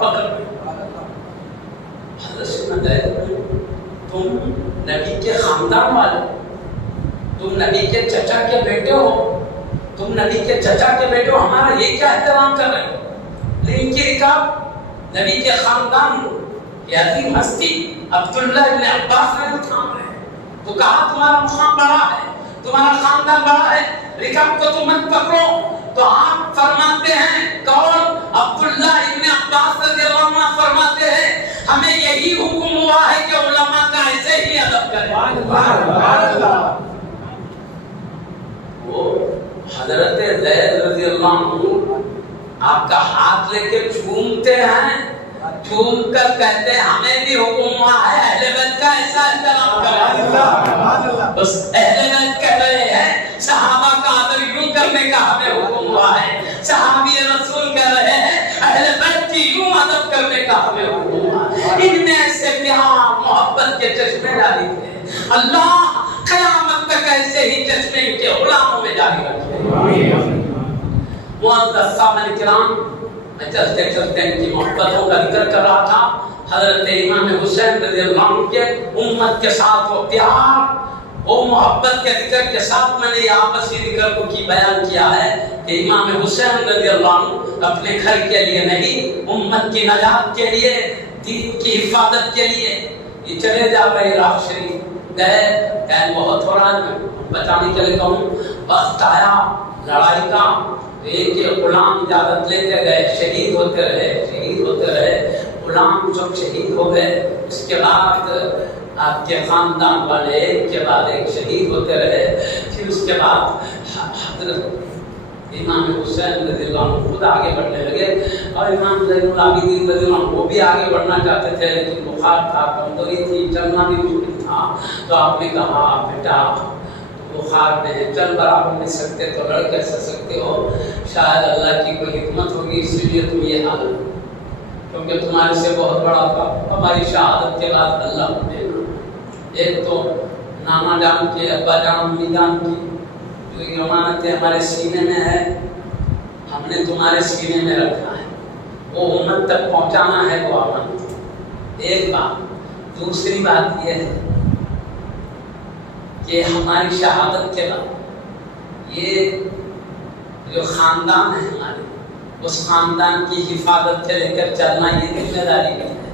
پکڑ رہے. حضرت سیدنا زید, تم نبی کے خاندان والے, تم نبی کے چچا کے بیٹے ہو, تم نبی کے چچا کے بیٹے ہو, ہمارا یہ کیا احترام کر رہے ہو؟ لیکن کی رکاب نبی کے خاندان کی عظیم ہستی عبداللہ ابن عباس نے تھام رہے. تو کہا تمہارا مقام بڑا ہے, تمہارا خاندان بڑا ہے, رکاب کو تم مت پکڑو. تو آپ فرماتے ہیں کون؟ عبداللہ ابن عباس رضی اللہ عنہ فرماتے ہیں ہمیں یہی حکم ہوا ہے کہ علماء کا ایسے ہی ادب کریں. وہ حضرت زید رضی اللہ عنہ آپ کا ہاتھ لے کے چومتے ہیں, چوم کر کہتے ہیں ہمیں بھی حکم ہوا ہے اہل بیت کا ایسا احترام کریں. بس اہل بیت کہہ رہے ہیں صحابہ کا ادب یوں کرنے کا ہمیں حکم ہوا ہے. صحابی رسول کہہ رہے ہیں اہل بیت کی یوں ادب کرنے کا ہمیں حکم ہوا ہے. ان میں ایسے پیار محبت کے چشمے جاری تھے. اللہ قیامت تک ایسے ہی چشمے کے غلاموں میں جاری رکھے. معزز سامعین کرام, میں چلتے چلتے ان کی محبتوں کا ذکر کر رہا تھا. حضرت امام حسین رضی اللہ عنہ کے امت کے ساتھ وہ پیار, وہ محبت کے ذکر کے ساتھ میں نے آپسی ذکر کو کی بیان کیا ہے کہ امام حسین رضی اللہ عنہ اپنے گھر کے لیے نہیں, امت کی نجات کے لیے, دین کی حفاظت کے لیے یہ چلے جا رہے عراق شریف گئے. ٹائم بہت ہو رہا ہے, میں بچانے کے لیے کہوں, وقت آیا لڑائی کا. ایک غلام اجازت لیتے گئے, شہید ہوتے رہے, شہید ہوتے رہے. غلام جب شہید ہو گئے اس کے بعد آپ کے خاندان والے ایک کے بعد ایک شہید ہوتے رہے. پھر اس کے بعد حضرت امام حسین رضی اللہ عنہ خود آگے بڑھنے لگے اور امام زین العابدین رضی اللہ عنہ وہ بھی آگے بڑھنا چاہتے تھے, لیکن بخار تھا, کمزوری تھی, چلنا بھی مشکل تھا. تو آپ نے کہا بیٹا بخار میں چل برابر نہیں سکتے تو لڑ کر سکتے ہو, شاید اللہ کی کوئی حکمت ہوگی اس لیے تم یہ حال کیونکہ تمہارے سے بہت بڑا تھا ہماری شہادت کے بعد اللہ کو دینا. ایک تو نانا جان کی، ابا جان، امی جان کی جو یہ امانت ہمارے سینے میں ہے، ہم نے تمہارے سینے میں رکھا ہے، وہ امت تک پہنچانا ہے وہ امانت. ایک بات. دوسری بات یہ ہے کہ ہماری شہادت کے بعد یہ جو خاندان ہے ہمارے، اس خاندان کی حفاظت سے لے کر چلنا یہ ذمہ داری بھی ہے.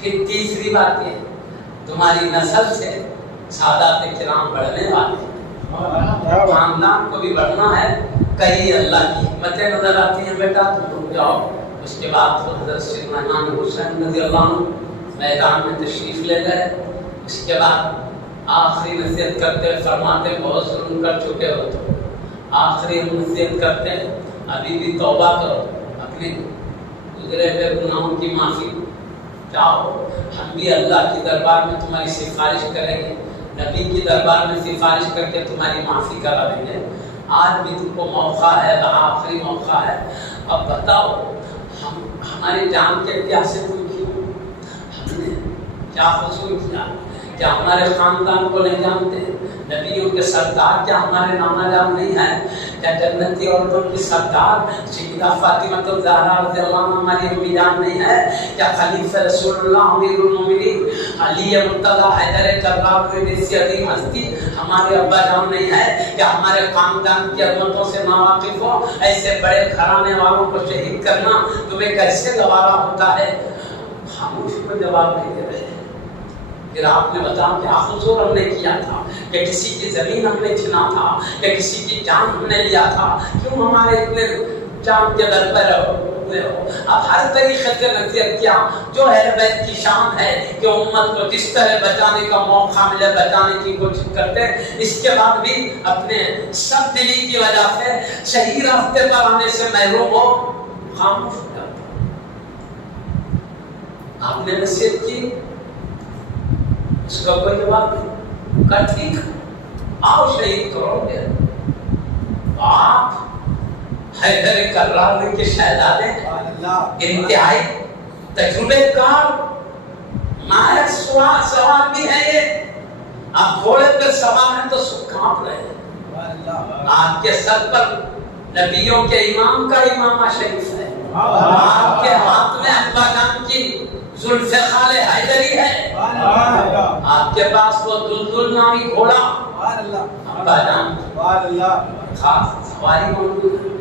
پھر تیسری بات یہ تمہاری نسل سے سادات کرام بڑھنے والے ہیں، خاندان کو بھی بڑھنا ہے. کہیں اللہ کی حکمتیں نظر آتی ہیں بیٹا تم رک جاؤ. اس کے بعد حضرت سیدنا امام حسین رضی اللہ عنہ میدان میں تشریف لے گئے. اس کے بعد آخری نصیحت کرتے فرماتے بہت ظلم کر چکے ہو تو آخری نصیحت کرتے ابھی بھی توبہ کرو، اپنے گزرے ہوئے گناہوں کی معافی چاہو. ہم بھی اللہ کی دربار میں تمہاری سفارش کریں گے، نبی کی دربار میں سفارش کر کے تمہاری معافی کرا دیں گے. آج بھی تم کو موقع ہے، آخری موقع ہے. اب بتاؤ ہماری جان کے پیاسے تم کیوں؟ ہم نے کیا قصور کیا؟ کیا ہمارے خاندان کو نہیں جانتے؟ نبیوں کے سردار کیا ہمارے نانا جان نہیں ہیں؟ کیا جنتی عورتوں کی سردار سیدہ فاطمہ الزہرا رضی اللہ عنہا ہماری امی جان نہیں ہے؟ کیا خلیفہ رسول اللہ امیر المومنین علی مرتضیٰ حیدر کرار جیسی عظیم ہستی ہمارے ابا جان نہیں ہے؟ کیا ہمارے خاندان کی عظمتوں سے ناواقف ہو؟ ایسے بڑے گھرانے والوں کو شہید کرنا تمہیں کیسے گوارا ہوتا ہے؟ خاموش کو جواب نہیں دے رہے. پھر آپ نے بتایا کیا قصور ہم نے کیا تھا کہ کسی کی زمین ہم نے چھینا تھا کہ کسی کی جان ہم نے لیا تھا؟ کیوں ہمارے اتنے جان کے در پر ہوئے ہو؟ اب ہر طریقے سے نصیحت کیا جو اہل بیت کی شان ہے کہ امت کو کس طرح بچانے کا موقع ملے بچانے کی کوشش کرتے. اس کے بعد بھی اپنے سب دلی کی وجہ سے صحیح راستے پر آنے سے محروم ہو خاموش ہو جاتا. آپ نے نصیحت کی، اس کا کوئی جواب نہیں. کہا ٹھیک آؤ شہید کرو گے. آپ حیدر کرار کے شہزادے انتہائی تجربے کار ماہر سوار بھی ہے. یہ آپ گھوڑے پر سوار ہیں تو سب کانپ رہے ہیں. آپ کے سر پر نبیوں کے امام کا امامہ شریف ہے. آپ کے ہاتھ میں ابا جان کی ذوالفقار حیدری ہے. آپ کے پاس وہ دلدل نامی گھوڑا ابا جان خاص سواری موجود ہے.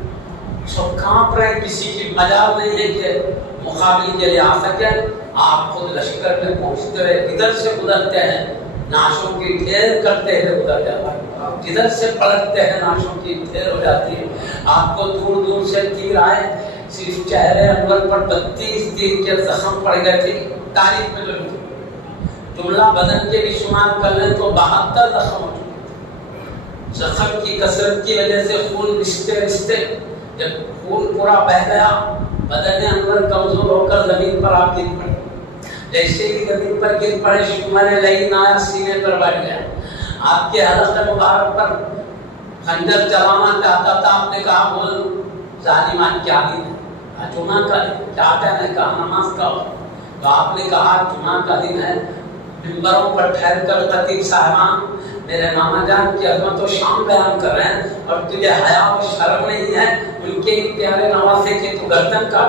سب کانپ رہے، کسی کی مجال نہیں ہے کہ مقابلے کے لیے آ سکے. آپ خود لشکر میں پہنچتے ہوئے ادھر سے گزرتے ہیں، ناشوں کی ڈھیر کرتے ہوئے گزر جاتا ہے. ادھر سے پلٹتے ہیں، ناشوں کی ڈھیر ہو جاتی ہے. آپ کو دور دور سے تیر آئے، صرف چہرے انور پر 32 تیر کے زخم پڑ گئے تھے. تاریخ میں جملہ بدن کے بھی شمار کر لیں تو 72 زخم ہو چکے تھے. زخم کی کثرت کی وجہ سے خون رشتے جب خون پورا بہ گیا بدن انور کمزور ہو کر زمین پر آپ گر پڑے. جیسے ہی زمین پر گر پڑے شمار لعین آیا سینے پر بیٹھ گیا. آپ کے حلق مبارک پر خنجر چلانا چاہتا تھا. آپ نے کہا بول ظالمان کیا دن ہے؟ جمعہ کا دن. کیا کہنے کا نماز کا وقت. تو آپ نے کہا جمعہ کا دن ہے. منبروں پر ٹھہر کر خطیب صاحبان میرے نانا جان کی عظمت و شان بیان کر رہے ہیں اور تجھے حیا و شرم نہیں ہے ان کے پیارے نواسے کی تو گردن کا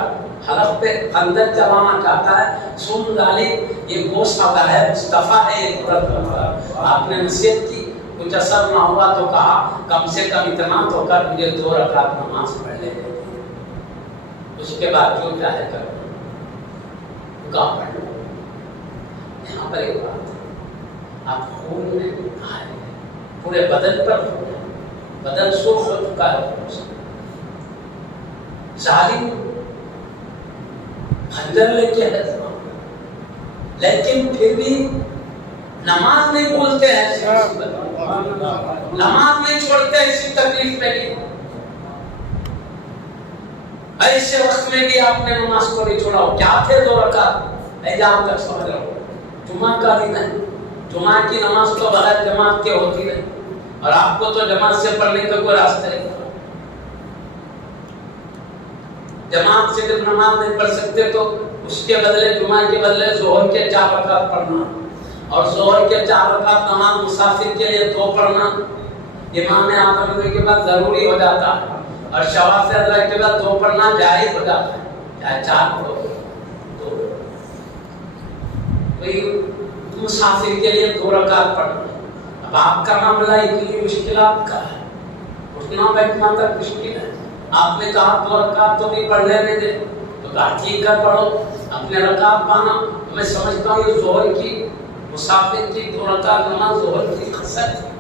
حلق پہ خنجر چلانا چاہتا ہے. سن ظالم یہ گوشت کا ہے، مصطفیٰ ہے یہ قرت کا. آپ نے نصیحت کی، کچھ اثر نہ ہوا تو کہا کم سے کم اتنا تو کر مجھے 2 رکعت نماز پڑھ لے. اس کے بعد جو چاہے کر گاہ پڑھ لو. یہاں پر ایک بات ہے، آپ خون میں آئے پورے بدن پر خون ہے، بدن سرخ ہو چکا ہے. ظالم خنجر لے کے ہے لیکن پھر بھی نماز نہیں بھولتے ہیں. نماز نہیں چھوڑتے اسی تکلیف میں بھی. ایسے وقت میں بھی آپ نے نماز کو نہیں چھوڑا. کیا تھے 2 رکعت ایام تک سمجھ رہا ہوں. جمعہ کا دن ہے، جمعہ کی نماز تو بغیر جماعت کے ہوتی ہے اور آپ کو تو جماعت سے پڑھنے کا کوئی راستہ نہیں. جماعت سے جب نماز نہیں پڑھ سکتے تو اس کے بدلے جمعہ کے بدلے ظہر کے 4 رکعت پڑھنا، اور ظہر کے 4 رکعت نماز مسافر کے لیے 2 پڑھنا امام اعظم کے بعد ضروری ہو جاتا ہے، اور شفاعت سے ادرک کے بعد 2 پڑھنا جائز ہو جاتا ہے، چاہے 4 پڑھو 2۔ مسافر کے لیے 2 رکعت پڑھنا۔ اب آپ کا معاملہ اتنی مشکلات کا ہے، اٹھنا بیٹھنا تک مشکل ہے، آپ نے کہا 2 رکعت تو نہیں پڑھ لینے دے، تو کہا ٹھیک ہے پڑھو، اپنے رکعت پانا۔ میں سمجھتا ہوں یہ ظہر کی مسافر کی 2 رکعت نماز ظہر کی خصلت ہے،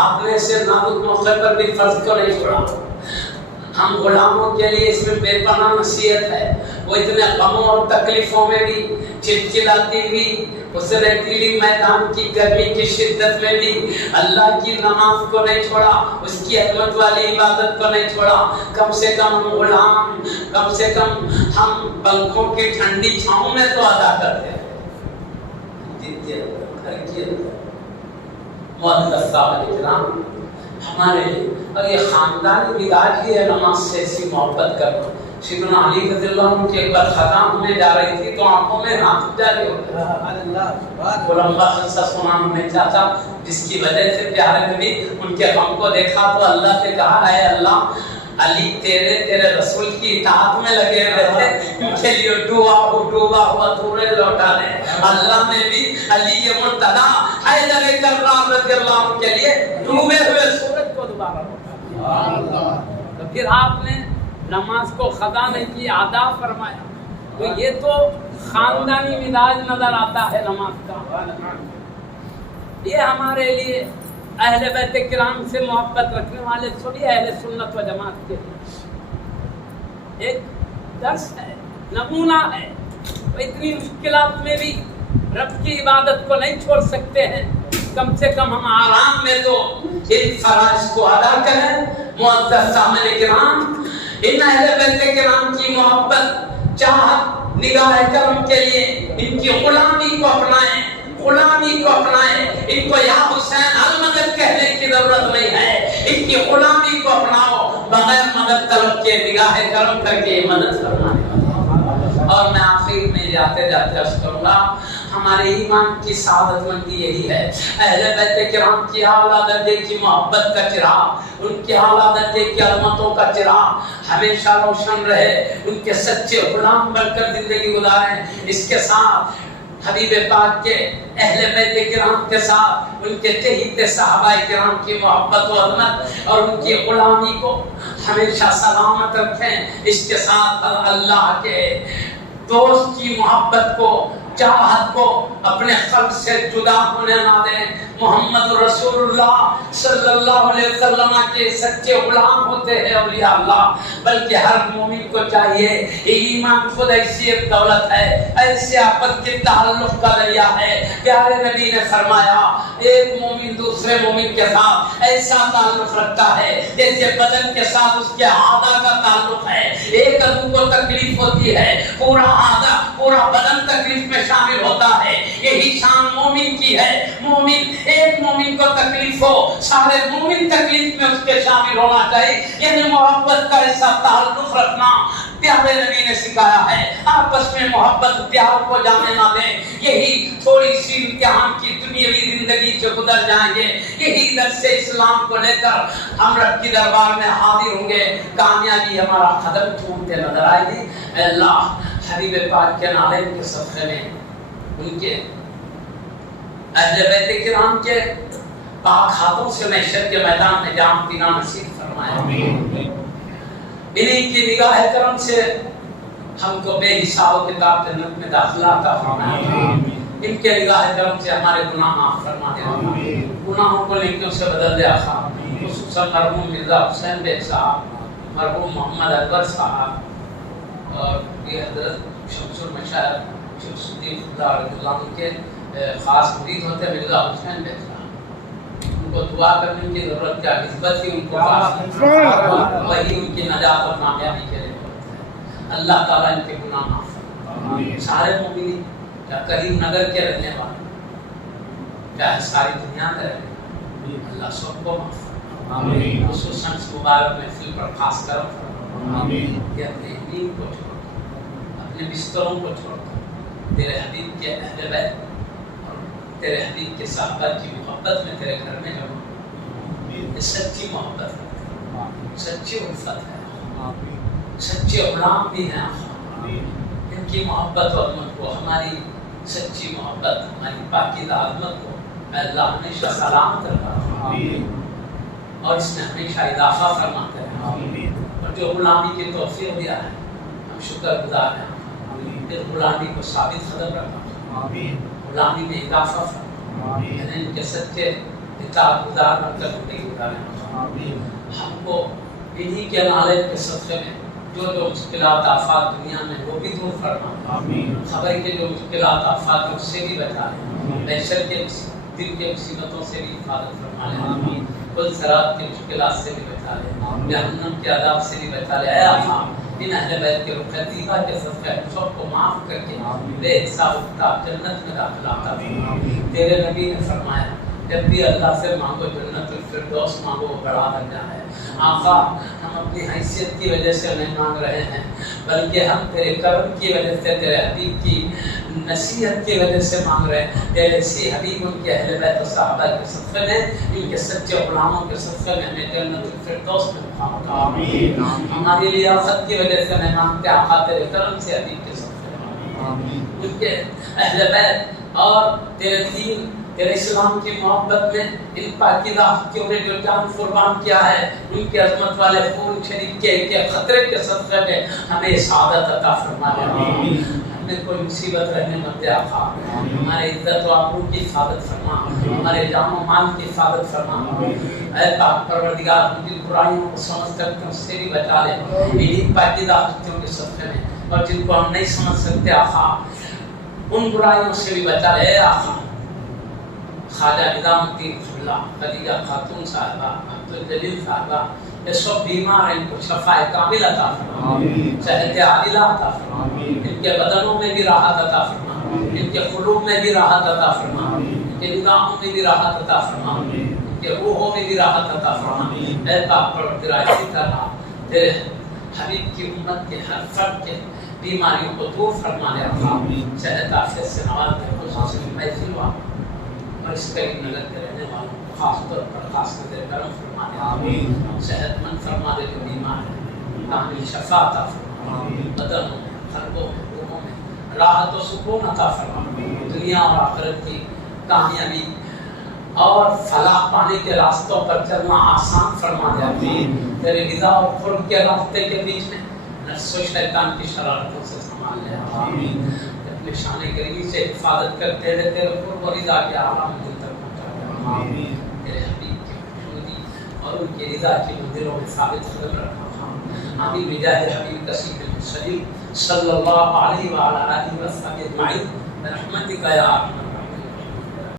آپ نے اسے نازک موقع پر بھی فرض کو نہیں چھوڑا۔ ہم غلاموں کے لیے اس میں بے پناہ نصیحت ہے، وہ اتنے غموں اور تکلیفوں میں بھی چلچلاتی ہوئی اس ریتیلی میدان کی گرمی کی شدت میں بھی اللہ کی نماز کو نہیں چھوڑا، اس کی عظمت والی عبادت کو نہیں چھوڑا۔ کم سے کم ہم غلام، کم سے کم ہم پنکھوں کی ٹھنڈی چھاؤں میں تو ادا کرتے ہیں۔ معزز صاحب اکرام، ہمارے اور یہ خاندانی مزاج ہی ہے نماز سے ایسی محبت کرنا۔ سیدنا علی رضی اللہ عنہ کی ایک بار خطا ہونے جا رہی تھی تو آنکھوں میں آنسو جاری ہو گئے، وہ لمبا قصہ سنانا نہیں چاہتا، جس کی وجہ سے پیارے نبی ان کے غم کو دیکھا تو اللہ سے کہا، اے اللہ، علی تیرے رسول کی اطاعت میں لگے ہوئے تھے، ان کے لیے ڈوبا ہوا سورج لوٹا دے۔ اللہ نے بھی علی مرتضیٰ حیدر کرار رضی اللہ عنہ کے لیے ڈوبے ہوئے سورج کو دوبارہ لوٹا۔ تو پھر آپ نے نماز کو قضا نہیں کی، ادا فرمایا۔ تو یہ تو خاندانی مزاج نظر آتا ہے نماز کا۔ یہ ہمارے لیے اہل بیت کرام سے محبت رکھنے والے سبھی اہل سنت و جماعت کے لیے ایک درس ہے، نمونہ ہے۔ اتنی مشکلات میں بھی رب کی عبادت کو نہیں چھوڑ سکتے ہیں، کم سے کم ہم آرام میں تو ان فرائض کو ادا کریں۔ معزز سامعین کرام، ان اہل بیت کرام کی محبت، چاہت، نگاہ کرم کے لیے ان کی غلامی کو اپنائیں، غلامی کو اپنائیں۔ ان کو یا حسین المدد کہنے کی ضرورت نہیں ہے، ان کی غلامی کو اپناؤ، بغیر مدد طلب کے نگاہ کرم کر کے مدد فرمانے والا۔ اور میں آخر میں جاتے جاتے عرض کروں گا، ہمارے ایمان کی سعادت مندی یہی ہے، اہل بیت کرام کی اعلیٰ درجے کی محبت کا چراغ، ان کی اعلیٰ درجے کی عظمتوں کا چراغ ہمیشہ روشن رہے، ان کے سچے غلام بن کر زندگی گزاریں۔ اس کے ساتھ حبیب پاک کے اہل بیت کرام کے ساتھ ان کے چہیتے صحابہ کرام کی محبت و عظمت اور ان کی غلامی کو ہمیشہ سلامت رکھیں۔ اس کے ساتھ اللہ کے دوست کی محبت کو، چاہت کو اپنے قلب سے جدا ہونے نہ دیں۔ محمد رسول اللہ صلی اللہ علیہ وسلم کے سچے غلام ہوتے ہیں اولیاء اللہ، بلکہ ہر مومن کو چاہیے، ایمان خود ایسی ایک دولت ہے، ایسے آپس کے تعلق کا ذریعہ ہے۔ پیارے نبی نے فرمایا، ایک مومن دوسرے مومن کے ساتھ ایسا تعلق رکھتا ہے جیسے بدن کے ساتھ اس کے اعضاء کا تعلق ہے۔ ایک عضو کو تکلیف ہوتی ہے، پورا اعضاء، پورا بدن تکلیف میں شامل ہوتا ہے۔ یہی شان مومن کی ہے۔ مومن، ایک مومن کو تکلیف ہو، سارے مومن تکلیف میں اس کے شامل ہونا چاہیے۔ یعنی محبت کا ایسا تعلق رکھنا پیارے نبی نے سکھایا ہے۔ آپس میں محبت پیار کو جانے نہ دیں، یہی تھوڑی سی امتحان کی دنیاوی زندگی سے گزر جائیں گے، یہی درس اسلام کو لے کر ہم رب کی دربار میں حاضر ہوں گے، کامیابی ہمارا قدم چومتے نظر آئے گی۔ اے اللہ، حبیب پاک کے نالین کے صدقے میں ان کے اہل بیت کرام کے پاک ہاتھوں سے محشر کے میدان میں جام پینا نصیب فرمائے۔ انہی کی نگاہ کرم سے ہم کو بے حساب کتاب جنت میں داخلہ عطا فرمائے۔ ان کے نگاہ کرم سے ہمارے گناہ معاف فرما دے، گناہوں کو نیکیوں سے بدل دے آقا۔ خصوصاً مرحوم مرزا حسین بیگ صاحب، مرحوم محمد اکبر صاحب اور یہ حضرت شمس المشاہد شمس الدین رضی اللہ عنہ کے خاص مرید ہوتے مرزا حسین بیگ صاحب، ان کو دعا کرنے کی ضرورت کیا، نسبت ہی ان کو وہی ان کی نجات اور کامیابی کے لیے ہے۔ اللہ تعالیٰ ان کے گناہ معاف فرمائے۔ سارے مومنین یا کریم نگر کے رہنے والے، چاہے ساری دنیا میں رہنے، اللہ سب کو معاف فرمائے۔ خصوصاً اس مبارک محفل پر خاص کرم فرمائے کہ اپنے دین کو چھوڑ اپنے بستروں کو چھوڑ کر تیرے حبیب کے اہل بیت اور تیرے حبیب کے صحابہ کی محبت میں تیرے گھر میں جمع. یہ سچی محبت ہے, سچی الفت ہے, سچے غلام بھی ہیں. ان کی محبت اور عظمت کو, ہماری سچی محبت, ہماری پاکیزہ عظمت کو اللہ ہمیشہ سلامت رکھا اور اس میں ہمیشہ اضافہ فرماتے رہے. اور جو غلامی کی توفیق دیا ہے ہم شکر گزار ہیں. اس غلامی کو ثابت قدم رکھا, غلامی میں اضافہ فرما, یعنی ان کے سچے اطاعت گزار بن کر زندگی گزاریں. ہم کو انہی کے نالے کے صدقے میں جو جو مشکلات آفات دنیا میں وہ بھی دور فرما. خبر کے جو مشکلات آفات اس سے بھی بچا لیں. بحشر کے دل کے مصیبتوں سے بھی حفاظت فرما لیں. کل سرات کے مشکلات سے بھی بچا لیں. جہنم کے عذاب سے بھی بچا لیں. اے اللہ ان اہل بیت کے رخ طیبہ کے صدقے سب کو معاف کر کے بے حساب کتاب جنت میں داخل عطا فرما. تیرے نبی نے فرمایا جب بھی اللہ سے مانگو جنت الفردوس مانگو, وہ بڑا درجہ ہے. آقا ہم اپنی حیثیت کی وجہ سے نہیں مانگ رہے ہیں, بلکہ ہم تیرے کرم کی وجہ سے, تیرے حبیب کی نصیحت کی وجہ سے مانگ رہے ہیں. تیرے اسی حبیب ان کے اہل بیت و صحابہ کے صدقے میں, ان کے سچے غلاموں کے صدقے میں ہمیں جنت الفردوس میں مقام عطا. ہماری لیاقت کی وجہ سے نہیں مانگتے آقا, تیرے کرم سے حبیب کے صدقے میں ان کے اہل بیت اور تیرے دین تیرے اسلام کی محبت میں ان پاکیزہ ہستیوں نے جو جان قربان کیا ہے, ان کے عظمت والے خون شریف کے خطرے کے صدقے میں ہمیں سعادت عطا فرما دے. ہمیں کوئی مصیبت رہنے مت دے آقا. ہمارے عزت و آبرو کی حفاظت فرما, ہمارے جان و مال کی حفاظت فرما. اے پاک پروردگار ہم جن برائیوں کو سمجھ سکتے اس سے بھی بچا لے انہی پاکیزہ ہستیوں کے صدقے میں, اور جن کو ہم نہیں سمجھ سکتے آقا ان برائیوں سے بھی بچا لے. اے آقا خواجہ نظام الدین قبلہ, خدیجہ خاتون صاحبہ, عبدالجلیل صاحبہ, یہ سب بیمار ہیں, ان کو شفاء کامل عطا فرما, صحت عاجلہ عطا فرما. ان کے بدنوں میں بھی راحت عطا فرما, ان کے قلوب میں بھی راحت عطا فرما, ان کے نظاموں میں بھی راحت عطا فرما, ان کے روحوں میں بھی راحت عطا فرما. اے پاک پروردگار اسی طرح تیرے حبیب کی امت کے ہر فرد کے بیماریوں کو دور فرما لے. صحت عافیت سے نواز دے, خصوصاً محفل ہوا اور اس قریب نگر کے رہنے والوں کو خاص طور پر خاص کر تیرے کرم فرما دے. صحت مند فرما دے جو بیمار ہے, کامل شفا عطا فرما. بدنوں میں, قلبوں میں, روحوں میں راحت و سکون عطا فرما. دنیا اور آخرت کی کامیابی اور فلاح پانے کے راستوں پر چلنا آسان فرما دے. تیرے رضا اور قرب کے راستے کے بیچ میں نفس و شیطان کی شرارتوں سے سنبھال لے. اپنے شان کریمی سے حفاظت کرتے رہے, تیرے قرب و رضا کے عالم دل تک پہنچا دے. تیرے حبیب کی خوشنودی اور ان کی رضا کی مندروں میں ثابت قدم رکھا. آمین بجاہ حبیب کثیر المرسلین صلی اللہ علیہ وآلہ وسلم اجمعین برحمتک یا ارحم